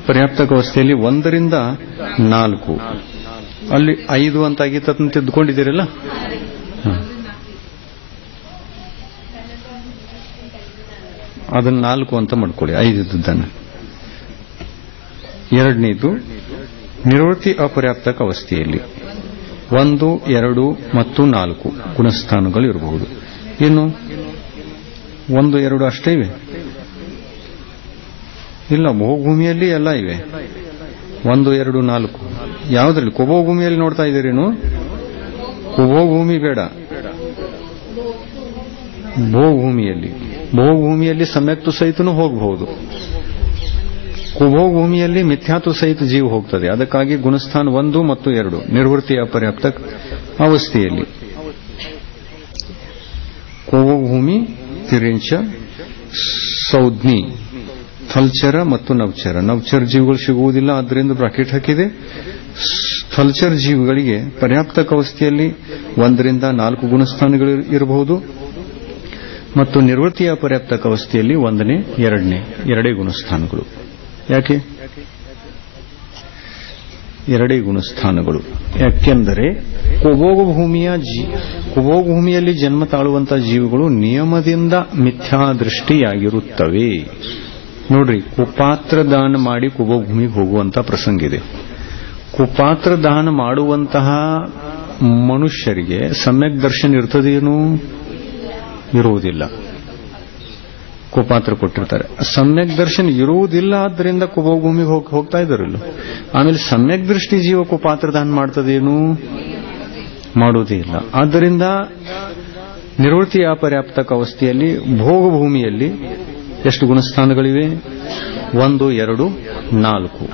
ಪರ್ಯಾಪ್ತಕ ಅವಸ್ಥೆಯಲ್ಲಿ 1ರಿಂದ 4, ಅಲ್ಲಿ 5 ಅಂತ ಆಗಿತ್ತು ತಿದ್ದುಕೊಂಡಿದ್ದೀರಲ್ಲ. ಅದನ್ನ 4 ಅಂತ ಮಾಡ್ಕೊಳ್ಳಿ, 5 ಇದ್ದದ್ದನ್ನು. ಎರಡನೇದು ನಿವೃತ್ತಿ ಅಪರ್ಯಾಪ್ತಕ ಅವಸ್ಥೆಯಲ್ಲಿ 1, 2 ಮತ್ತು 4 ಗುಣಸ್ಥಾನಗಳು ಇರಬಹುದು. ಇನ್ನು 1, 2 ಅಷ್ಟೇ ಇವೆ? ಇಲ್ಲ, ಭೋಗಭೂಮಿಯಲ್ಲಿ ಎಲ್ಲ ಇವೆ. 1, 2, 4 ಯಾವುದ್ರಲ್ಲಿ? ಕುಭೋಭೂಮಿಯಲ್ಲಿ ನೋಡ್ತಾ ಇದ್ದೀರೇನು? ಕುಭೋಭೂಮಿ ಬೇಡ, ಭೋಗಭೂಮಿಯಲ್ಲಿ ಸಮ್ಯಕ್ತು ಸಹಿತನೂ ಹೋಗಬಹುದು. ಕುಭೋಭೂಮಿಯಲ್ಲಿ ಮಿಥ್ಯಾತು ಸಹಿತ ಜೀವ ಹೋಗ್ತದೆ. ಅದಕ್ಕಾಗಿ ಗುಣಸ್ಥಾನ 1 ಮತ್ತು 2 ನಿರ್ವೃತ್ತಿ ಅಪರ್ಯಾಪ್ತ ಅವಸ್ಥೆಯಲ್ಲಿ. ಕುಭೋಭೂಮಿ ತಿರಿಂಚ ಸೌಜ್ಞಿ ಥಲ್ಚರ ಮತ್ತು ನಭಚರ ಜೀವಿಗಳು ಸಿಗುವುದಿಲ್ಲ, ಆದ್ದರಿಂದ ಬ್ರಾಕೆಟ್ ಹಾಕಿದೆ. ಥಲ್ಚರ್ ಜೀವಿಗಳಿಗೆ ಪರ್ಯಾಪ್ತಕ ಅವಸ್ಥೆಯಲ್ಲಿ 1ರಿಂದ 4 ಗುಣಸ್ಥಾನಗಳು ಇರಬಹುದು ಮತ್ತು ನಿರ್ವೃತ್ತಿ ಅಪರ್ಯಾಪ್ತಕ ಅವಸ್ಥೆಯಲ್ಲಿ 1ನೇ 2ನೇ ಗುಣಸ್ಥಾನಗಳು. ಯಾಕೆ 2 ಗುಣಸ್ಥಾನಗಳು? ಯಾಕೆಂದರೆ ಕುಭೋಗಭೂಮಿಯಲ್ಲಿ ಜನ್ಮ ತಾಳುವಂತಹ ಜೀವಿಗಳು ನಿಯಮದಿಂದ ಮಿಥ್ಯಾದೃಷ್ಟಿಯಾಗಿರುತ್ತವೆ. ನೋಡ್ರಿ, ಕುಪಾತ್ರ ದಾನ ಮಾಡಿ ಕುಭೋಗಭೂಮಿಗೆ ಹೋಗುವಂತ ಪ್ರಸಂಗ ಇದೆ. ಕುಪಾತ್ರ ದಾನ ಮಾಡುವಂತಹ ಮನುಷ್ಯರಿಗೆ ಸಮ್ಯಕ್ ದರ್ಶನ ಇರ್ತದೇನು? ಇರುವುದಿಲ್ಲ. ಕುಪಾತ್ರ ಕೊಟ್ಟಿರ್ತಾರೆ, ಸಮ್ಯಕ್ ದರ್ಶನ ಇರುವುದಿಲ್ಲ. ಆದ್ದರಿಂದ ಕುಭೋಗಭೂಮಿಗೆ ಹೋಗ್ತಾ ಇದ್ದಾರಲ್ಲ. ಆಮೇಲೆ ಸಮ್ಯಕ್ ದೃಷ್ಟಿ ಜೀವ ಕುಪಾತ್ರ ದಾನ ಮಾಡ್ತದೇನು? ಮಾಡುವುದೇ ಇಲ್ಲ. ಆದ್ದರಿಂದ ನಿವೃತ್ತಿ ಅಪರ್ಯಾಪ್ತಕ ಅವಸ್ಥೆಯಲ್ಲಿ ಭೋಗಭೂಮಿಯಲ್ಲಿ ಎಷ್ಟು ಗುಣಸ್ಥಾನಗಳಿವೆ? 1, 2, 4.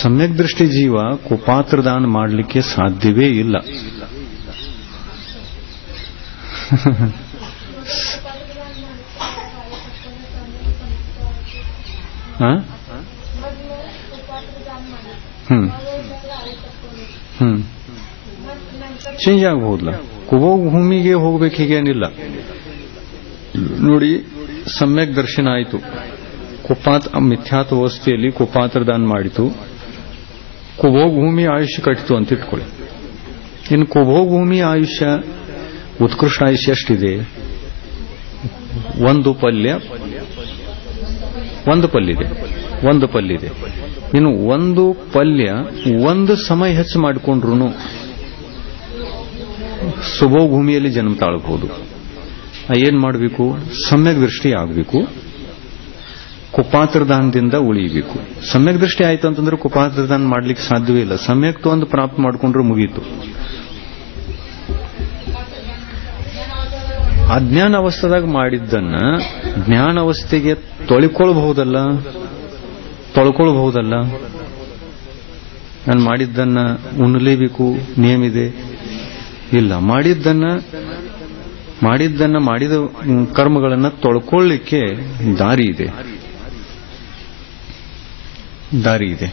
ಸಮ್ಯಕ್ ದೃಷ್ಟಿ ಜೀವ ಕುಪಾತ್ರ ದಾನ ಮಾಡಲಿಕ್ಕೆ ಸಾಧ್ಯವೇ ಇಲ್ಲ. ಚೇಂಜ್ ಆಗಬಹುದಲ್ಲ. ಕುಭೋಗಭೂಮಿಗೆ ಹೋಗ್ಬೇಕು ಹೀಗೇನಿಲ್ಲ. ನೋಡಿ, ಸಮ್ಯಕ್ ದರ್ಶನ ಆಯಿತು, ಮಿಥ್ಯಾತ್ವ ಅವಸ್ಥೆಯಲ್ಲಿ ಕುಪಾತ್ರ ದಾನ ಮಾಡಿತು, ಕುಭೋಗಭೂಮಿ ಆಯುಷ್ಯ ಕಟ್ಟಿತು ಅಂತ ಇಟ್ಕೊಳ್ಳಿ. ಇನ್ನು ಕುಭೋಗಭೂಮಿ ಆಯುಷ್ಯ, ಉತ್ಕೃಷ್ಟ ಆಯುಷ್ಯ ಎಷ್ಟಿದೆ? 1 ಪಲ್ಯ ಇದೆ. ಇನ್ನು 1 ಪಲ್ಯ 1 ಸಮಯ ಹೆಚ್ಚು ಮಾಡಿಕೊಂಡ್ರು ಸುಭೋಗಭೂಮಿಯಲ್ಲಿ ಜನ್ಮ ತಾಳಬಹುದು. ಏನ್ ಮಾಡಬೇಕು? ಸಮ್ಯಕ್ ದೃಷ್ಟಿ ಆಗಬೇಕು, ಕುಪಾತ್ರ ದಾನದಿಂದ ಉಳಿಯಬೇಕು. ಸಮ್ಯಕ್ ದೃಷ್ಟಿ ಆಯ್ತು ಅಂತಂದ್ರೆ ಕುಪಾತ್ರ ದಾನ ಮಾಡ್ಲಿಕ್ಕೆ ಸಾಧ್ಯವೇ ಇಲ್ಲ. ಸಮ್ಯಕ್ ಒಂದು ಪ್ರಾಪ್ತ ಮಾಡ್ಕೊಂಡ್ರೆ ಮುಗೀತು. ಅಜ್ಞಾನ ಅವಸ್ಥೆದಾಗ ಮಾಡಿದ್ದನ್ನ ಜ್ಞಾನ ಅವಸ್ಥೆಗೆ ತೊಳ್ಕೊಳ್ಬಹುದಲ್ಲ. ನಾನು ಮಾಡಿದ್ದನ್ನ ಉಣ್ಣಲೇಬೇಕು ನಿಯಮ ಇದೆ? ಇಲ್ಲ. ಮಾಡಿದ ಕರ್ಮಗಳನ್ನ ತೊಳ್ಕೊಳ್ಳಿಕ್ಕೆ ದಾರಿ ಇದೆ,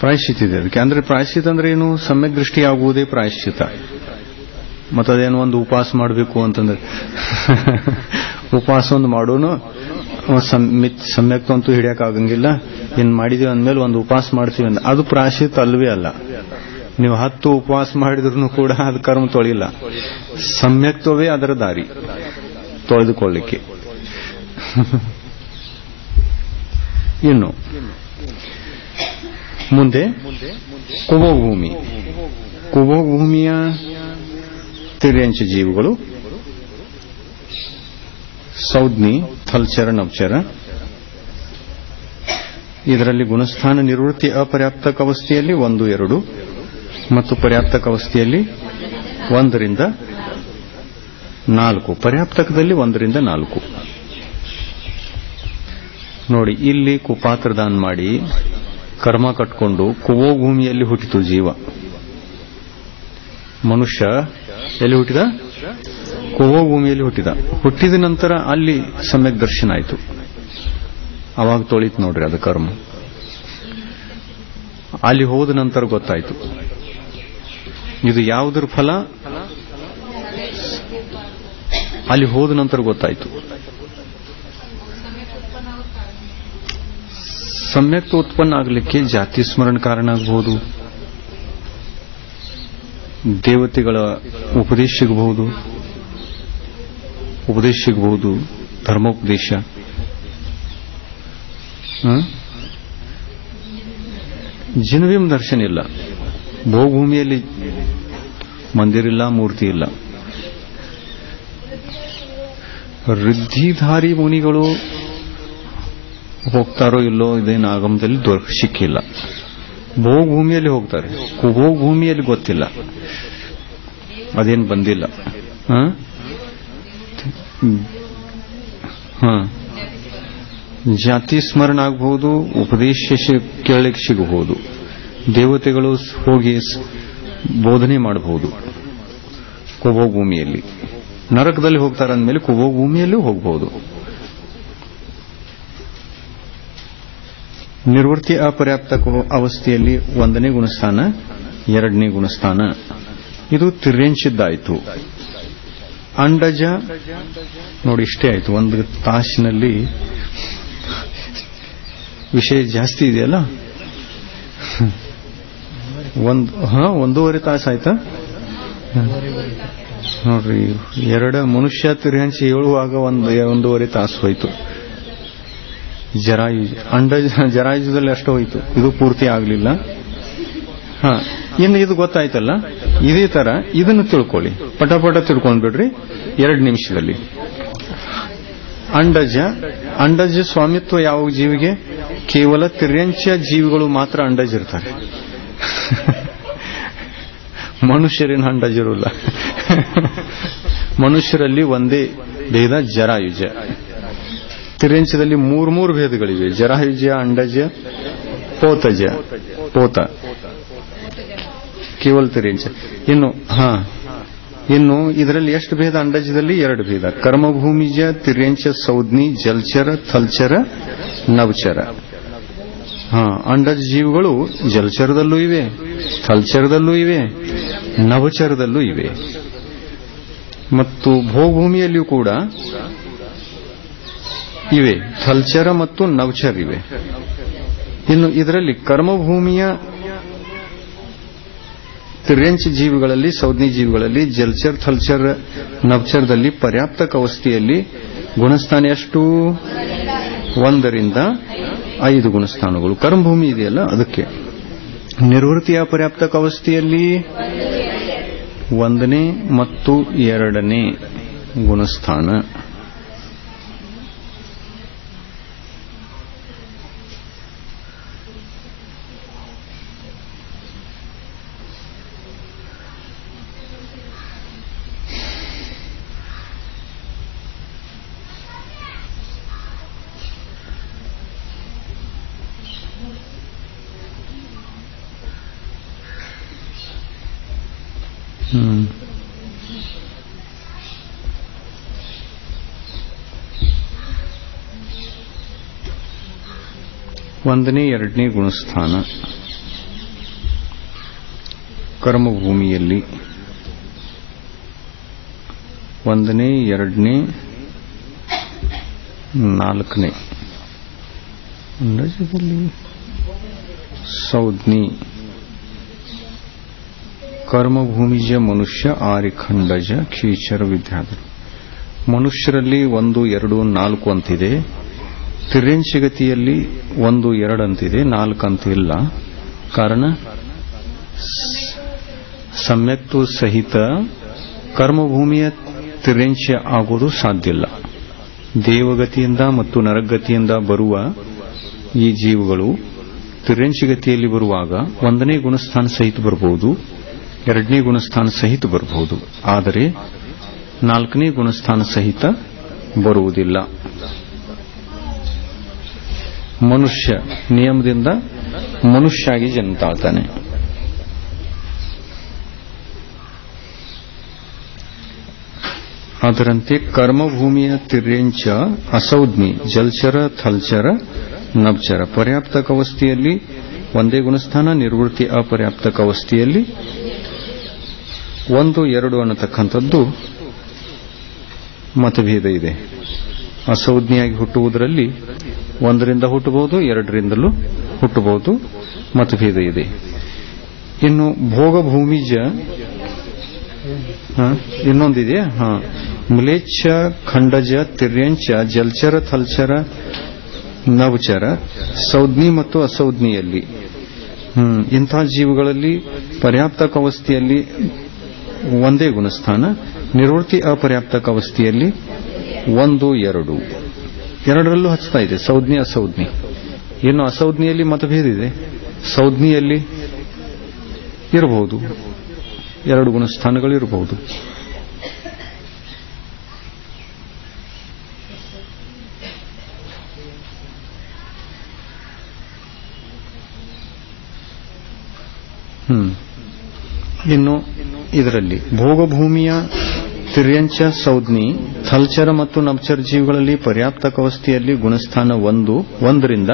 ಪ್ರಾಯಶ್ಚಿತ ಇದೆ ಅದಕ್ಕೆ. ಅಂದ್ರೆ ಪ್ರಾಯಶ್ಚಿತ ಅಂದ್ರೆ ಏನು? ಸಮ್ಯಕ್ ದೃಷ್ಟಿ ಆಗುವುದೇ ಪ್ರಾಯಶ್ಚಿತ. ಮತ್ತದೇನು ಒಂದು ಉಪವಾಸ ಮಾಡಬೇಕು ಅಂತಂದ್ರೆ ಉಪವಾಸ ಒಂದು ಮಾಡೋನು, ಸಮ್ಯಕ್ತಂತೂ ಹಿಡಿಯಕ್ ಆಗಂಗಿಲ್ಲ, ಏನ್ ಮಾಡಿದೀವಿ ಅಂದ್ಮೇಲೆ ಒಂದು ಉಪವಾಸ ಮಾಡ್ತೀವಿ ಅಂದ ಅದು ಪ್ರಾಯಶ್ಚಿತ ಅಲ್ವೇ ಅಲ್ಲ. ನೀವು 10 ಉಪವಾಸ ಮಾಡಿದ್ರು ಕೂಡ ಅದು ಕರ್ಮ ತೊಳಿಲ್ಲ. ಸಮ್ಯಕ್ತವೇ ಅದರ ದಾರಿ. ತೊಳೆದುಕೊಳ್ಳಿಕ್ಕೆ. ಇನ್ನು ಮುಂದೆ ಕುಬೋಭೂಮಿ. ಕುಬೋಭೂಮಿಯ ತಿರ್ಯಂಚ ಜೀವಿಗಳು ಸೌಜ್ಞಿ, ಥಲ್ಚರ, ನಭ್ಚರ. ಇದರಲ್ಲಿ ಗುಣಸ್ಥಾನ ನಿವೃತ್ತಿ ಅಪರ್ಯಾಪ್ತಕ ಅವಸ್ಥೆಯಲ್ಲಿ 1, 2 ಮತ್ತು ಪರ್ಯಾಪ್ತಕ ಅವಸ್ಥೆಯಲ್ಲಿ 1 ರಿಂದ 4. ಪರ್ಯಾಪ್ತಕದಲ್ಲಿ 1 ರಿಂದ 4. ನೋಡಿ, ಇಲ್ಲಿ ಕುಪಾತ್ರದಾನ ಮಾಡಿ ಕರ್ಮ ಕಟ್ಕೊಂಡು ಕುಬೋಭೂಮಿಯಲ್ಲಿ ಹುಟ್ಟಿತು ಜೀವ. ಮನುಷ್ಯ ಎಲ್ಲಿ ಹುಟ್ಟಿದ? ಕುಬೋಭೂಮಿಯಲ್ಲಿ ಹುಟ್ಟಿದ. ಹುಟ್ಟಿದ ನಂತರ ಅಲ್ಲಿ ಸಮ್ಯಕ್ ದರ್ಶನ ಆಯಿತು. ಅವಾಗ ತೊಳಿತು ನೋಡ್ರಿ ಅದು ಕರ್ಮ. ಅಲ್ಲಿ ಹೋದ ನಂತರ ಗೊತ್ತಾಯ್ತು ಇದು ಯಾವುದರ ಫಲ. ಅಲ್ಲಿ ಹೋದ ನಂತರ ಗೊತ್ತಾಯ್ತು. ಸಮ್ಯಕ್ ಉತ್ಪನ್ನ ಆಗಲಿಕ್ಕೆ ಜಾತಿ ಸ್ಮರಣ ಕಾರಣ ಆಗಬಹುದು, ದೇವತೆಗಳ ಉಪದೇಶ ಸಿಗಬಹುದು, ಧರ್ಮೋಪದೇಶ. ಜಿನವಿಂ ದರ್ಶನ ಇಲ್ಲ. ಭೋಗಭೂಮಿಯಲ್ಲಿ ಮಂದಿರಿಲ್ಲ, ಮೂರ್ತಿ ಇಲ್ಲ. ರಿದ್ಧಿಧಾರಿ ಮುನಿಗಳು ಹೋಗ್ತಾರೋ ಇಲ್ಲೋ ಇದೇನು ಆಗಮದಲ್ಲಿ ಸಿಕ್ಕಿಲ್ಲ. ಭೋಗಭೂಮಿಯಲ್ಲಿ ಹೋಗ್ತಾರೆ, ಕುಭೋಗಭೂಮಿಯಲ್ಲಿ ಗೊತ್ತಿಲ್ಲ, ಅದೇನು ಬಂದಿಲ್ಲ. ಜಾತಿ ಸ್ಮರಣ ಆಗಬಹುದು, ಉಪದೇಶ ಕೇಳಲಿಕ್ಕೆ ಸಿಗಬಹುದು, ದೇವತೆಗಳು ಹೋಗಿ ಬೋಧನೆ ಮಾಡಬಹುದು ಕುಭೋಗಭೂಮಿಯಲ್ಲಿ. ನರಕದಲ್ಲಿ ಹೋಗ್ತಾರೆ ಅಂದಮೇಲೆ ಕುಭೋಗಭೂಮಿಯಲ್ಲೂ ಹೋಗಬಹುದು. ನಿರ್ವೃತ್ತಿ ಅಪರ್ಯಾಪ್ತ ಅವಸ್ಥೆಯಲ್ಲಿ 1ನೇ ಗುಣಸ್ಥಾನ, 2ನೇ ಗುಣಸ್ಥಾನ. ಇದು ತಿರ್ಯಂಚಿದ್ದಾಯಿತು. ಅಂಡಜ ನೋಡಿ ಇಷ್ಟೇ ಆಯಿತು. 1 ತಾಸಿನಲ್ಲಿ ವಿಷಯ ಜಾಸ್ತಿ ಇದೆಯಲ್ಲ. 1.5 ತಾಸು ಆಯ್ತಾ ನೋಡ್ರಿ. 2 ಮನುಷ್ಯ ತಿರ್ಯಂಚಿ ಹೇಳುವಾಗ 1.5 ತಾಸು ಹೋಯ್ತು. ಜರಾಯುಜದಲ್ಲಿ ಅಷ್ಟು ಹೋಯ್ತು. ಇದು ಪೂರ್ತಿ ಆಗಲಿಲ್ಲ. ಇನ್ನು ಇದು ಗೊತ್ತಾಯ್ತಲ್ಲ, ಇದೇ ತರ ಇದನ್ನು ತಿಳ್ಕೊಳ್ಳಿ, ಪಟ ತಿಳ್ಕೊಂಡ್ಬಿಡ್ರಿ 2 ನಿಮಿಷದಲ್ಲಿ. ಅಂಡಜ ಸ್ವಾಮಿತ್ವ ಯಾವ ಜೀವಿಗೆ? ಕೇವಲ ತಿರ್ಯಂಚ ಜೀವಿಗಳು ಮಾತ್ರ ಅಂಡಜ ಇರ್ತಾರೆ. ಮನುಷ್ಯರೇನು ಅಂಡಜಿರಲ್ಲ. ಮನುಷ್ಯರಲ್ಲಿ ಒಂದೇ ಭೇದ ಜರಾಯುಜ. ತಿರ್ಯಂಚದಲ್ಲಿ 3 ಭೇದಗಳಿವೆ: ಜರಾಯುಜ, ಅಂಡಜ, ಪೋತ. ಕೇವಲ ತಿರ್ಯಂಚ. ಇನ್ನು ಇದರಲ್ಲಿ ಎಷ್ಟು ಭೇದ? ಅಂಡಜದಲ್ಲಿ 2 ಭೇದ: ಕರ್ಮಭೂಮಿಜ, ತಿರ್ಯಂಚ, ಸೌಜ್ಞಿ, ಜಲಚರ, ಥಲ್ಚರ, ನವಚರ. ಅಂಡಜ ಜೀವಿಗಳು ಜಲಚರದಲ್ಲೂ ಇವೆ, ಥಲ್ಚರದಲ್ಲೂ ಇವೆ, ನವಚರದಲ್ಲೂ ಇವೆ. ಮತ್ತು ಭೋಗಭೂಮಿಯಲ್ಲಿಯೂ ಕೂಡ ಇವೆ, ಥಲ್ಚರ ಮತ್ತು ನವಚರ ಇವೆ. ಇನ್ನು ಇದರಲ್ಲಿ ಕರ್ಮಭೂಮಿಯ ತಿರ್ಯಂಚ ಜೀವಿಗಳಲ್ಲಿ, ಸೌಜ್ಞಿ ಜೀವಿಗಳಲ್ಲಿ, ಜಲಚರ, ಥಲ್ಚರ, ನವಚರದಲ್ಲಿ ಪರ್ಯಾಪ್ತಕ ಅವಸ್ಥೆಯಲ್ಲಿ ಗುಣಸ್ಥಾನ ಎಷ್ಟು? 1 ರಿಂದ 5 ಗುಣಸ್ಥಾನಗಳು. ಕರ್ಮಭೂಮಿ ಇದೆಯಲ್ಲ ಅದಕ್ಕೆ. ನಿರ್ವೃತ್ತಿಯ ಪರ್ಯಾಪ್ತಕ ಅವಸ್ಥೆಯಲ್ಲಿ 1ನೇ ಮತ್ತು 2ನೇ ಗುಣಸ್ಥಾನ. ಒಂದನೇ 2ನೇ ಗುಣಸ್ಥಾನ ಕರ್ಮಭೂಮಿಯಲ್ಲಿ 1ನೇ 2ನೇ 4ನೇ ಅಂಡಜದಲ್ಲಿ ಸೌಜ್ಞಿ ಕರ್ಮಭೂಮಿಜ ಮನುಷ್ಯ ಆರಿಖಂಡಜ ಖೀಚರ ವಿದ್ಯಾಧರ ಮನುಷ್ಯರಲ್ಲಿ 1, 2, 4 ಅಂತಿದೆ. ತಿರ್ಯಂಚಗತಿಯಲ್ಲಿ 1, 2 ಅಂತಿದೆ, 4 ಅಂತ ಇಲ್ಲ. ಕಾರಣ ಸಮ್ಯಕ್ತು ಸಹಿತ ಕರ್ಮಭೂಮಿಯ ತಿರ್ಯಂಚ ಆಗೋದು ಸಾಧ್ಯ ಇಲ್ಲ. ದೇವಗತಿಯಿಂದ ಮತ್ತು ನರಗತಿಯಿಂದ ಬರುವ ಈ ಜೀವಗಳು ತಿರ್ಯಂಚಗತಿಯಲ್ಲಿ ಬರುವಾಗ 1ನೇ ಗುಣಸ್ಥಾನ ಸಹಿತ ಬರಬಹುದು, 2ನೇ ಗುಣಸ್ಥಾನ ಸಹಿತ ಬರಬಹುದು. ಆದರೆ 4ನೇ ಗುಣಸ್ಥಾನ ಸಹಿತ ಬರುವುದಿಲ್ಲ. ಮನುಷ್ಯ ನಿಯಮದಿಂದ ಮನುಷ್ಯಾಗಿ ಜನ್ಮ ತಾಳ್ತಾನೆ. ಅದರಂತೆ ಕರ್ಮಭೂಮಿಯ ತಿರ್ಯಂಚ ಅಸೌಜ್ಞಿ ಜಲಚರ ಥಲ್ಚರ ನಭಚರ. ಪರ್ಯಾಪ್ತಕ ಅವಸ್ಥೆಯಲ್ಲಿ 1ನೇ ಗುಣಸ್ಥಾನ, ನಿರ್ವೃತ್ತಿ ಅಪರ್ಯಾಪ್ತಕ ಅವಸ್ಥೆಯಲ್ಲಿ 1, 2 ಅನ್ನತಕ್ಕಂಥದ್ದು ಮತಭೇದ ಇದೆ. ಅಸೌಜ್ಞಿಯಾಗಿ ಹುಟ್ಟುವುದರಲ್ಲಿ 1ರಿಂದ ಹುಟ್ಟಬಹುದು, 2ರಿಂದಲೂ ಹುಟ್ಟಬಹುದು, ಮತಭೇದ ಇದೆ. ಇನ್ನು ಭೋಗಭೂಮಿಜ ಇನ್ನೊಂದಿದೆ. ಮ್ಲೇಚ್ಛ ಖಂಡಜ ತಿರ್ಯಂಚ ಜಲಚರ ಥಲ್ಚರ ನವಚರ ಸೌಜ್ಞಿ ಮತ್ತು ಅಸೌಜ್ಞಿಯಲ್ಲಿ ಇಂಥ ಜೀವಗಳಲ್ಲಿ ಪರ್ಯಾಪ್ತಕ ಅವಸ್ಥೆಯಲ್ಲಿ 1ನೇ ಗುಣಸ್ಥಾನ, ನಿರ್ವೃತ್ತಿ ಅಪರ್ಯಾಪ್ತಕ ಅವಸ್ಥೆಯಲ್ಲಿ 1, 2 ಎರಡರಲ್ಲೂ ಹಚ್ತಾ ಇದೆ, ಸೌಜ್ಞಿ ಅಸೌಜ್ಞಿ. ಇನ್ನು ಅಸೌಜ್ಞಿಯಲ್ಲಿ ಮತಭೇದ ಇದೆ. ಸೌಜ್ಞಿಯಲ್ಲಿ ಇರಬಹುದು, 2 ಗುಣಸ್ಥಾನಗಳು ಇರಬಹುದು. ಇನ್ನು ಇದರಲ್ಲಿ ಭೋಗಭೂಮಿಯ ತಿರ್ಯಂಚ ಸೌಜ್ಞಿ ಥಲ್ಚರ ಮತ್ತು ನಭಚರ ಜೀವಿಗಳಲ್ಲಿ ಪರ್ಯಾಪ್ತಕ ಅವಸ್ಥೆಯಲ್ಲಿ ಗುಣಸ್ಥಾನ 1ರಿಂದ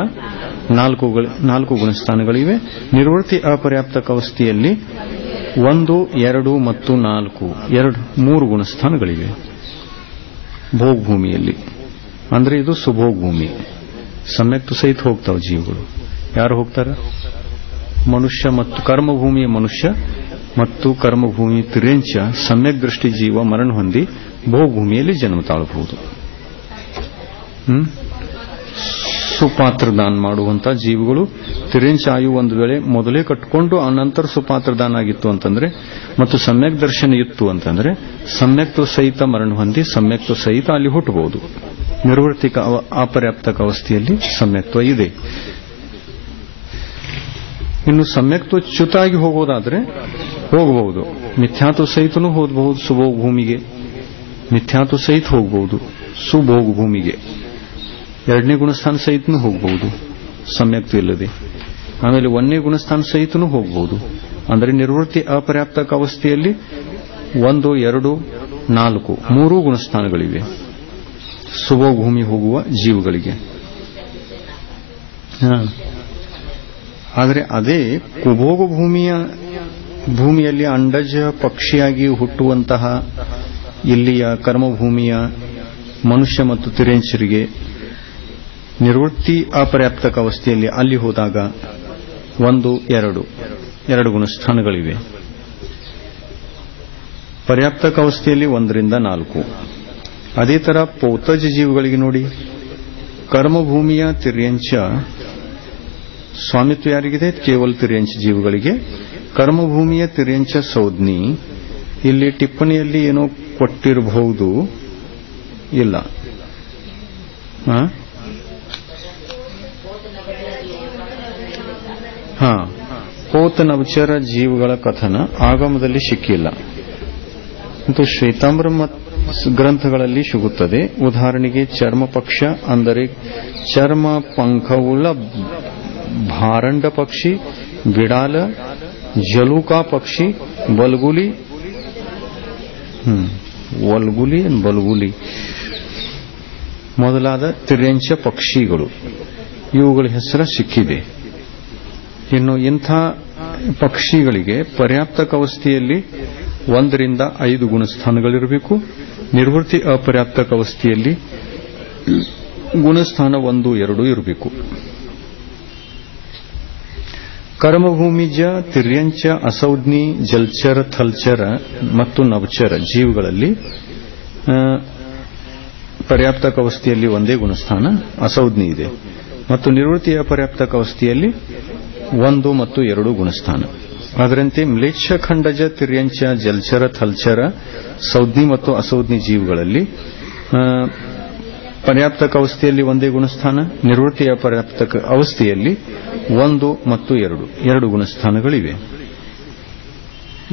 4 ಗುಣಸ್ಥಾನಗಳಿವೆ. ನಿರ್ವೃತ್ತಿ ಅಪರ್ಯಾಪ್ತಕ ಅವಸ್ಥೆಯಲ್ಲಿ 1, 2 ಮತ್ತು 4 3 ಗುಣಸ್ಥಾನಗಳಿವೆ. ಭೋಗಭೂಮಿಯಲ್ಲಿ ಅಂದ್ರೆ ಇದು ಸುಭೋಗಭೂಮಿ. ಸಮ್ಯಕ್ತು ಸಹಿತ ಹೋಗ್ತಾವ ಜೀವಗಳು. ಯಾರು ಹೋಗ್ತಾರ? ಮನುಷ್ಯ ಮತ್ತು ಕರ್ಮಭೂಮಿಯ ಮನುಷ್ಯ ಮತ್ತು ಕರ್ಮಭೂಮಿ ತಿರ್ಯಂಚ ಸಮ್ಯಕ್ ದೃಷ್ಟಿ ಜೀವ ಮರಣ ಹೊಂದಿ ಭೋಗಭೂಮಿಯಲ್ಲಿ ಜನ್ಮ ತಾಳಬಹುದು. ಸುಪಾತ್ರದಾನ ಮಾಡುವಂತಹ ಜೀವಿಗಳು ತಿರ್ಯಂಚ ಆಯು ಒಂದು ವೇಳೆ ಮೊದಲೇ ಕಟ್ಟಿಕೊಂಡು ಅನಂತರ ಸುಪಾತ್ರದಾನ ಆಗಿತ್ತು ಅಂತಂದ್ರೆ ಮತ್ತು ಸಮ್ಯಕ್ ದರ್ಶನ ಇತ್ತು ಅಂತಂದ್ರೆ ಸಮ್ಯಕ್ತು ಸಹಿತ ಮರಣ ಹೊಂದಿ ಸಮ್ಯಕ್ತು ಸಹಿತ ಅಲ್ಲಿ ಹುಟ್ಟಬಹುದು. ನಿರ್ವೃತ್ತಿಕ ಅಪರ್ಯಾಪ್ತಕ ಅವಸ್ಥೆಯಲ್ಲಿ ಸಮ್ಯಕ್ತ್ವ ಇದೆ. ಇನ್ನು ಸಮ್ಯಕ್ತ್ವ ಚ್ಯುತಾಗಿ ಹೋಗೋದಾದ್ರೆ ಹೋಗಬಹುದು. ಮಿಥ್ಯಾತ್ವ ಸಹಿತನೂ ಹೋಗಬಹುದು ಸುಭೋಗ ಭೂಮಿಗೆ, ಮಿಥ್ಯಾತ್ವ ಸಹಿತ ಹೋಗಬಹುದು ಸುಭೋಗ ಭೂಮಿಗೆ. 2ನೇ ಗುಣಸ್ಥಾನ ಸಹಿತನೂ ಹೋಗಬಹುದು ಸಮ್ಯಕ್ತ್ವ ಇಲ್ಲದೆ. ಆಮೇಲೆ 1ನೇ ಗುಣಸ್ಥಾನ ಸಹಿತನೂ ಹೋಗಬಹುದು. ಅಂದರೆ ನಿರ್ವೃತ್ತಿ ಅಪರ್ಯಾಪ್ತಕ ಅವಸ್ಥೆಯಲ್ಲಿ 1, 2, 4 3 ಗುಣಸ್ಥಾನಗಳಿವೆ ಸುಭೋಗ ಭೂಮಿ ಹೋಗುವ ಜೀವಗಳಿಗೆ. ಆದರೆ ಅದೇ ಕುಭೋಗ ಭೂಮಿಯಲ್ಲಿ ಅಂಡಜ ಪಕ್ಷಿಯಾಗಿ ಹುಟ್ಟುವಂತಹ ಇಲ್ಲಿಯ ಕರ್ಮಭೂಮಿಯ ಮನುಷ್ಯ ಮತ್ತು ತಿರ್ಯಂಚರಿಗೆ ನಿರ್ವೃತ್ತಿ ಅಪರ್ಯಾಪ್ತಕ ಅವಸ್ಥೆಯಲ್ಲಿ ಅಲ್ಲಿ ಹೋದಾಗ 1, 2 ಗುಣಸ್ಥಾನಗಳಿವೆ. ಪರ್ಯಾಪ್ತಕ ಅವಸ್ಥೆಯಲ್ಲಿ 1ರಿಂದ 4. ಅದೇ ತರ ಪೌತಜ ಜೀವಿಗಳಿಗೆ ನೋಡಿ, ಕರ್ಮಭೂಮಿಯ ತಿರ್ಯಂಚ ಸ್ವಾಮಿತ್ವ ಯಾರಿಗಿದೆ? ಕೇವಲ ತಿರ್ಯಂಚ ಜೀವಿಗಳಿಗೆ. ಕರ್ಮಭೂಮಿಯ ತಿರ್ಯಂಚ ಸೌಜ್ಞಿ. ಇಲ್ಲಿ ಟಿಪ್ಪಣಿಯಲ್ಲಿ ಏನೋ ಕೊಟ್ಟಿರಬಹುದು, ಇಲ್ಲ. ಪೋತ ನವಚರ ಜೀವಿಗಳ ಕಥನ ಆಗಮದಲ್ಲಿ ಸಿಕ್ಕಿಲ್ಲ, ಮತ್ತು ಶ್ವೇತಾಂಬರ ಗ್ರಂಥಗಳಲ್ಲಿ ಸಿಗುತ್ತದೆ. ಉದಾಹರಣೆಗೆ ಚರ್ಮಪಕ್ಷ ಅಂದರೆ ಚರ್ಮ ಪಂಖವುಳ್ಳ ಭಾರಂಡ ಪಕ್ಷಿ, ಬಿಡಾಲ, ಜಲೂಕಾ ಪಕ್ಷಿ, ಬಲ್ಗುಲಿ ಮೊದಲಾದ ತಿರ್ಯಂಚ ಪಕ್ಷಿಗಳು, ಇವುಗಳ ಹೆಸರು ಸಿಕ್ಕಿದೆ. ಇನ್ನು ಇಂಥ ಪಕ್ಷಿಗಳಿಗೆ ಪರ್ಯಾಪ್ತಕ ಅವಸ್ಥೆಯಲ್ಲಿ 1ರಿಂದ 5 ಗುಣಸ್ಥಾನಗಳಿರಬೇಕು. ನಿರ್ವೃತ್ತಿ ಅಪರ್ಯಾಪ್ತಕ ಅವಸ್ಥೆಯಲ್ಲಿ ಗುಣಸ್ಥಾನ 1, 2 ಇರಬೇಕು. ಕರ್ಮಭೂಮಿಜ ತಿರ್ಯಂಚ ಅಸೌಜ್ಞಿ ಜಲಚರ ಥಲ್ಚರ ಮತ್ತು ನವಚರ ಜೀವಿಗಳಲ್ಲಿ ಪರ್ಯಾಪ್ತಕ ಅವಸ್ಥೆಯಲ್ಲಿ ಒಂದೇ ಗುಣಸ್ಥಾನ ಅಸೌಜ್ಞಿ ಇದೆ ಮತ್ತು ನಿವೃತ್ತಿಯ ಪರ್ಯಾಪ್ತಕ ಅವಸ್ಥೆಯಲ್ಲಿ 1 ಮತ್ತು 2 ಗುಣಸ್ಥಾನ. ಅದರಂತೆ ಮ್ಲೇಚ್ಛ ಖಂಡಜ ತಿರ್ಯಂಚ ಜಲಚರ ಥಲ್ಚರ ಸೌಜ್ಞಿ ಮತ್ತು ಅಸೌಜ್ಞಿ ಜೀವಗಳಲ್ಲಿ ಪರ್ಯಾಪ್ತಕ ಅವಸ್ಥೆಯಲ್ಲಿ ಒಂದೇ ಗುಣಸ್ಥಾನ, ನಿವೃತ್ತಿಯ ಪರ್ಯಾಪ್ತಕ ಅವಸ್ಥೆಯಲ್ಲಿ 1 ಮತ್ತು 2 ಗುಣಸ್ಥಾನಗಳಿವೆ.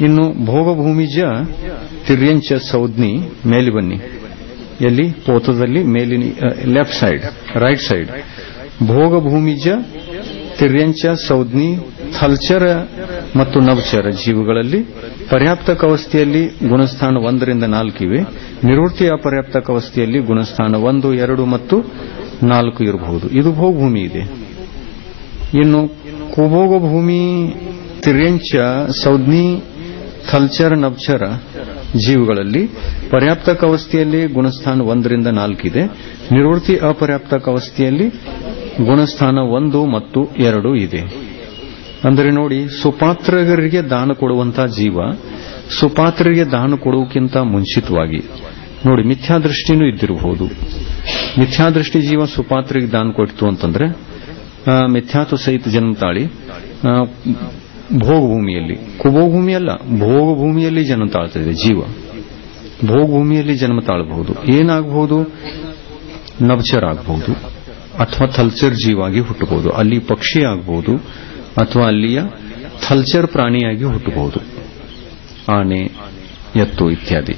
ಇನ್ನು ಭೋಗಭೂಮಿಜ ತಿರ್ಯಂಚ ಸೌಜ್ಞಿ ಮೇಲೆ ಬನ್ನಿ, ಎಲ್ಲಿ ಪೋತದಲ್ಲಿ ಮೇಲಿನ ಲೆಫ್ಟ್ ಸೈಡ್ ರೈಟ್ ಸೈಡ್. ಭೋಗಭೂಮಿಜ ತಿರ್ಯಂಚ ಸೌಜ್ಞಿ ಥಲ್ಚರ ಮತ್ತು ನವಚರ ಜೀವಗಳಲ್ಲಿ ಪರ್ಯಾಪ್ತಕ ಅವಸ್ಥೆಯಲ್ಲಿ ಗುಣಸ್ಥಾನ 1 ರಿಂದ 4 ಇವೆ. ನಿವೃತ್ತಿಯ ಪರ್ಯಾಪ್ತಕ ಅವಸ್ಥೆಯಲ್ಲಿ ಗುಣಸ್ಥಾನ 1, 2 ಮತ್ತು 4 ಇರಬಹುದು. ಇದು ಭೋಗಭೂಮಿ ಇದೆ. ಇನ್ನು ಕುಭೋಗಭೂಮಿ ತಿರ್ಯಂಚ ಸೌಜ್ಞಿ ಥಲ್ಚರ ನವಚರ ಜೀವಗಳಲ್ಲಿ ಪರ್ಯಾಪ್ತಕ ಅವಸ್ಥೆಯಲ್ಲಿ ಗುಣಸ್ಥಾನ 1 ರಿಂದ 4 ಇದೆ. ನಿವೃತ್ತಿ ಅಪರ್ಯಾಪ್ತಕ ಅವಸ್ಥೆಯಲ್ಲಿ ಗುಣಸ್ಥಾನ 1 ಮತ್ತು 2 ಇದೆ. ಅಂದರೆ ನೋಡಿ, ಸುಪಾತ್ರರಿಗೆ ದಾನ ಕೊಡುವಂತಹ ಜೀವ ಸುಪಾತ್ರರಿಗೆ ದಾನ ಕೊಡುವುದಕ್ಕಿಂತ ಮುಂಚಿತವಾಗಿ ನೋಡಿ ಮಿಥ್ಯಾದೃಷ್ಟಿನೂ ಇದ್ದಿರಬಹುದು. ಮಿಥ್ಯಾದೃಷ್ಟಿ ಜೀವ ಸುಪಾತ್ರಿಗೆ ದಾನ ಕೊಡ್ತು ಅಂತಂದ್ರೆ ಮಿಥ್ಯಾತ್ವ ಸಹಿತ ಜನ್ಮ ತಾಳಿ ಭೋಗಭೂಮಿಯಲ್ಲಿ, ಕುಭೋಗಭೂಮಿ ಅಲ್ಲ, ಭೋಗಭೂಮಿಯಲ್ಲಿ ಜನ್ಮ ತಾಳ್ತಿದೆ ಜೀವ. ಭೋಗಭೂಮಿಯಲ್ಲಿ ಜನ್ಮ ತಾಳಬಹುದು. ಏನಾಗಬಹುದು? ನವಚರ ಆಗಬಹುದು ಅಥವಾ ಥಲ್ಚರ್ ಜೀವಾಗಿ ಹುಟ್ಟಬಹುದು. ಅಲ್ಲಿ ಪಕ್ಷಿ ಆಗಬಹುದು ಅಥವಾ ಅಲ್ಲಿಯ ಥಲ್ಚರ್ ಪ್ರಾಣಿಯಾಗಿ ಹುಟ್ಟಬಹುದು, ಆನೆ, ಎತ್ತು ಇತ್ಯಾದಿ.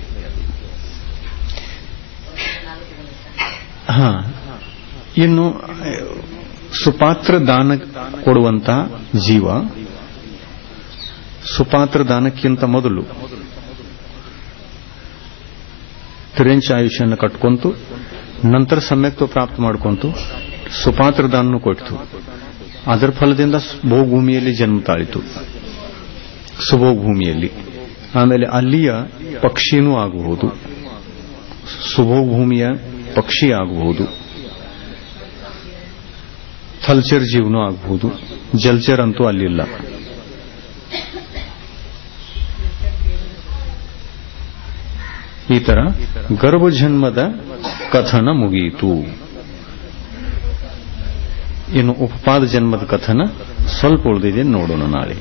ಇನ್ನು ಸುಪಾತ್ರ ದಾನ ಕೊಡುವಂತಹ ಜೀವ ಸುಪಾತ್ರ ದಾನಕ್ಕಿಂತ ಮೊದಲು ತಿರ್ಯಂಚ ಆಯುಷ್ಯನ್ನು ಕಟ್ಕೊಂತು, ನಂತರ ಸಮ್ಯಕ್ತ್ವ ಪ್ರಾಪ್ತ ಮಾಡಿಕೊಂತು ಸುಪಾತ್ರ ದಾನನು ಕೊಟ್ಟಿತು. ಅದರ ಫಲದಿಂದ ಭೋಗಭೂಮಿಯಲ್ಲಿ ಜನ್ಮ ತಾಳಿತು, ಸುಭೋಗಭೂಮಿಯಲ್ಲಿ. ಆಮೇಲೆ ಅಲ್ಲಿಯ ಪಕ್ಷಿನೂ ಆಗಬಹುದು, ಸುಭೋಗಭೂಮಿಯ ಪಕ್ಷಿ ಆಗಬಹುದು, ಥಲ್ಚರ್ ಜೀವನೂ ಆಗಬಹುದು. ಜಲ್ಚರ್ ಅಂತೂ ಅಲ್ಲಿಲ್ಲ. ಈ ತರ ಗರ್ಭಜನ್ಮದ ಕಥನ ಮುಗಿಯಿತು. ಇನ್ನು ಉಪಪಾದ ಜನ್ಮದ ಕಥನ ಸ್ವಲ್ಪ ಉಳಿದಿದೆ, ನೋಡೋಣ ನಾಳೆ.